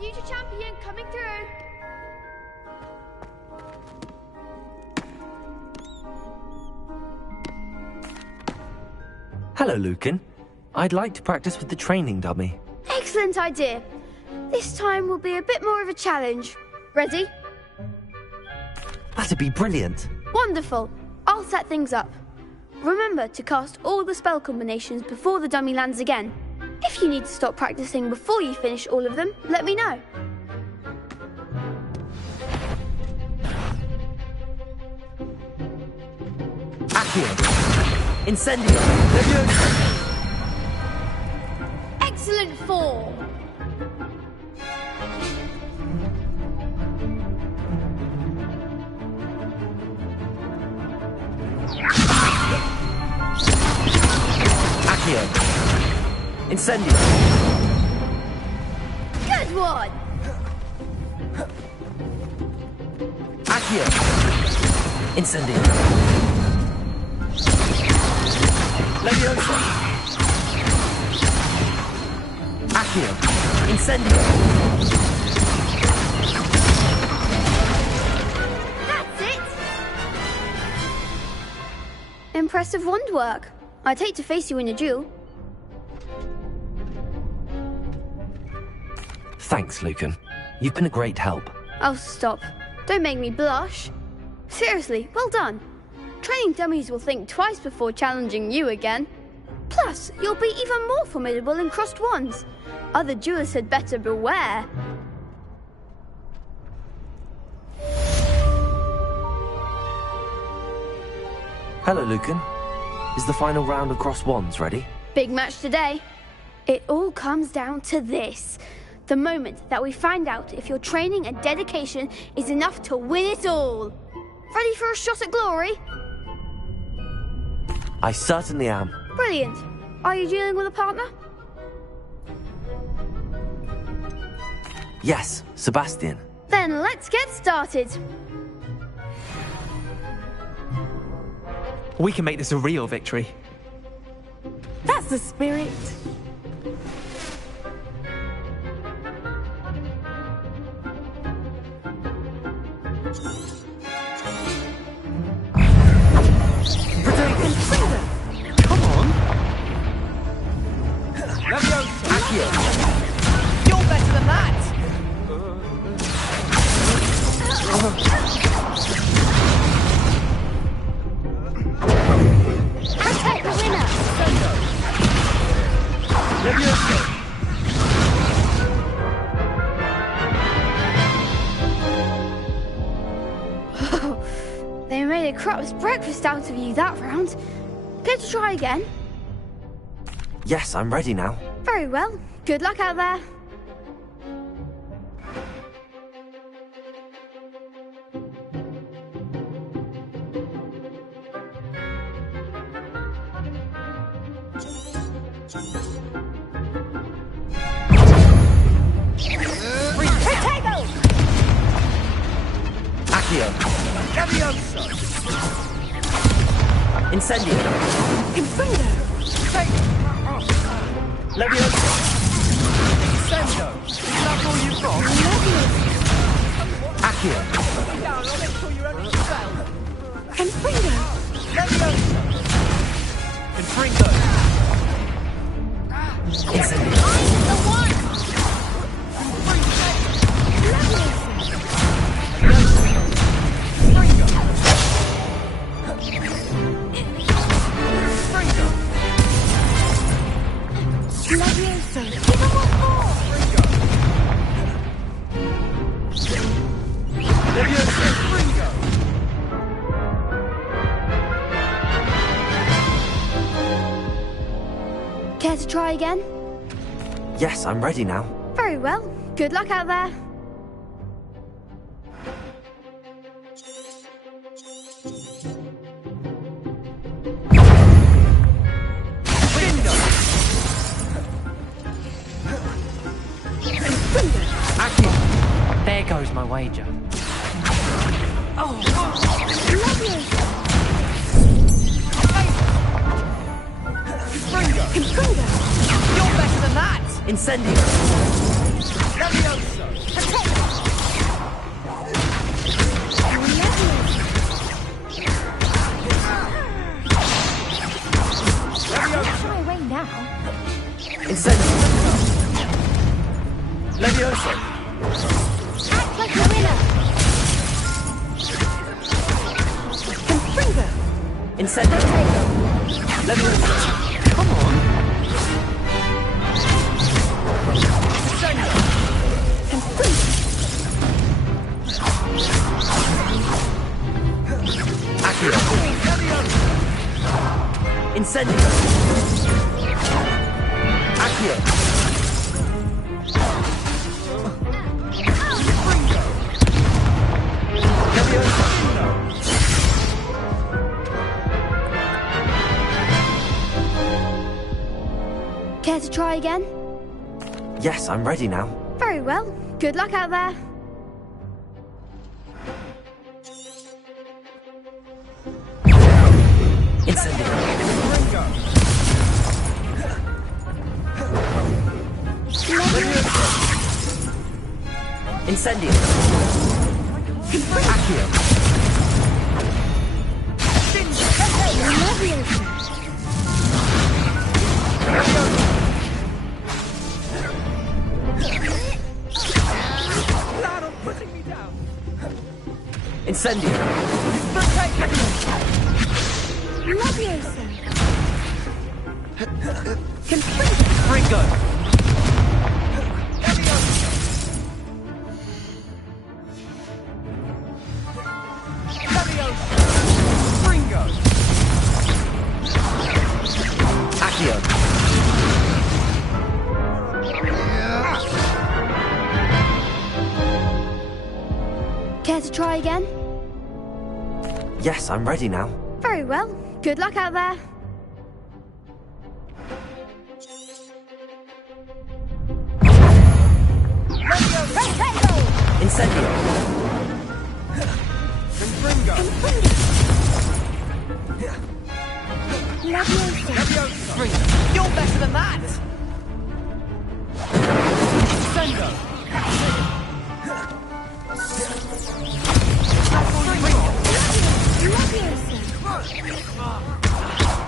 Future champion coming through. Hello, Lucan. I'd like to practice with the training dummy. Excellent idea. This time will be a bit more of a challenge. Ready? That'd be brilliant. Wonderful. I'll set things up. Remember to cast all the spell combinations before the dummy lands again. If you need to stop practicing before you finish all of them, let me know. Accio. Incendio. Levioso. Excellent form. Accio. Incendio. Good one. Accio. Incendio. Levioso. Accio. Incendio. That's it. Impressive wand work. I'd hate to face you in a duel. Thanks, Lucan. You've been a great help. Oh, stop. Don't make me blush. Seriously, well done. Training dummies will think twice before challenging you again. Plus, you'll be even more formidable in crossed wands. Other duelists had better beware. Hello, Lucan. Is the final round of crossed wands ready? Big match today. It all comes down to this. The moment that we find out if your training and dedication is enough to win it all. Ready for a shot at glory? I certainly am. Brilliant. Are you dealing with a partner? Yes, Sebastian. Then let's get started. We can make this a real victory. That's the spirit. Come on. Accio. You're better than that! Protect the winner! They made a crap's breakfast out of you that round. Care to try again? Yes, I'm ready now. Very well. Good luck out there. Accio. Incendio. Incendio. Leviosa. Incendio. Is that all you've got? Accio. Down, I'll make sure you're only spell. Incendio. Leviosa. Infringo. Incendio. The one! Care to try again? Yes, I'm ready now. Very well. Good luck out there. There goes my wager. You're better than that! Incendio. Leviosa. My way now. Incendio. Leviosa. Act like a winner! Incendio. Leviosa. Come on. Accio. Incendio. Accio. Leviosa. Care to try again? Yes, I'm ready now. Very well. Good luck out there. Incendio. Incendio. Accio. Incendio. Ringo. Ringo. Accio. Care to try again? Yes, I'm ready now. Very well. Good luck out there. Incendio. that! Sendo!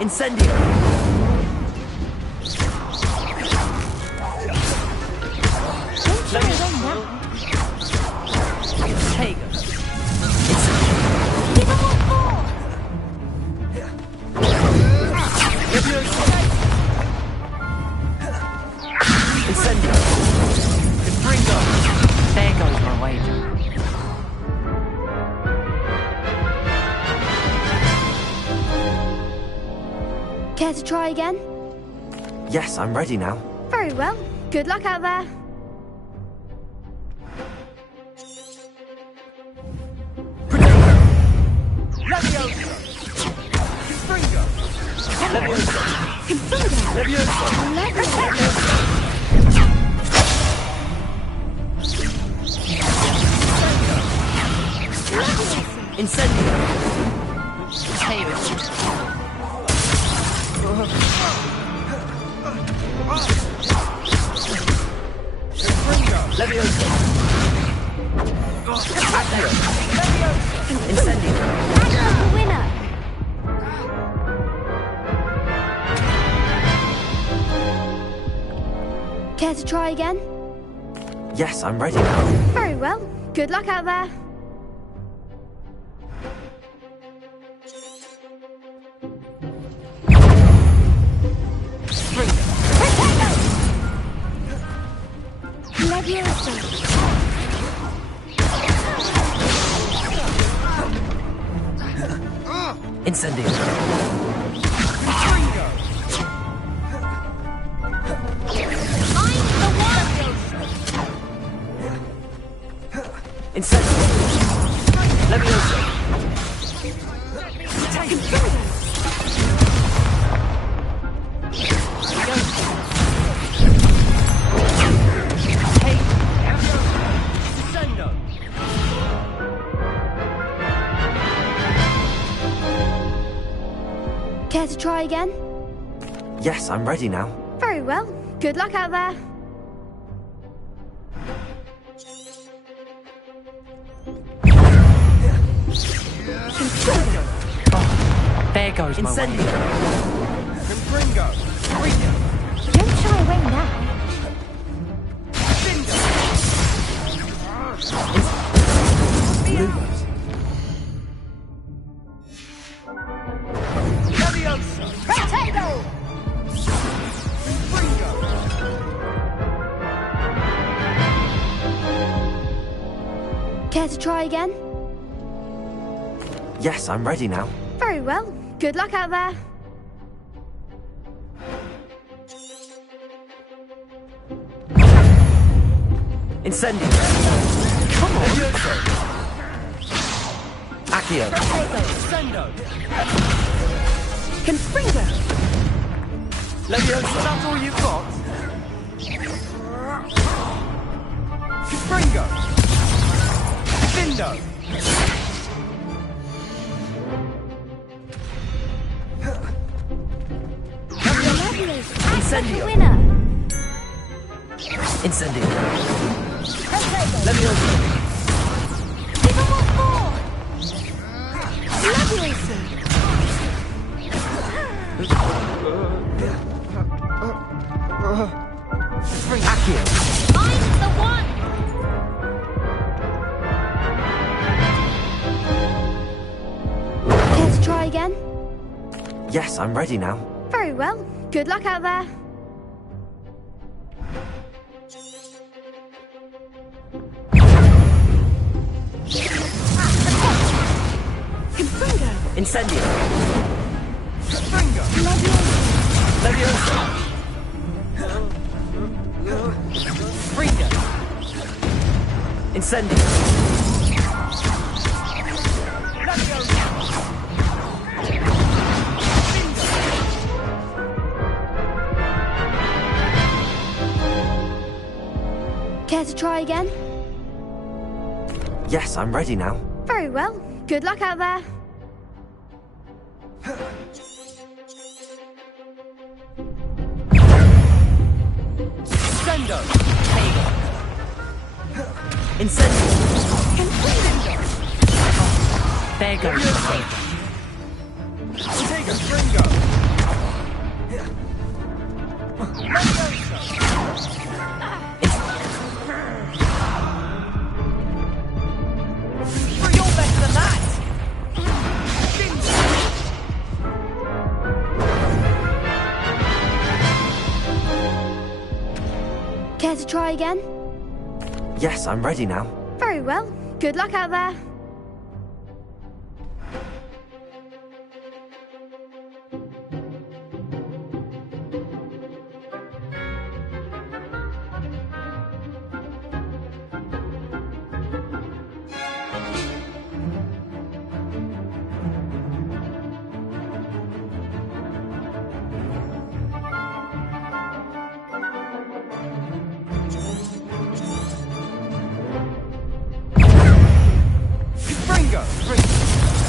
Incendio! Tego! Incendio! Confringo! There goes my wager. Care to try again? Yes, I'm ready now. Very well. Good luck out there. Levioso! Confringo! Levioso! Levioso! Incendio! Levioso! Accio! Incendio! Winner! Care to try again? Yes, I'm ready now. Very well. Good luck out there. Incendio! Incendio! Levioso! Care to try again? Yes, I'm ready now. Very well. Good luck out there. There goes my Incendio! wager. Confringo! Don't shy away now. Levioso! Potato! Confringo! Care to try again? Yes, I'm ready now. Very well. Good luck out there. Incendio! Come on! Levioso! Accio! Sendo! Confringo! Levioso! That's all you've got? Confringo! Findo! Incendio! Winner! Incendio! Levioso! Give him what for! Accio! I'm the one! Care to try again? Yes, I'm ready now. Very well. Good luck out there. Confringo! Incendio! Confringo! Levioso! Confringo! Incendio! Levioso! Care to try again? Yes, I'm ready now. Very well. Good luck out there. Incendio! There goes. Potato, Gringo! You're better than that! Care to try again? Yes, I'm ready now. Very well. Good luck out there.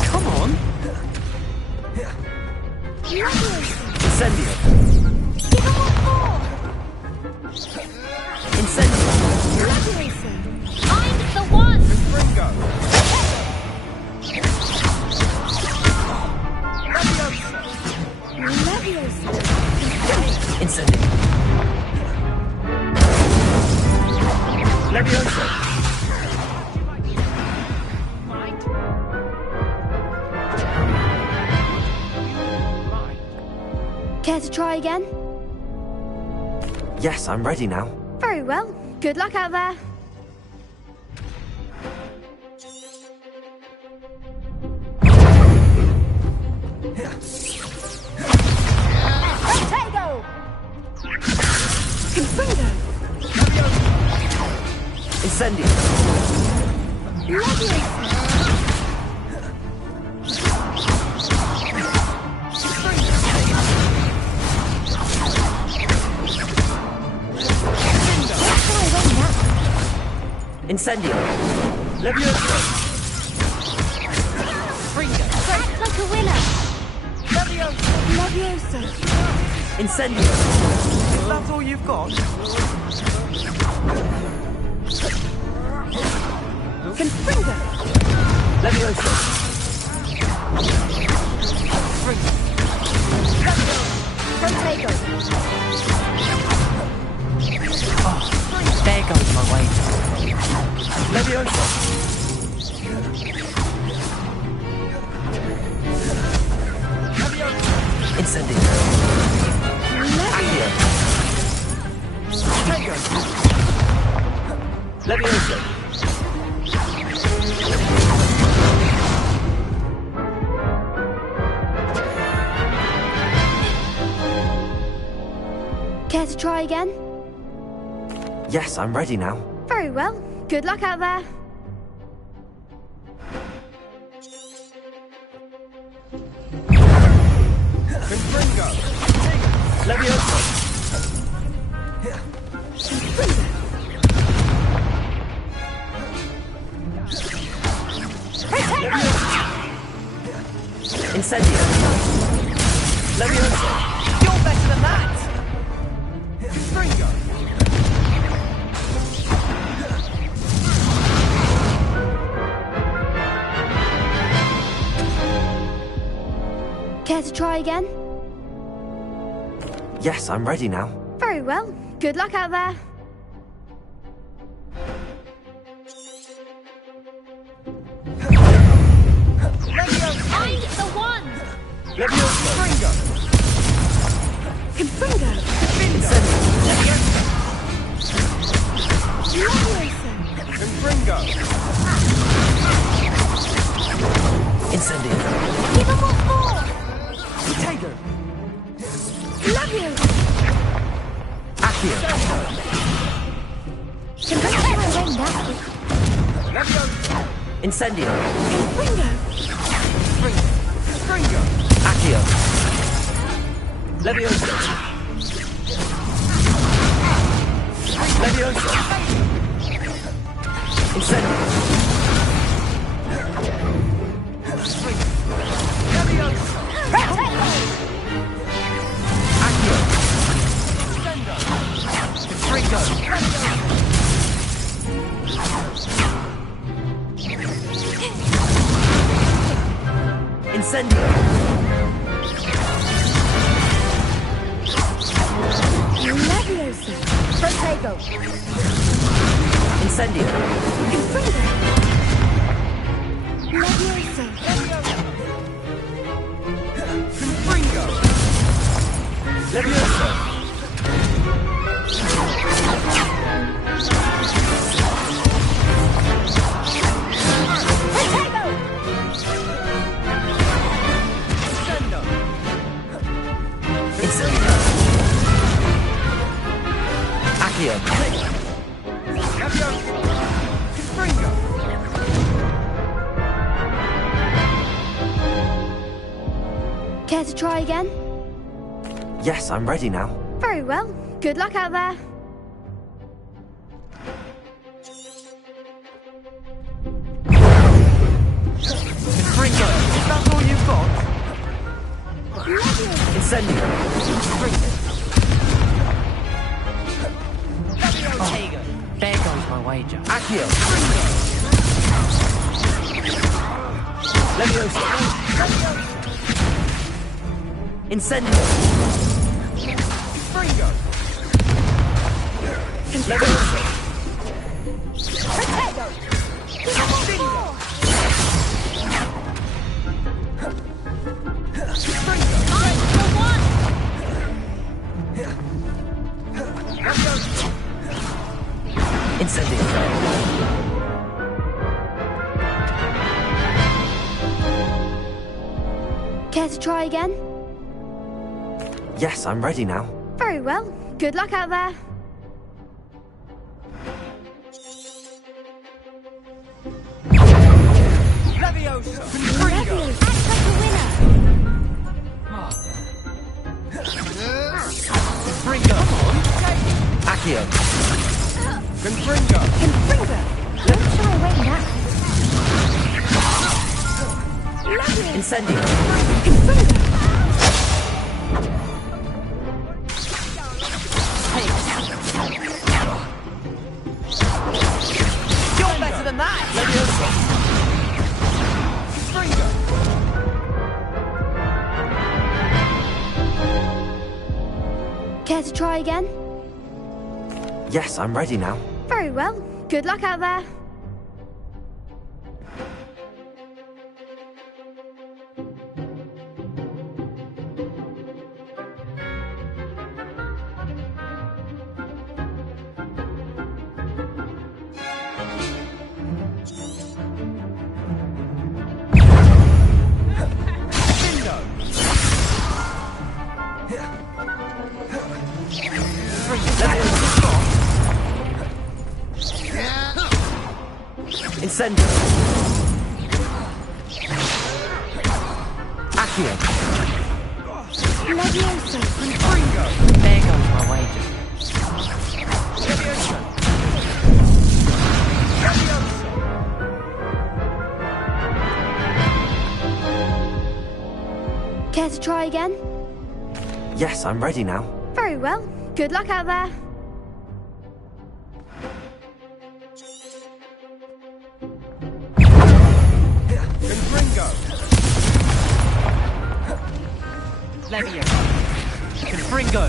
Come on! Incendio! Incendio! Find the one! Gringo! Incendio! Leviosa! Care to try again? Yes, I'm ready now. Very well. Good luck out there. Potato! Confringo! Incendio! Incendio! Leviosa! Act like a winner! Leviosa! Incendio! If that's all you've got. Confringo! Leviosa! Potato! There goes my wager. Leviosa! Incendio! Accio! Leviosa! Care to try again? Yes, I'm ready now. Very well. Good luck out there. Confringo! Leviosa! Incendio! Leviosa! You're better than that! Confringo! Care to try again? Yes, I'm ready now. Very well. Good luck out there. Find the one! Leviosa! Confringo! Confringo! Confringo! Incendio! Give him what for! Potato! Leviosa! Accio! Incendio! Confringo! Confringo! Accio! Leviosa! Leviosa! Incendio! Accio! Confringo! Incendio! Leviosa! Protego! Incendio! Confringo! Leviosa! Confringo! Leviosa! Accio. Confringo! Care to try again? Yes, I'm ready now. Very well. Good luck out there. Confringo! Is that all you've got? Incendio! Oh, there goes my wager. Accio! Leviosa! Incendio! Confringo! Leviosa! Protego! Incendio! Care to try again? Yes, I'm ready now. Very well. Good luck out there. Leviosa! Confringo! Act like a winner. Confringo! Accio! Confringo! Confringo! Don't shy away now. Incendio! Confringo! You're better than that! Leviosa! Confringo! Care to try again? Yes, I'm ready now. Very well. Good luck out there. Incendio! Accio! Leviosa! Confringo! There goes my wager. Leviosa! Care to try again? Yes, I'm ready now. Very well. Good luck out there. Confringo! Leviosa. Confringo.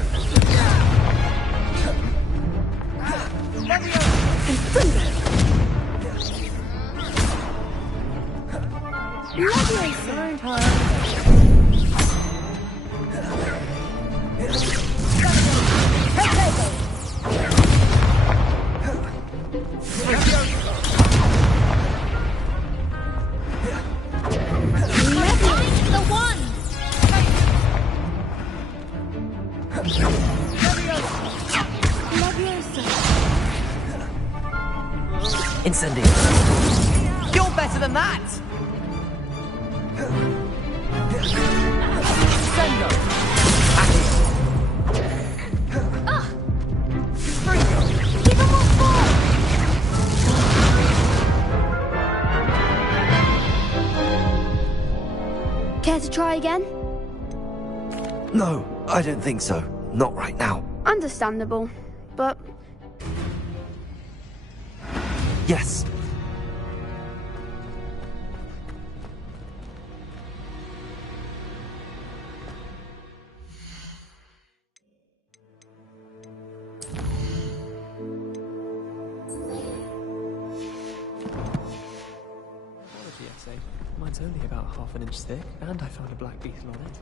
Incendio! You're better than that! Sendo! Give him more ball! Care to try again? No, I don't think so. Not right now. Understandable, but Yes. It's only about half an inch thick, and I found a black beetle on it.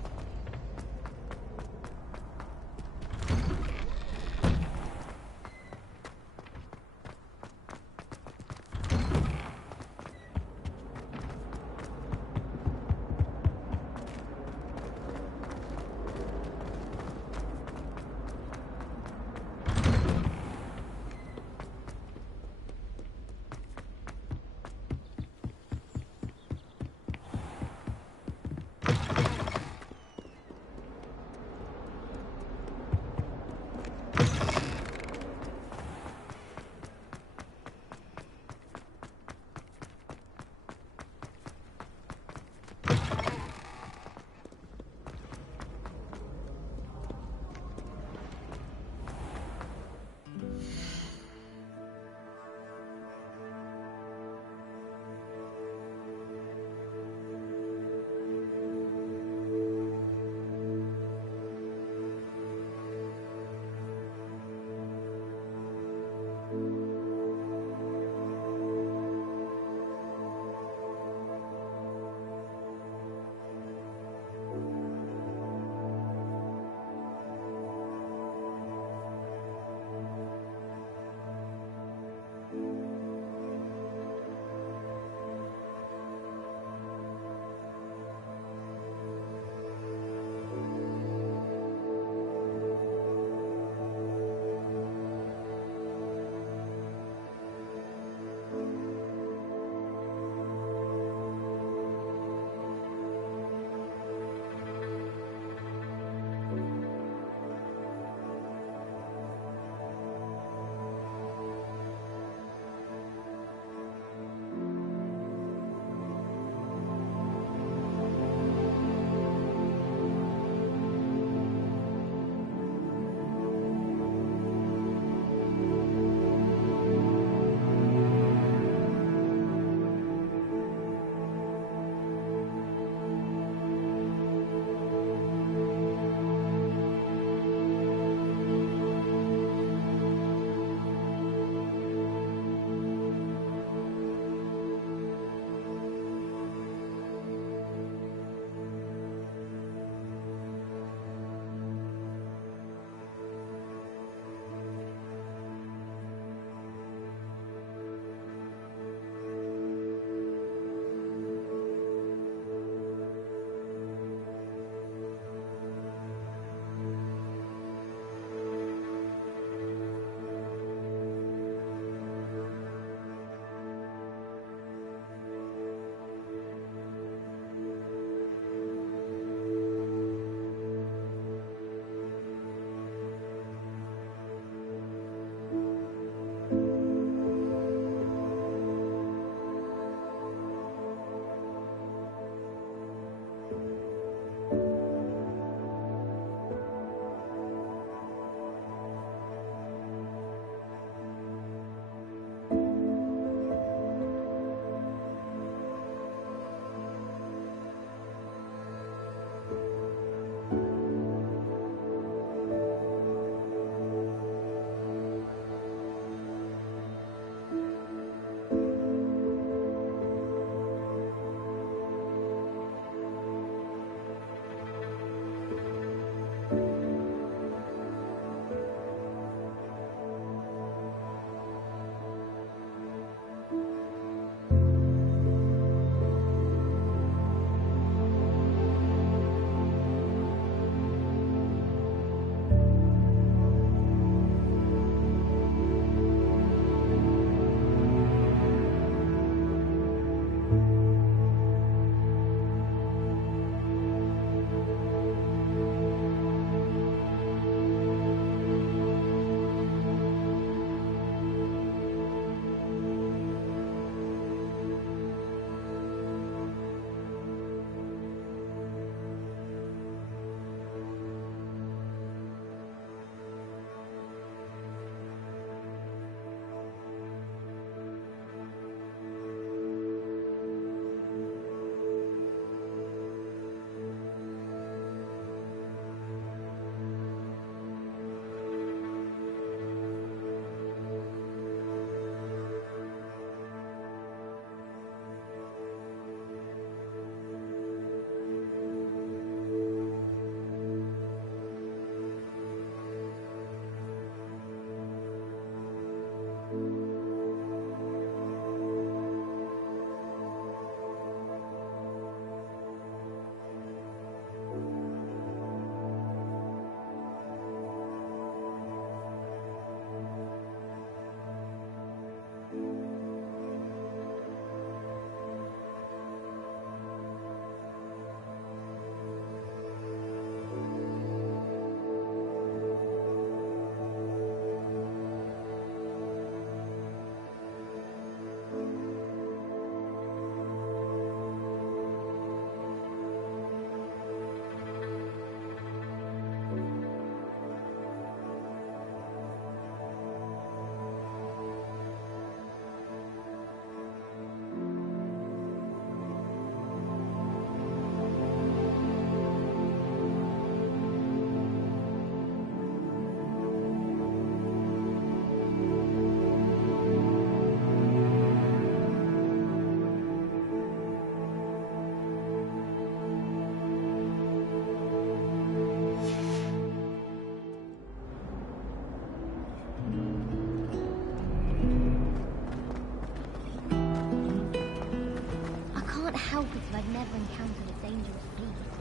help it if I'd never encountered a dangerous beast.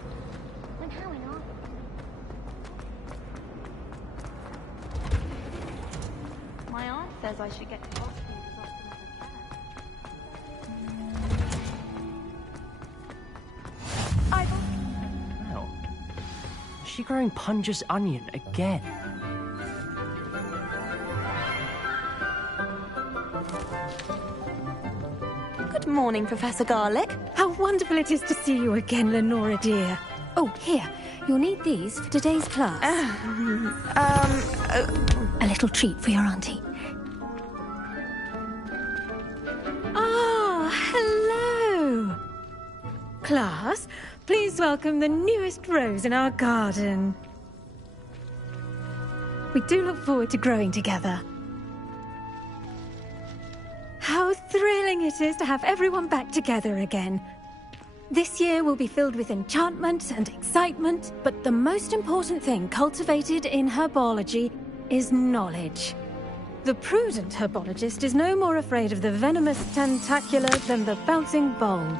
When how in Arthur? My aunt says I should get to hospital as often as I can. Wow. Is she growing Punja's onion again? Good morning, Professor Garlick. How wonderful it is to see you again, Lenora dear. Oh, here. You'll need these for today's class. A little treat for your auntie. Ah, hello. Class, please welcome the newest rose in our garden. We do look forward to growing together. How thrilling it is to have everyone back together again. This year will be filled with enchantment and excitement, but the most important thing cultivated in herbology is knowledge. The prudent herbologist is no more afraid of the venomous tentacula than the bouncing bulb.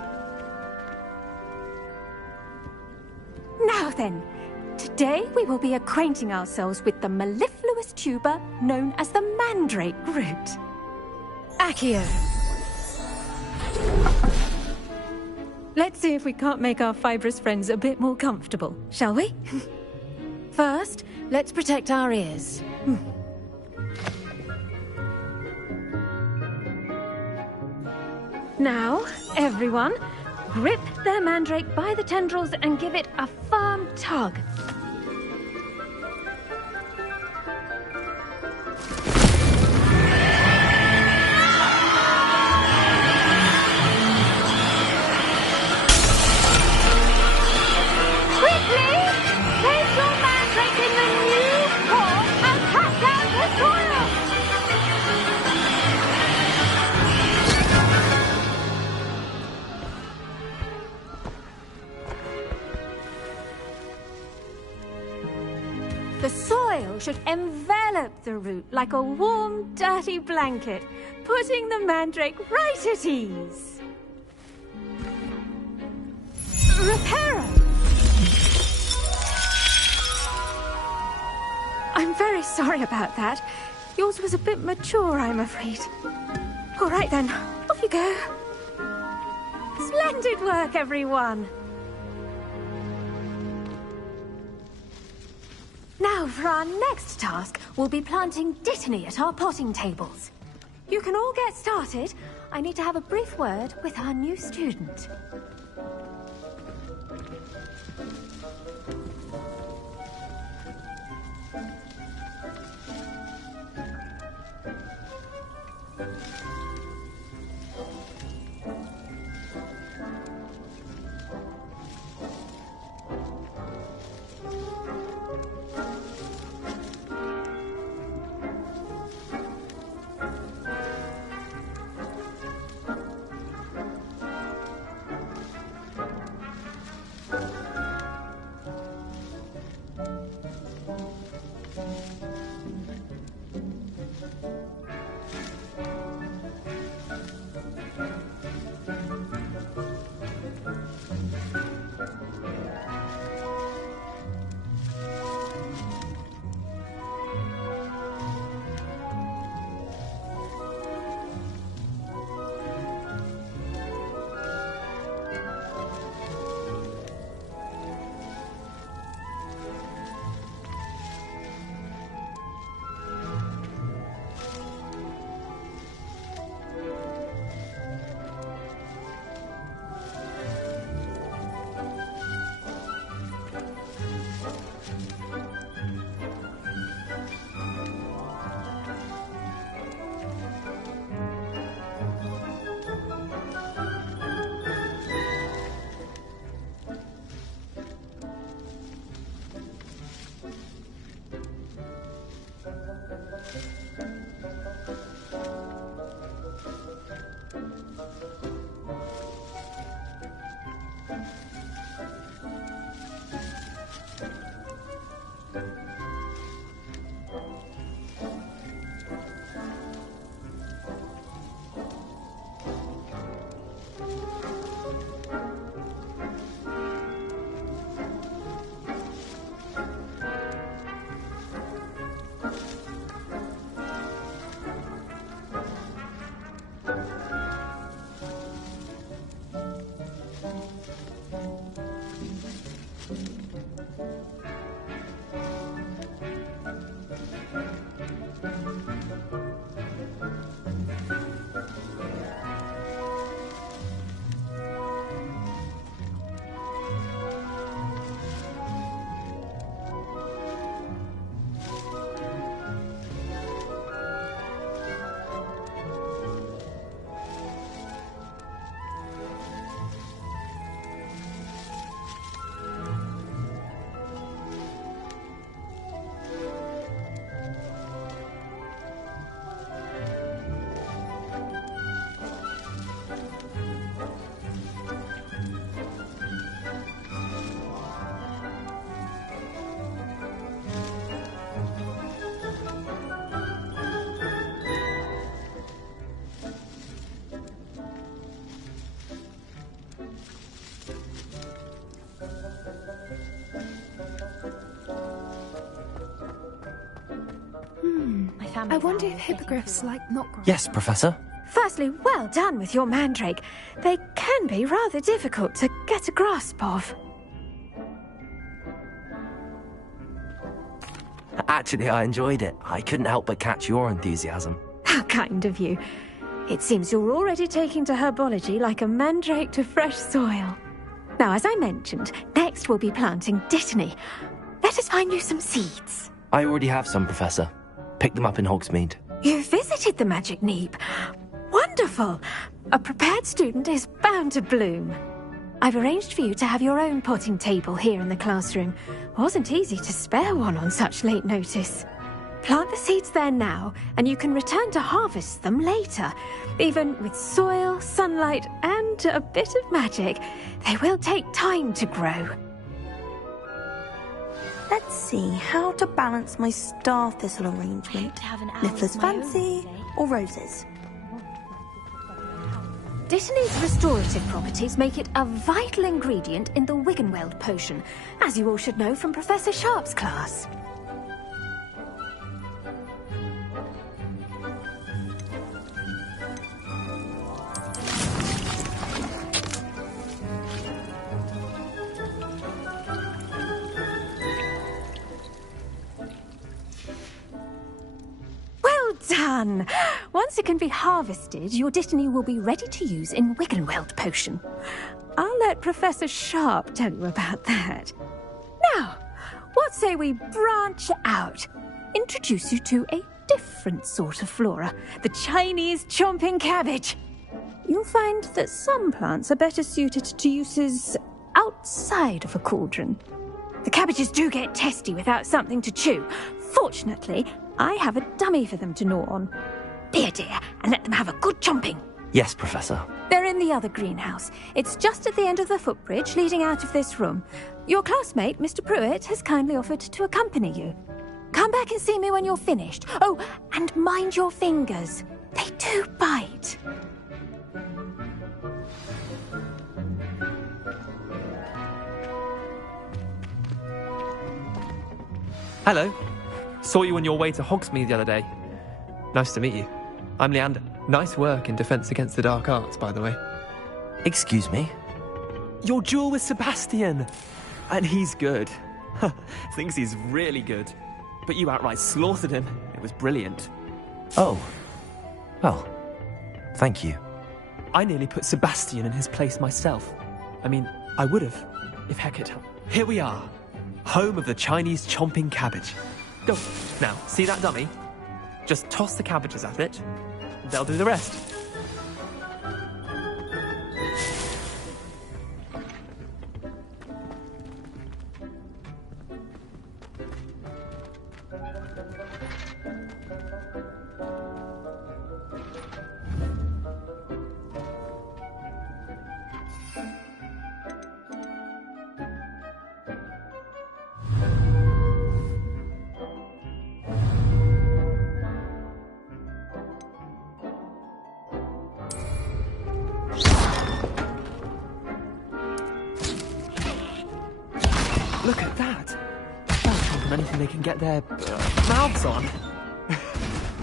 Now then, today we will be acquainting ourselves with the mellifluous tuber known as the mandrake root. Accio. Let's see if we can't make our fibrous friends a bit more comfortable, shall we? First, let's protect our ears. Now, everyone, grip their mandrake by the tendrils and give it a firm tug. The soil should envelop the root like a warm, dirty blanket, putting the mandrake right at ease. Reparo! I'm very sorry about that. Yours was a bit mature, I'm afraid. All right then, off you go. Splendid work, everyone. Now, for our next task, we'll be planting Dittany at our potting tables. You can all get started. I need to have a brief word with our new student. I wonder if hippogriffs like not grass. Yes, Professor. Firstly, well done with your mandrake. They can be rather difficult to get a grasp of. Actually, I enjoyed it. I couldn't help but catch your enthusiasm. How kind of you. It seems you're already taking to herbology like a mandrake to fresh soil. Now, as I mentioned, next we'll be planting Dittany. Let us find you some seeds. I already have some, Professor. Picked them up in Hogsmeade. You visited the Magic Neep. Wonderful! A prepared student is bound to bloom. I've arranged for you to have your own potting table here in the classroom. Wasn't easy to spare one on such late notice. Plant the seeds there now, and you can return to harvest them later. Even with soil, sunlight, and a bit of magic, they will take time to grow. Let's see how to balance my star thistle arrangement. Niffler's fancy or roses? Dittany's restorative properties make it a vital ingredient in the Wiggenweld potion, as you all should know from Professor Sharp's class. Well done! Once it can be harvested, your Dittany will be ready to use in Wiggenweld potion. I'll let Professor Sharp tell you about that. Now, what say we branch out? Introduce you to a different sort of flora, the Chinese chomping cabbage. You'll find that some plants are better suited to uses outside of a cauldron. The cabbages do get testy without something to chew. Fortunately, I have a dummy for them to gnaw on. Be a dear and let them have a good chomping. Yes, Professor. They're in the other greenhouse. It's just at the end of the footbridge leading out of this room. Your classmate, Mr. Pruitt, has kindly offered to accompany you. Come back and see me when you're finished. Oh, and mind your fingers. They do bite. Hello. Saw you on your way to Hogsmeade the other day. Nice to meet you. I'm Leander. Nice work in Defense Against the Dark Arts, by the way. Excuse me? Your duel with Sebastian! And he's good. Thinks he's really good. But you outright slaughtered him. It was brilliant. Oh. Well, thank you. I nearly put Sebastian in his place myself. I mean, I would have, if Heck had helped. Here we are. Home of the Chinese chomping cabbage. Go. Now, see that dummy? Just toss the cabbages at it. They'll do the rest. Look at that! That'll come from anything they can get their mouths on.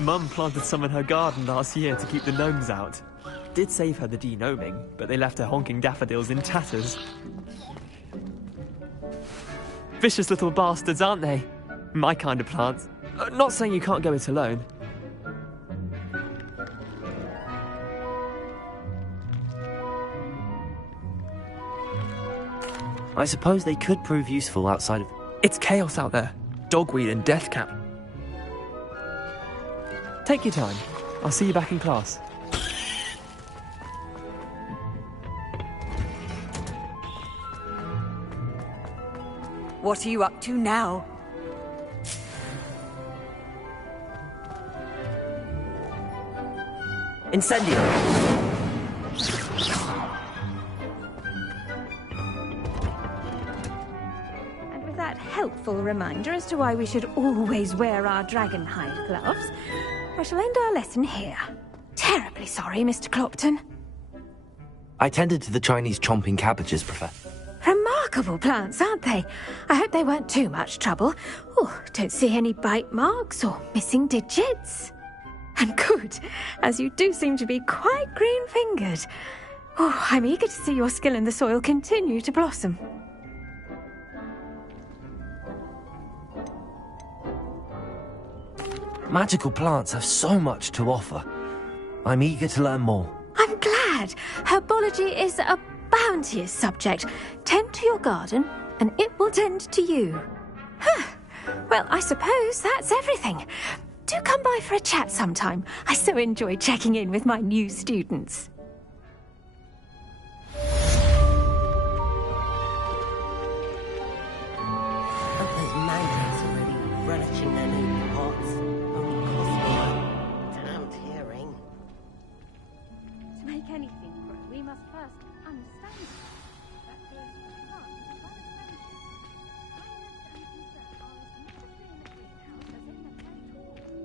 Mum planted some in her garden last year to keep the gnomes out. Did save her the de-gnoming, but they left her honking daffodils in tatters. Vicious little bastards, aren't they? My kind of plants. Not saying you can't go it alone. I suppose they could prove useful outside of... It's chaos out there. Dogweed and deathcap. Take your time. I'll see you back in class. What are you up to now? Incendio! Helpful reminder as to why we should always wear our dragon hide gloves, I shall end our lesson here. Terribly sorry, Mr. Clopton. I tended to the Chinese chomping cabbages, Professor. From Remarkable plants, aren't they? I hope they weren't too much trouble. Oh, don't see any bite marks or missing digits. And good, as you do seem to be quite green-fingered. Oh, I'm eager to see your skill in the soil continue to blossom. Magical plants have so much to offer. I'm eager to learn more. I'm glad. Herbology is a bounteous subject. Tend to your garden, and it will tend to you. Huh. Well, I suppose that's everything. Do come by for a chat sometime. I so enjoy checking in with my new students. Those mangoes are really relishing their new pots. Only cost me a damned hearing. To make anything grow, we must first understand it. That goes for plants as well as friendship. Kindness and concern are as necessary in the greenhouse as in the territory.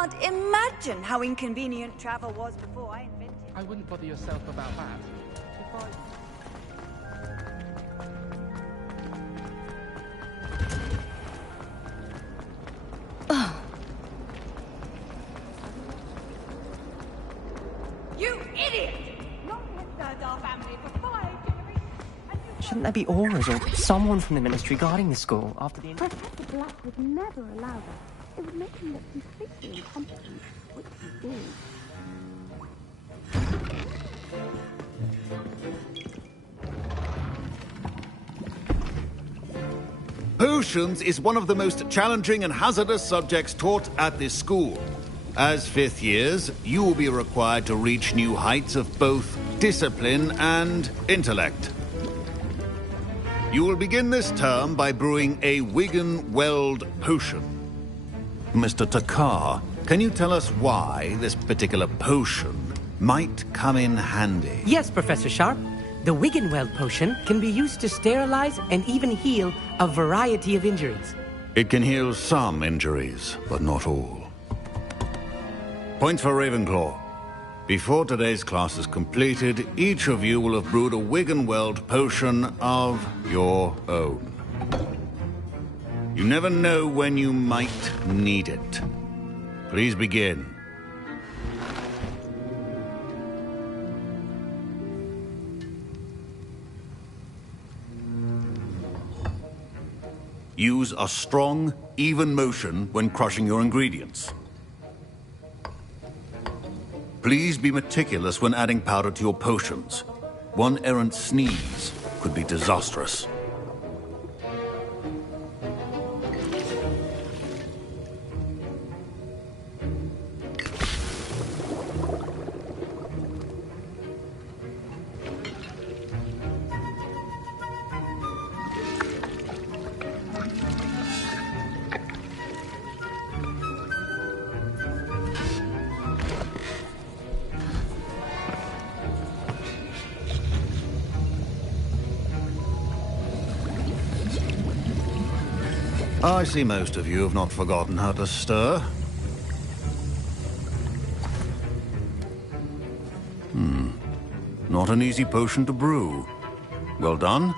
can't imagine how inconvenient travel was before I invented it. I wouldn't bother yourself about that. If I... You idiot! Long has served our family for 5 generations. Shouldn't there be auras or someone from the ministry guarding the school after the... Professor Black would never allow that. It would make him look completely incompetent, which he is. Potions is one of the most challenging and hazardous subjects taught at this school. As fifth years, you will be required to reach new heights of both discipline and intellect. You will begin this term by brewing a Wigan-Weld potion. Mr. Takar, can you tell us why this particular potion might come in handy? Yes, Professor Sharp. The Wigan-Weld potion can be used to sterilize and even heal a variety of injuries. It can heal some injuries, but not all. Point for Ravenclaw. Before today's class is completed, each of you will have brewed a Wigan-Weld potion of your own. You never know when you might need it. Please begin. Use a strong, even motion when crushing your ingredients. Please be meticulous when adding powder to your potions. One errant sneeze could be disastrous. I see most of you have not forgotten how to stir. Not an easy potion to brew. Well done.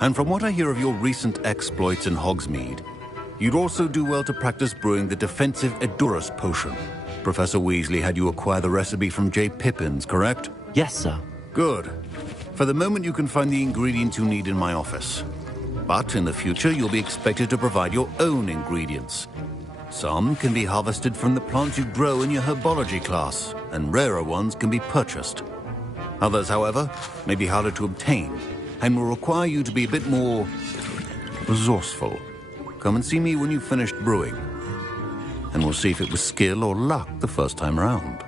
And from what I hear of your recent exploits in Hogsmeade, you'd also do well to practice brewing the defensive Edurus potion. Professor Weasley had you acquire the recipe from J. Pippins, correct? Yes, sir. Good. For the moment, you can find the ingredients you need in my office. But in the future, you'll be expected to provide your own ingredients. Some can be harvested from the plants you grow in your herbology class, and rarer ones can be purchased. Others, however, may be harder to obtain, and will require you to be a bit more resourceful. Come and see me when you've finished brewing, and we'll see if it was skill or luck the first time round.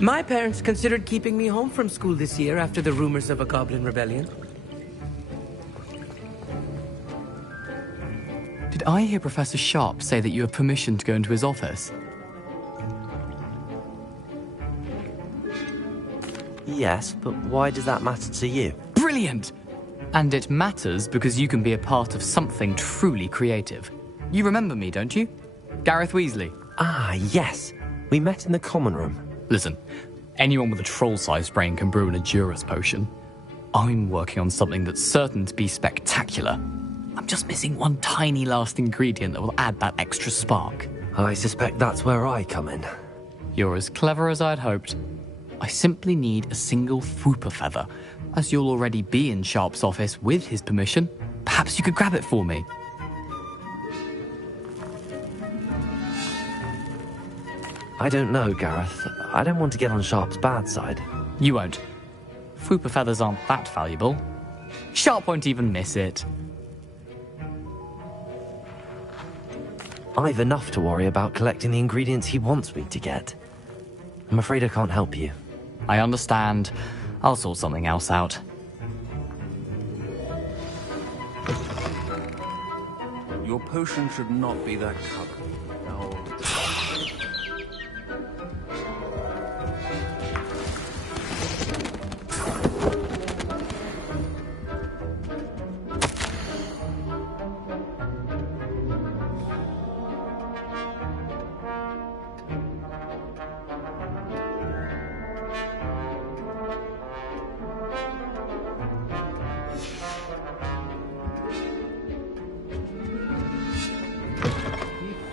My parents considered keeping me home from school this year after the rumors of a goblin rebellion. Did I hear Professor Sharp say that you have permission to go into his office? Yes, but why does that matter to you? Brilliant! And it matters because you can be a part of something truly creative. You remember me, don't you? Gareth Weasley. Ah, yes. We met in the common room. Listen, anyone with a troll-sized brain can brew an Edurus potion. I'm working on something that's certain to be spectacular. I'm just missing one tiny last ingredient that will add that extra spark. I suspect that's where I come in. You're as clever as I'd hoped. I simply need a single Fwooper feather. As you'll already be in Sharp's office with his permission, perhaps you could grab it for me. I don't know, Gareth. I don't want to get on Sharp's bad side. You won't. Fwooper feathers aren't that valuable. Sharp won't even miss it. I've enough to worry about collecting the ingredients he wants me to get. I'm afraid I can't help you. I understand. I'll sort something else out. Your potion should not be that covered. Now...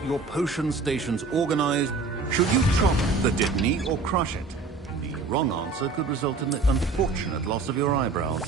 Your potion station's organized. Should you chop the Dittany or crush it? The wrong answer could result in the unfortunate loss of your eyebrows.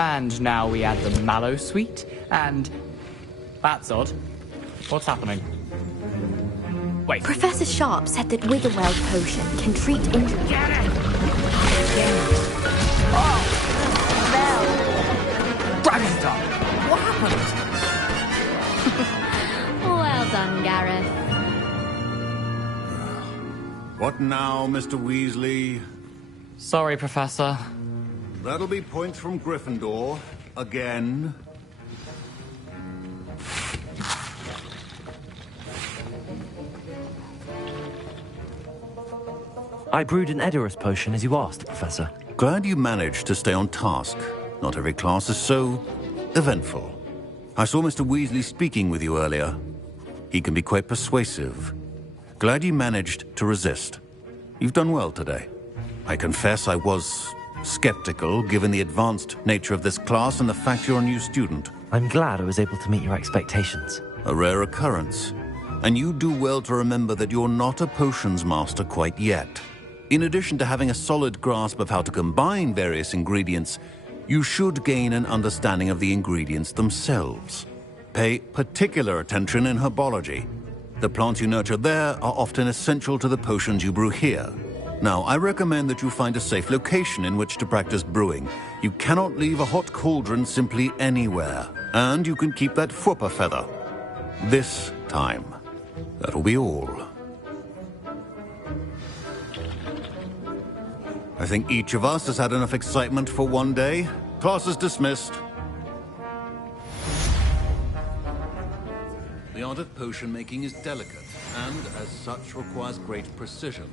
And now we add the mallow sweet, and... That's odd. What's happening? Wait. Professor Sharp said that Wiggenweld potion can treat injuries. Get it! Dragonstar! What happened? Well done, Gareth. What now, Mr. Weasley? Sorry, Professor. That'll be points from Gryffindor. Again. I brewed an Edorus potion as you asked, Professor. Glad you managed to stay on task. Not every class is so eventful. I saw Mr. Weasley speaking with you earlier. He can be quite persuasive. Glad you managed to resist. You've done well today. I confess I was skeptical, given the advanced nature of this class and the fact you're a new student. I'm glad I was able to meet your expectations. A rare occurrence. And you do well to remember that you're not a potions master quite yet. In addition to having a solid grasp of how to combine various ingredients, you should gain an understanding of the ingredients themselves. Pay particular attention in herbology. The plants you nurture there are often essential to the potions you brew here. Now, I recommend that you find a safe location in which to practice brewing. You cannot leave a hot cauldron simply anywhere. And you can keep that Fwooper feather. This time. That'll be all. I think each of us has had enough excitement for one day. Class is dismissed. The art of potion making is delicate, and as such requires great precision.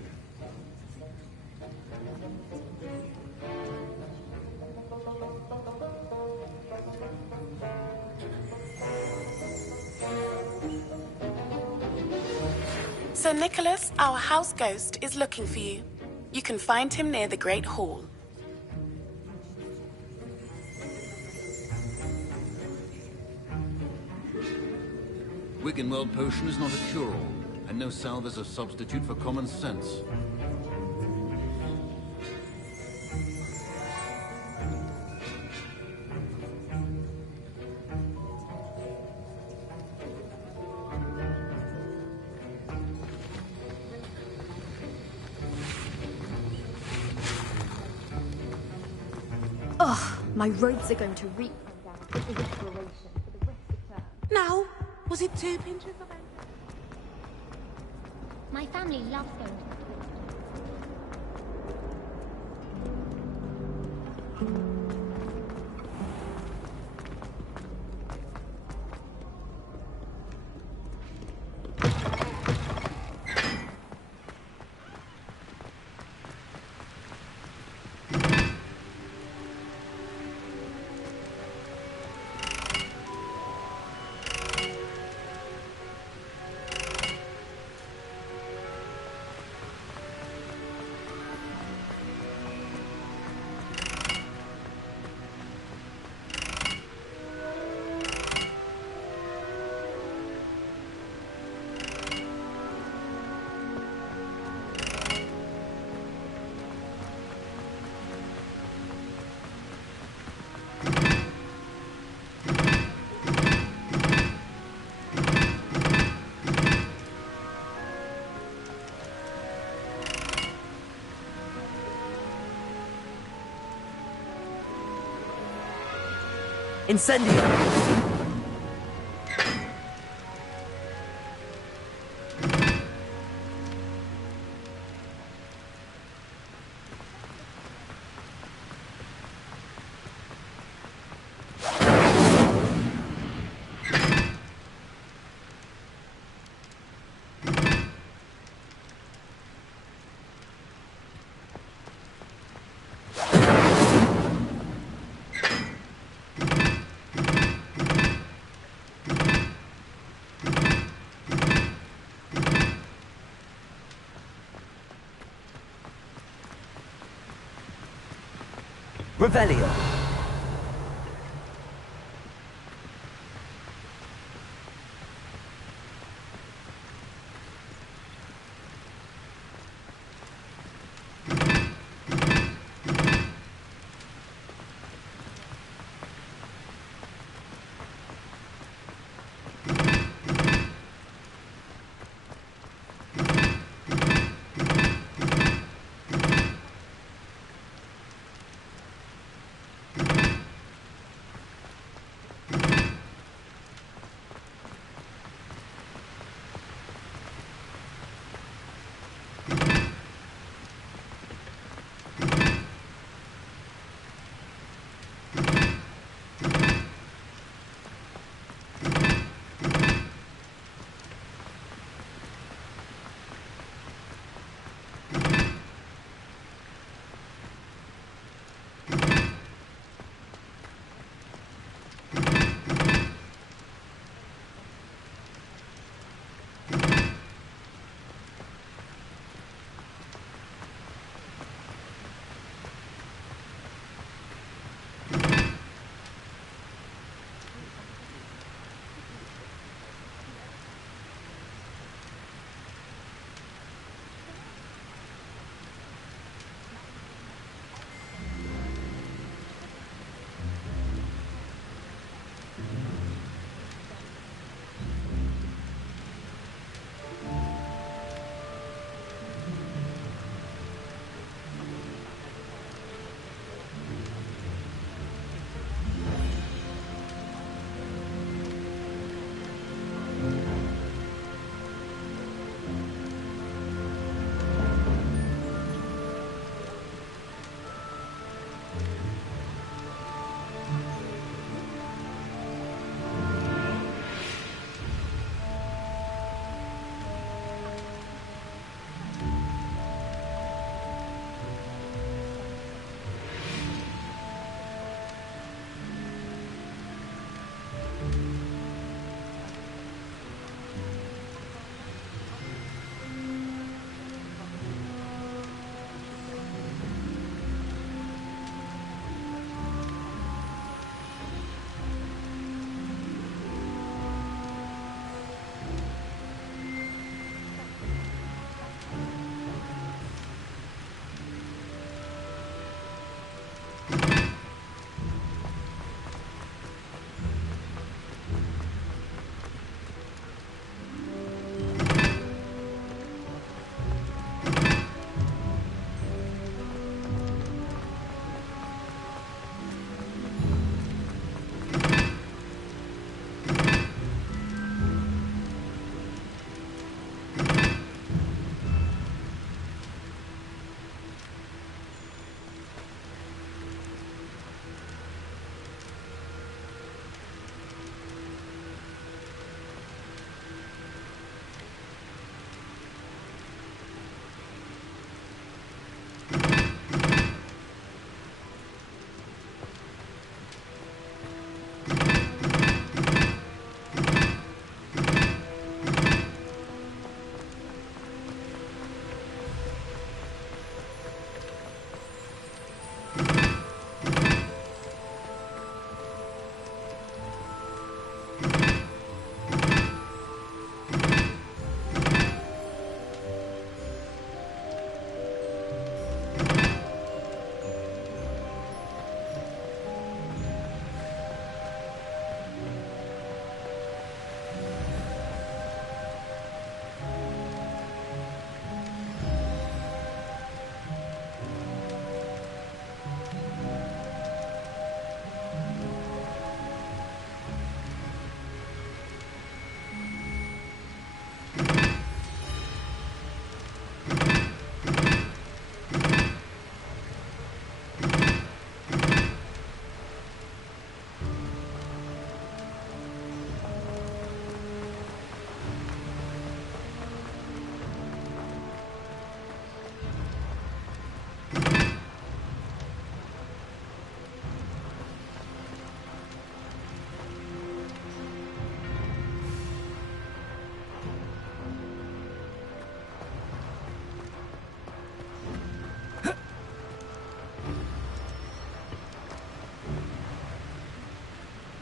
Sir Nicholas, our house ghost, is looking for you. You can find him near the Great Hall. Wiggenweld potion is not a cure-all, and no salve is a substitute for common sense. Ugh, my robes are going to reek from that inspiration for the rest of term. Now, was it 2 pinches of it? My family loves going to Incendio! Revelio.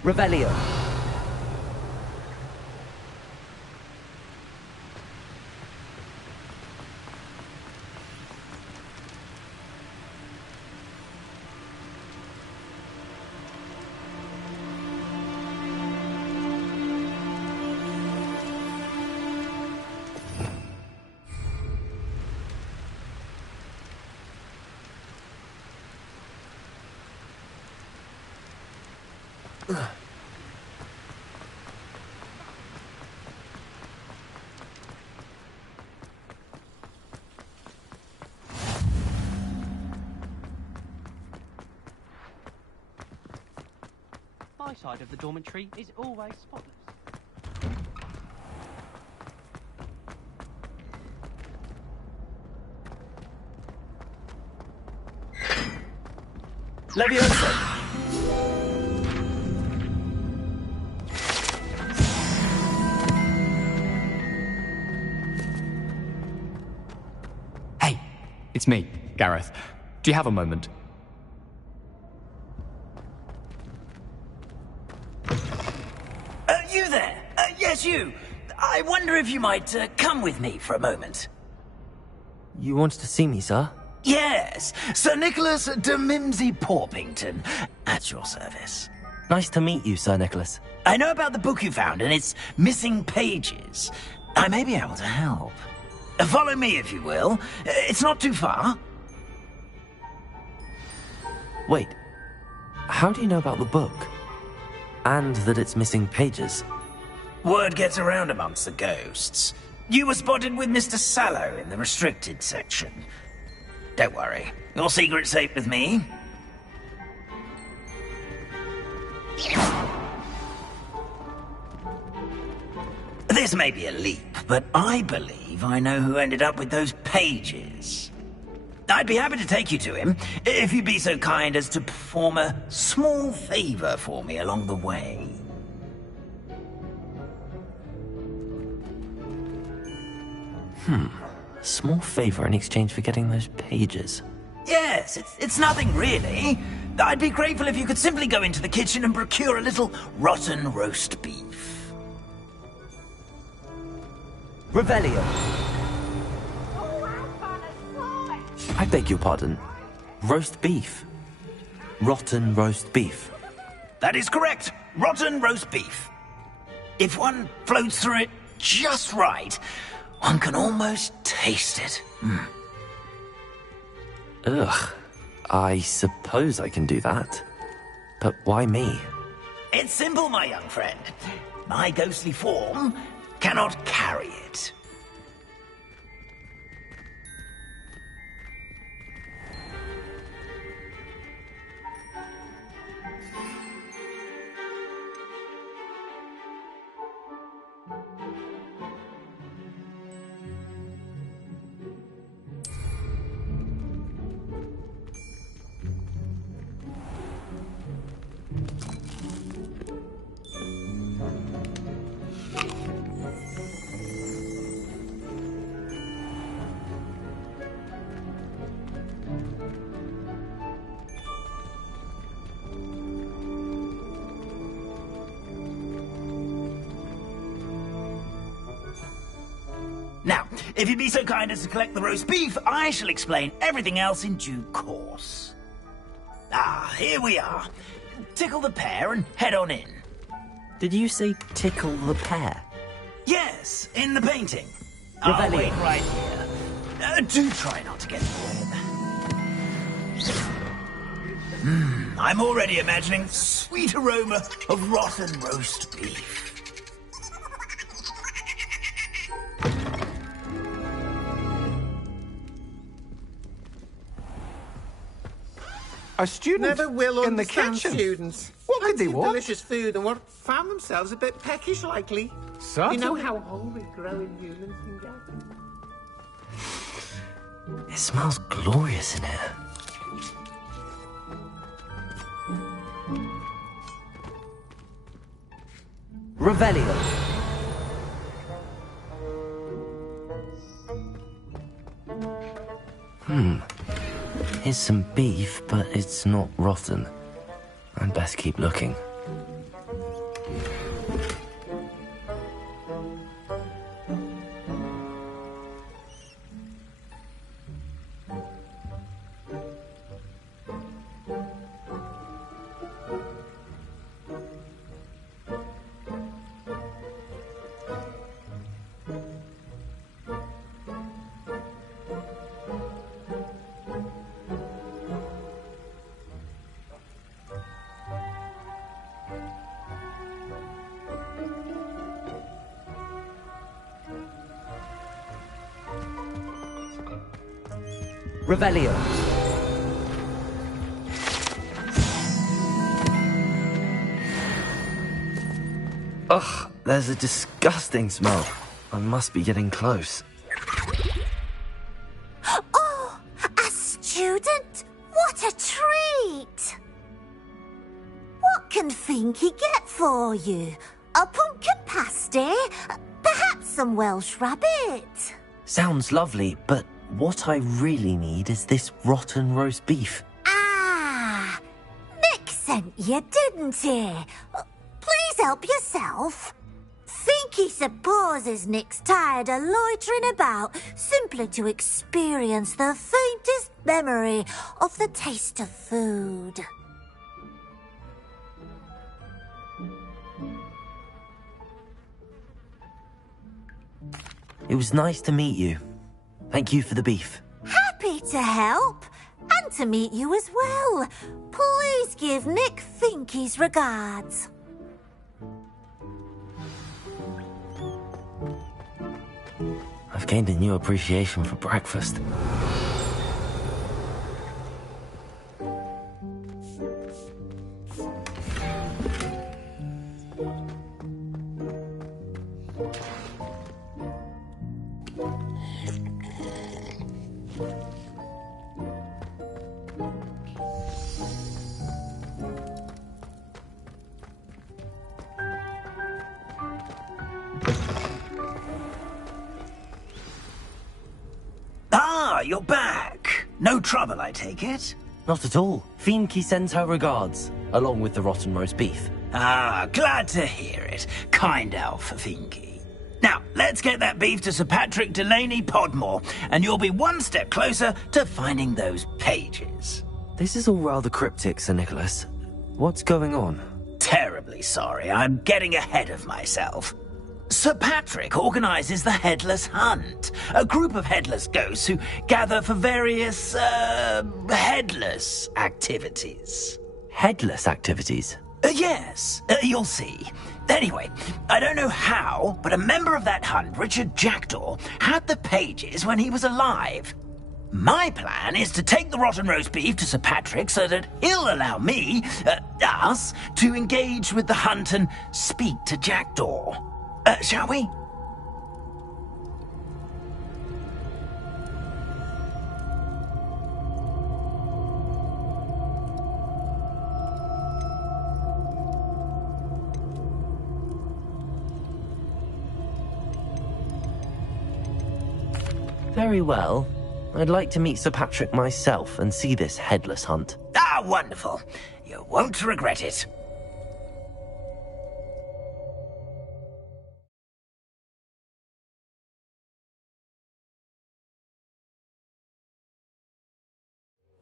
Revelio. My side of the dormitory is always spotless. Leviosa! Hey, it's me, Gareth. Do you have a moment? You there? Yes, you. I wonder if you might come with me for a moment. You wanted to see me, sir? Yes, Sir Nicholas de Mimsy Porpington, at your service. Nice to meet you, Sir Nicholas. I know about the book you found and its missing pages. I may be able to help. Follow me, if you will. It's not too far. Wait, how do you know about the book? And that it's missing pages? Word gets around amongst the ghosts. You were spotted with Mr. Sallow in the restricted section. Don't worry, your secret's safe with me. This may be a leap, but I believe I know who ended up with those pages. I'd be happy to take you to him, if you'd be so kind as to perform a small favor for me along the way. Small favor in exchange for getting those pages. Yes, it's nothing really. I'd be grateful if you could simply go into the kitchen and procure a little rotten roast beef. Revelio. I beg your pardon. Roast beef. Rotten roast beef. That is correct. Rotten roast beef. If one floats through it just right, one can almost taste it. Ugh. I suppose I can do that. But why me? It's simple, my young friend. My ghostly form cannot carry it. Now, if you'd be so kind as to collect the roast beef, I shall explain everything else in due course. Ah, here we are. Tickle the pear and head on in. Did you say tickle the pear? Yes, in the painting. I'll wait right here. Do try not to get wet. I'm already imagining sweet aroma of rotten roast beef. A student Never will in the understand kitchen. students. What could they Plenty of want? delicious food and what found themselves a bit peckish, likely. Certainly. You know how hungry growing humans can get. It smells glorious in here. Revelio. Here's some beef, but it's not rotten. I'd best keep looking. Revelio. Ugh, there's a disgusting smell. I must be getting close. Oh, a student? What a treat! What can Finky get for you? A pumpkin pasty? Perhaps some Welsh rabbit? Sounds lovely, but what I really need is this rotten roast beef. Ah, Nick sent you, didn't he? Please help yourself. Finky supposes Nick's tired of loitering about simply to experience the faintest memory of the taste of food. It was nice to meet you. Thank you for the beef. Happy to help, and to meet you as well. Please give Nick Finky's regards. I've gained a new appreciation for breakfast. Ah, you're back. No trouble, I take it? Not at all. Finky sends her regards, along with the rotten roast beef. Ah, glad to hear it. Kind elf, Finky. Now, let's get that beef to Sir Patrick Delaney Podmore, and you'll be one step closer to finding those pages. This is all rather cryptic, Sir Nicholas. What's going on? Terribly sorry, I'm getting ahead of myself. Sir Patrick organises the Headless Hunt, a group of headless ghosts who gather for various, headless activities. Headless activities? Yes, you'll see. Anyway, I don't know how, but a member of that hunt, Richard Jackdaw, had the pages when he was alive. My plan is to take the rotten roast beef to Sir Patrick so that he'll allow me, us, to engage with the hunt and speak to Jackdaw. Shall we? Very well. I'd like to meet Sir Patrick myself and see this headless hunt. Ah, wonderful. You won't regret it.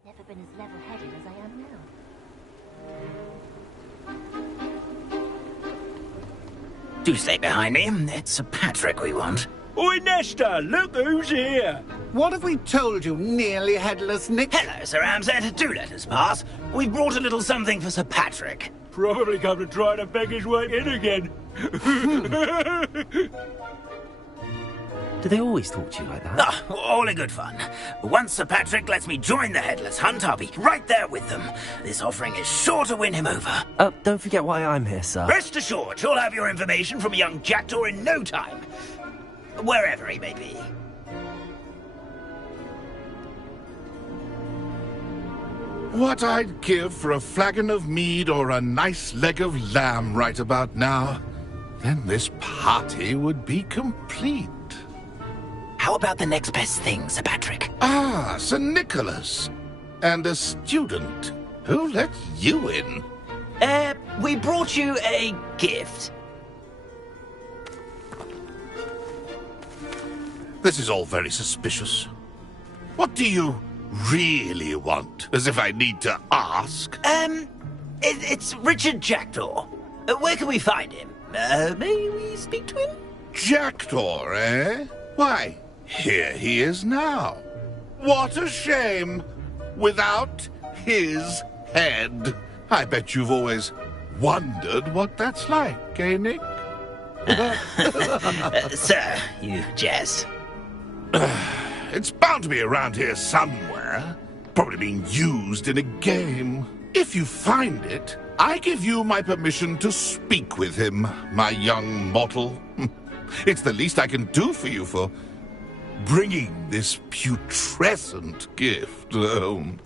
Never been as level-headed as I am now. Do stay behind me. It's Sir Patrick we want. Oi, Nesta, look who's here. What have we told you, nearly headless Nick? Hello, Sir Ramsett. Do let us pass. We've brought a little something for Sir Patrick. Probably come to try to beg his way in again. Do they always talk to you like that? Ah, all in good fun. Once Sir Patrick lets me join the Headless Hunt, I'll be right there with them. This offering is sure to win him over. Don't forget why I'm here, sir. Rest assured, you'll have your information from a young Jackdaw in no time. Wherever he may be. What I'd give for a flagon of mead or a nice leg of lamb right about now. Then this party would be complete. How about the next best thing, Sir Patrick? Ah, Sir Nicholas. And a student. Who let you in? We brought you a gift. This is all very suspicious. What do you really want? As if I need to ask. It's Richard Jackdaw. Where can we find him? May we speak to him? Jackdaw, eh? Why, here he is now. What a shame. Without his head. I bet you've always wondered what that's like, eh, Nick? Sir, you jest. It's bound to be around here somewhere. somewhere. Probably being used in a game. If you find it, I give you my permission to speak with him, my young mortal. It's the least I can do for you for bringing this putrescent gift home.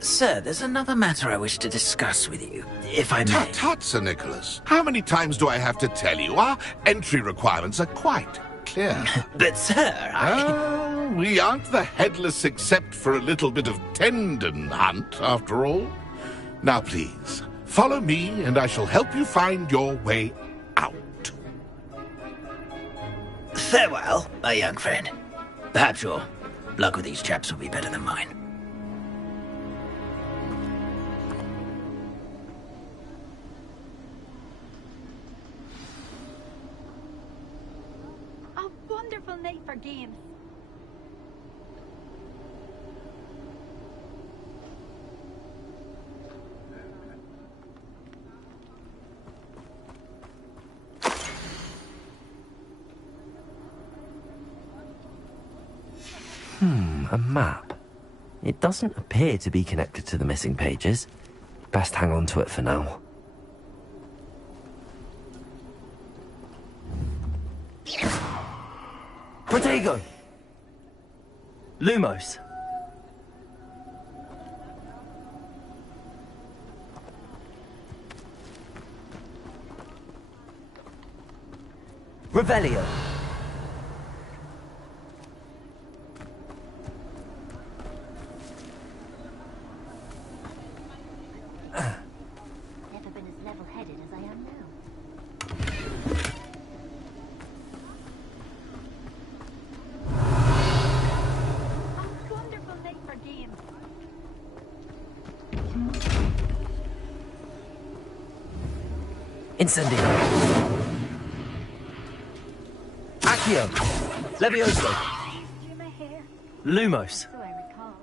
Sir, there's another matter I wish to discuss with you, if I may. Tut, tut, Sir Nicholas. How many times do I have to tell you? Our entry requirements are quite clear. But, sir, we aren't the headless except for a little bit of tendon hunt, after all. Now, please, follow me, and I shall help you find your way out. Farewell, my young friend. Perhaps your luck with these chaps will be better than mine. A wonderful night for games. A map. It doesn't appear to be connected to the missing pages. Best hang on to it for now. Protego! Lumos. Revelio. Never been as level-headed as I am now. A wonderful night for games. Incendio. Accio. Levioso. Do my hair. Lumos. So I recall.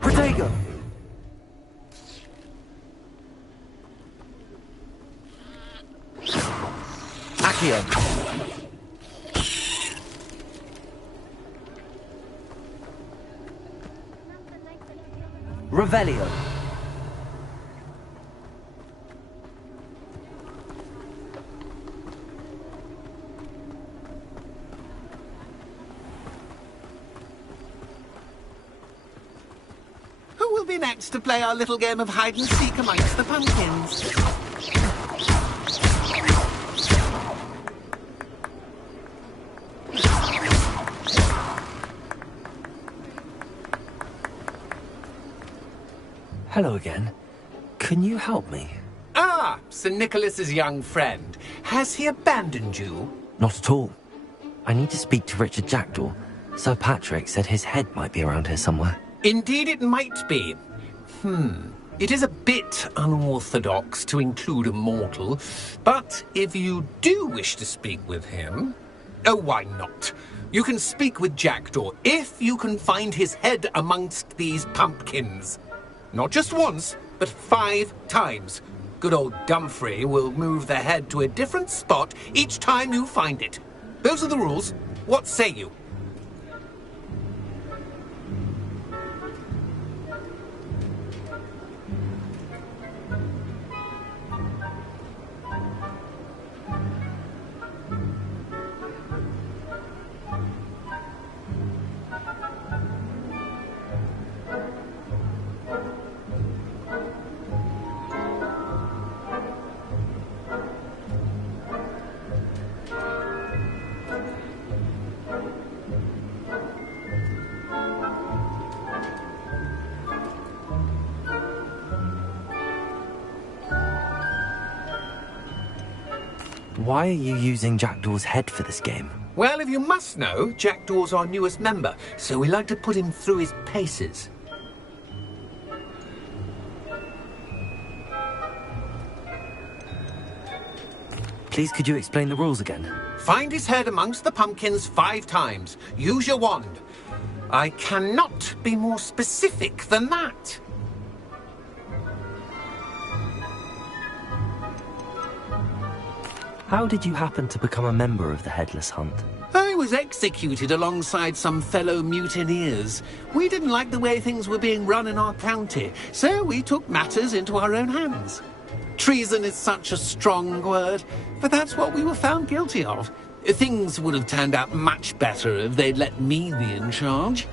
Protego. Accio. Revelio. Who will be next to play our little game of hide-and-seek amongst the pumpkins? Hello again. Can you help me? Ah, Sir Nicholas's young friend. Has he abandoned you? Not at all. I need to speak to Richard Jackdaw. Sir Patrick said his head might be around here somewhere. Indeed it might be. It is a bit unorthodox to include a mortal, but if you do wish to speak with him... Oh, why not? You can speak with Jackdaw if you can find his head amongst these pumpkins. Not just once, but 5 times. Good old Dumfrey will move the head to a different spot each time you find it. Those are the rules. What say you? Why are you using Jackdaw's head for this game? Well, if you must know, Jackdaw's our newest member, so we like to put him through his paces. Please, could you explain the rules again? Find his head amongst the pumpkins 5 times. Use your wand. I cannot be more specific than that. How did you happen to become a member of the Headless Hunt? I was executed alongside some fellow mutineers. We didn't like the way things were being run in our county, so we took matters into our own hands. Treason is such a strong word, but that's what we were found guilty of. Things would have turned out much better if they'd let me be in charge.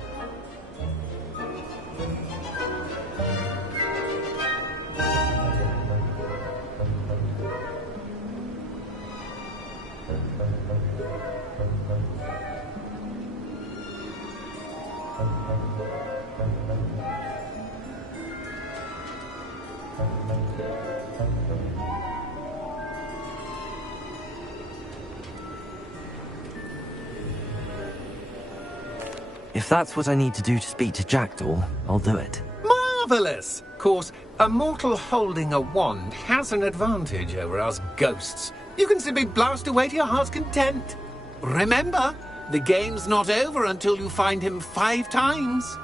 If that's what I need to do to speak to Jackdaw, I'll do it. Marvellous! Of course, a mortal holding a wand has an advantage over us ghosts. You can simply blast away to your heart's content. Remember, the game's not over until you find him 5 times.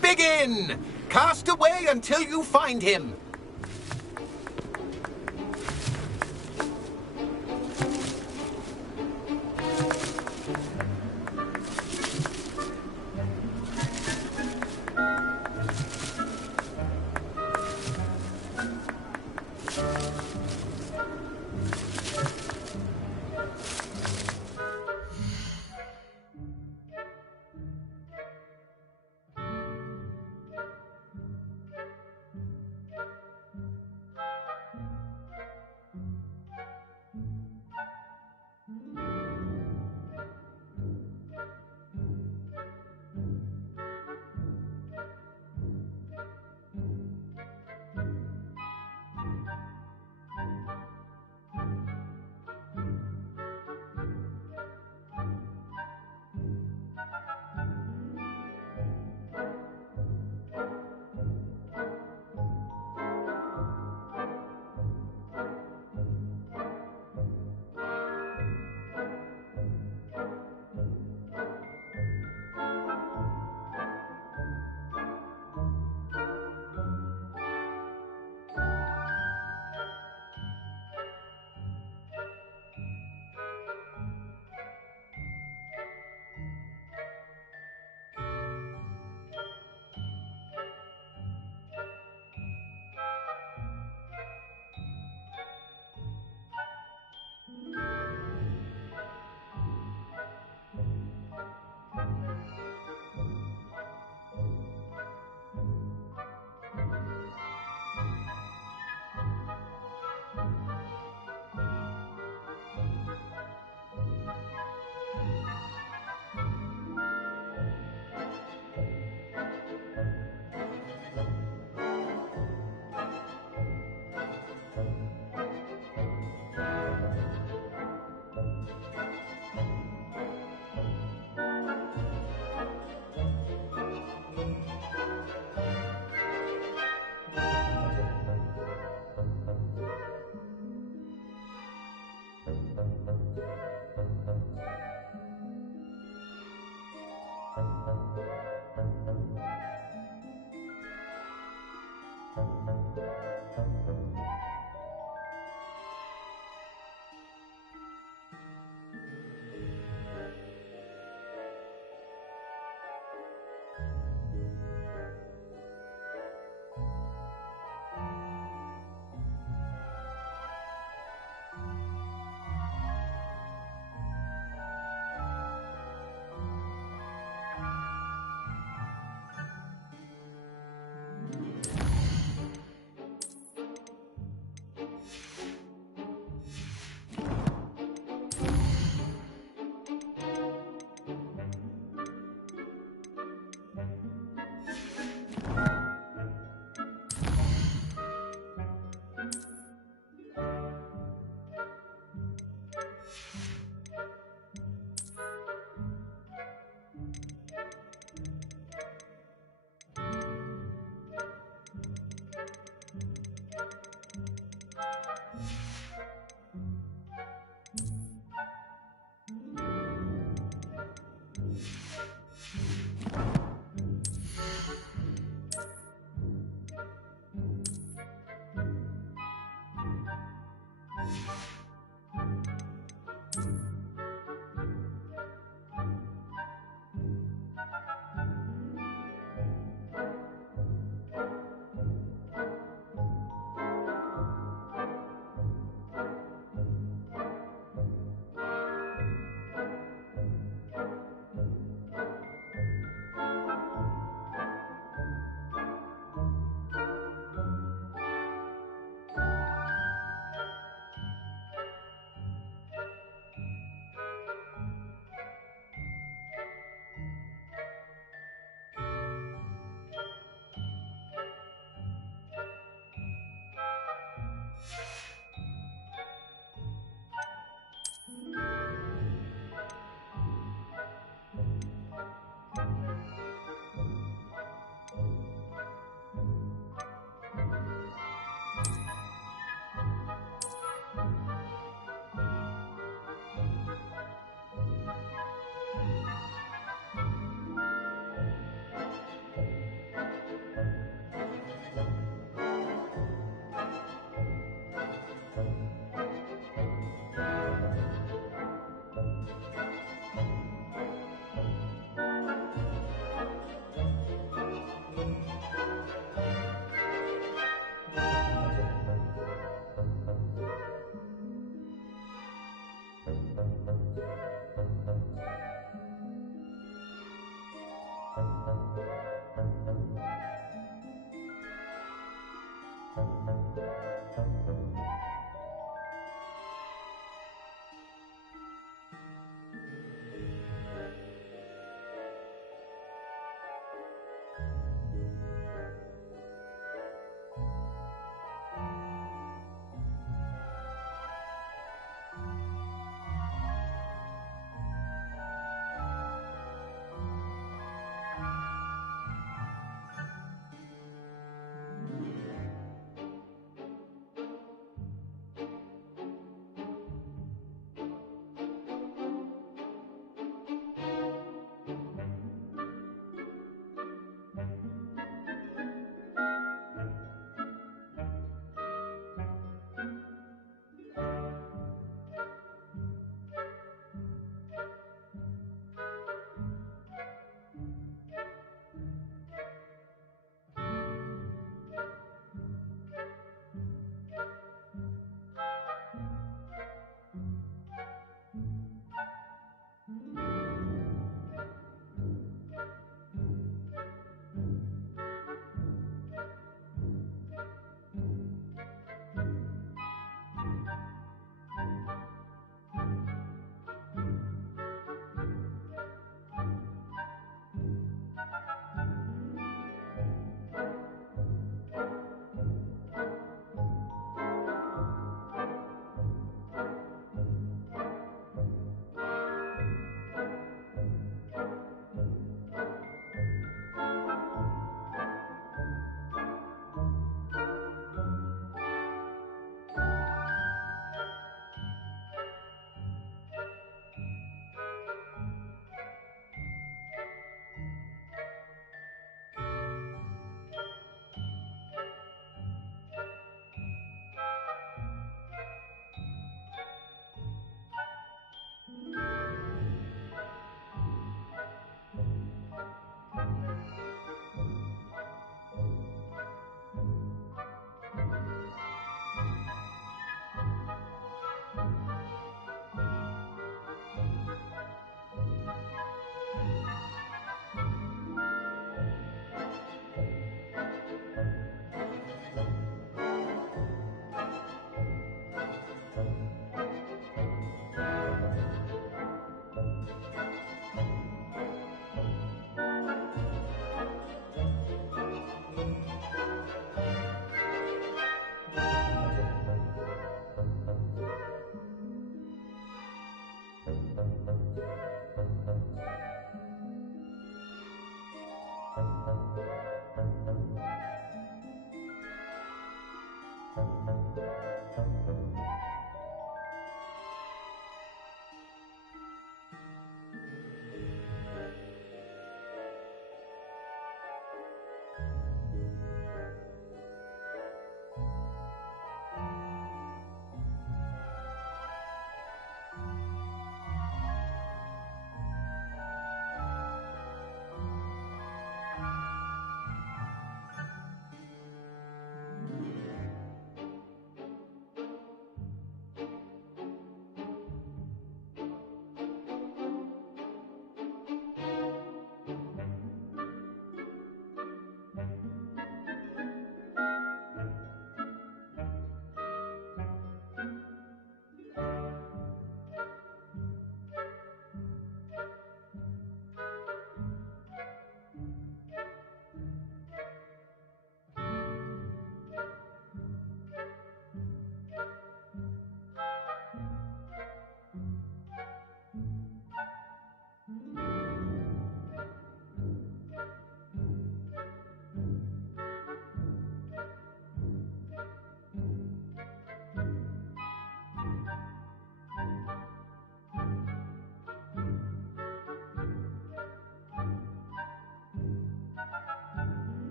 Begin! Cast away until you find him.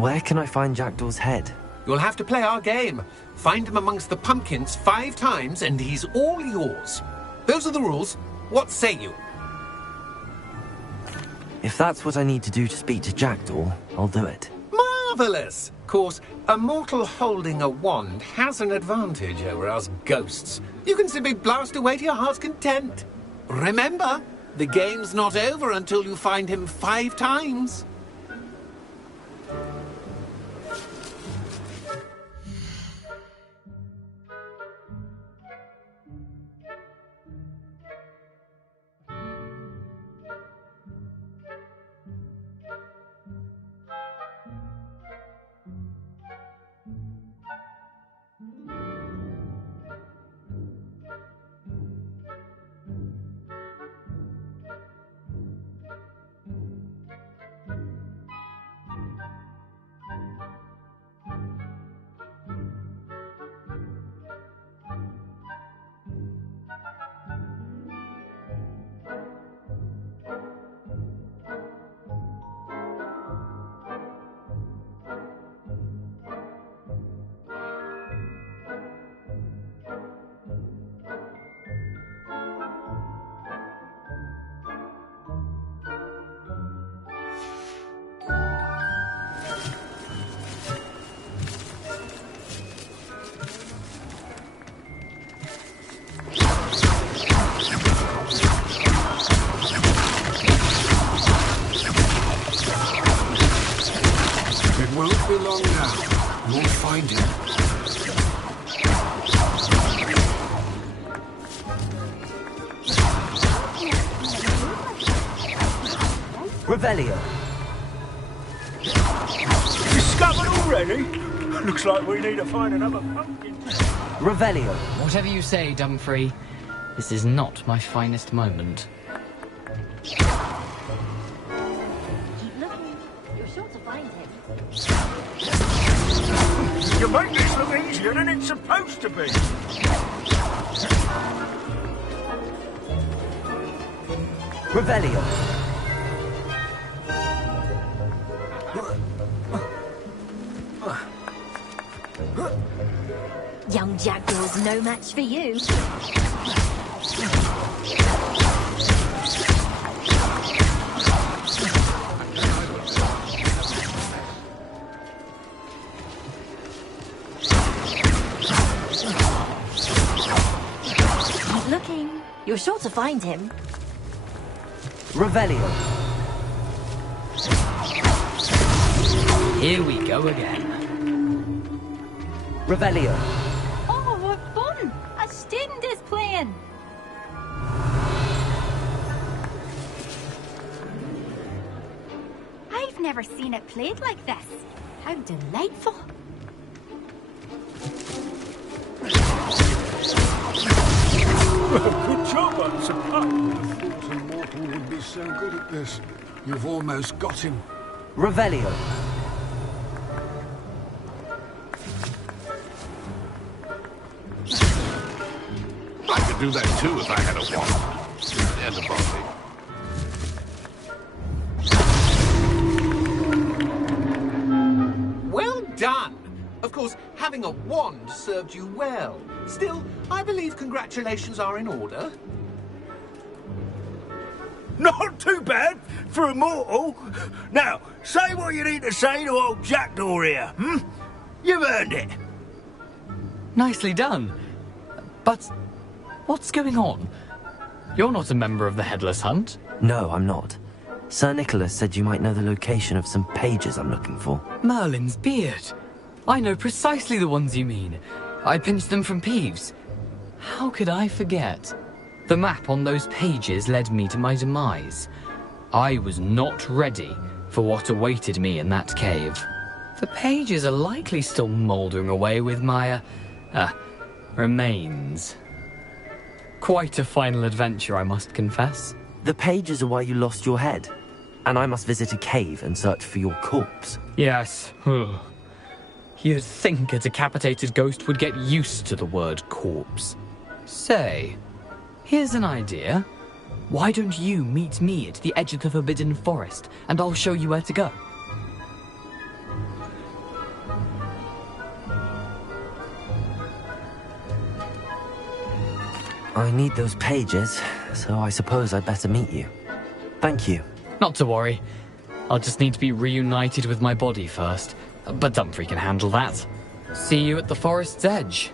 Where can I find Jackdaw's head? You'll have to play our game. Find him amongst the pumpkins 5 times and he's all yours. Those are the rules. What say you? If that's what I need to do to speak to Jackdaw, I'll do it. Marvellous! Of course, a mortal holding a wand has an advantage over us ghosts. You can simply blast away to your heart's content. Remember, the game's not over until you find him 5 times. Won't be long now. You'll find him. Revelio. Discovered already? Looks like we need to find another pumpkin. Revelio. Whatever you say, Dumfrey. This is not my finest moment. Keep looking. You're sure to find him. You make this look easier than it's supposed to be. Revelio. Young Jackdaw's no match for you. Keep looking. You're sure to find him. Revelio. Here we go again. Revelio. Oh, what fun! A student is playing. I've never seen it played like this. How delightful. Well, good job, I suppose. I thought a mortal would be so good at this. You've almost got him. Revelio. I could do that too if I had a wand. And a body. Well done! Of course, having a wand served you well. Still, I believe congratulations are in order. Not too bad for a mortal. Now, say what you need to say to old Jackdaw here, hmm? You've earned it. Nicely done. But what's going on? You're not a member of the Headless Hunt. No, I'm not. Sir Nicholas said you might know the location of some pages I'm looking for. Merlin's beard. I know precisely the ones you mean. I pinched them from Peeves. How could I forget? The map on those pages led me to my demise. I was not ready for what awaited me in that cave. The pages are likely still mouldering away with my, remains. Quite a final adventure, I must confess. The pages are why you lost your head, and I must visit a cave and search for your corpse. Yes. You'd think a decapitated ghost would get used to the word corpse. Say, here's an idea. Why don't you meet me at the edge of the Forbidden Forest, and I'll show you where to go? I need those pages, so I suppose I'd better meet you. Thank you. Not to worry. I'll just need to be reunited with my body first. But Dumfries can handle that. See you at the forest's edge.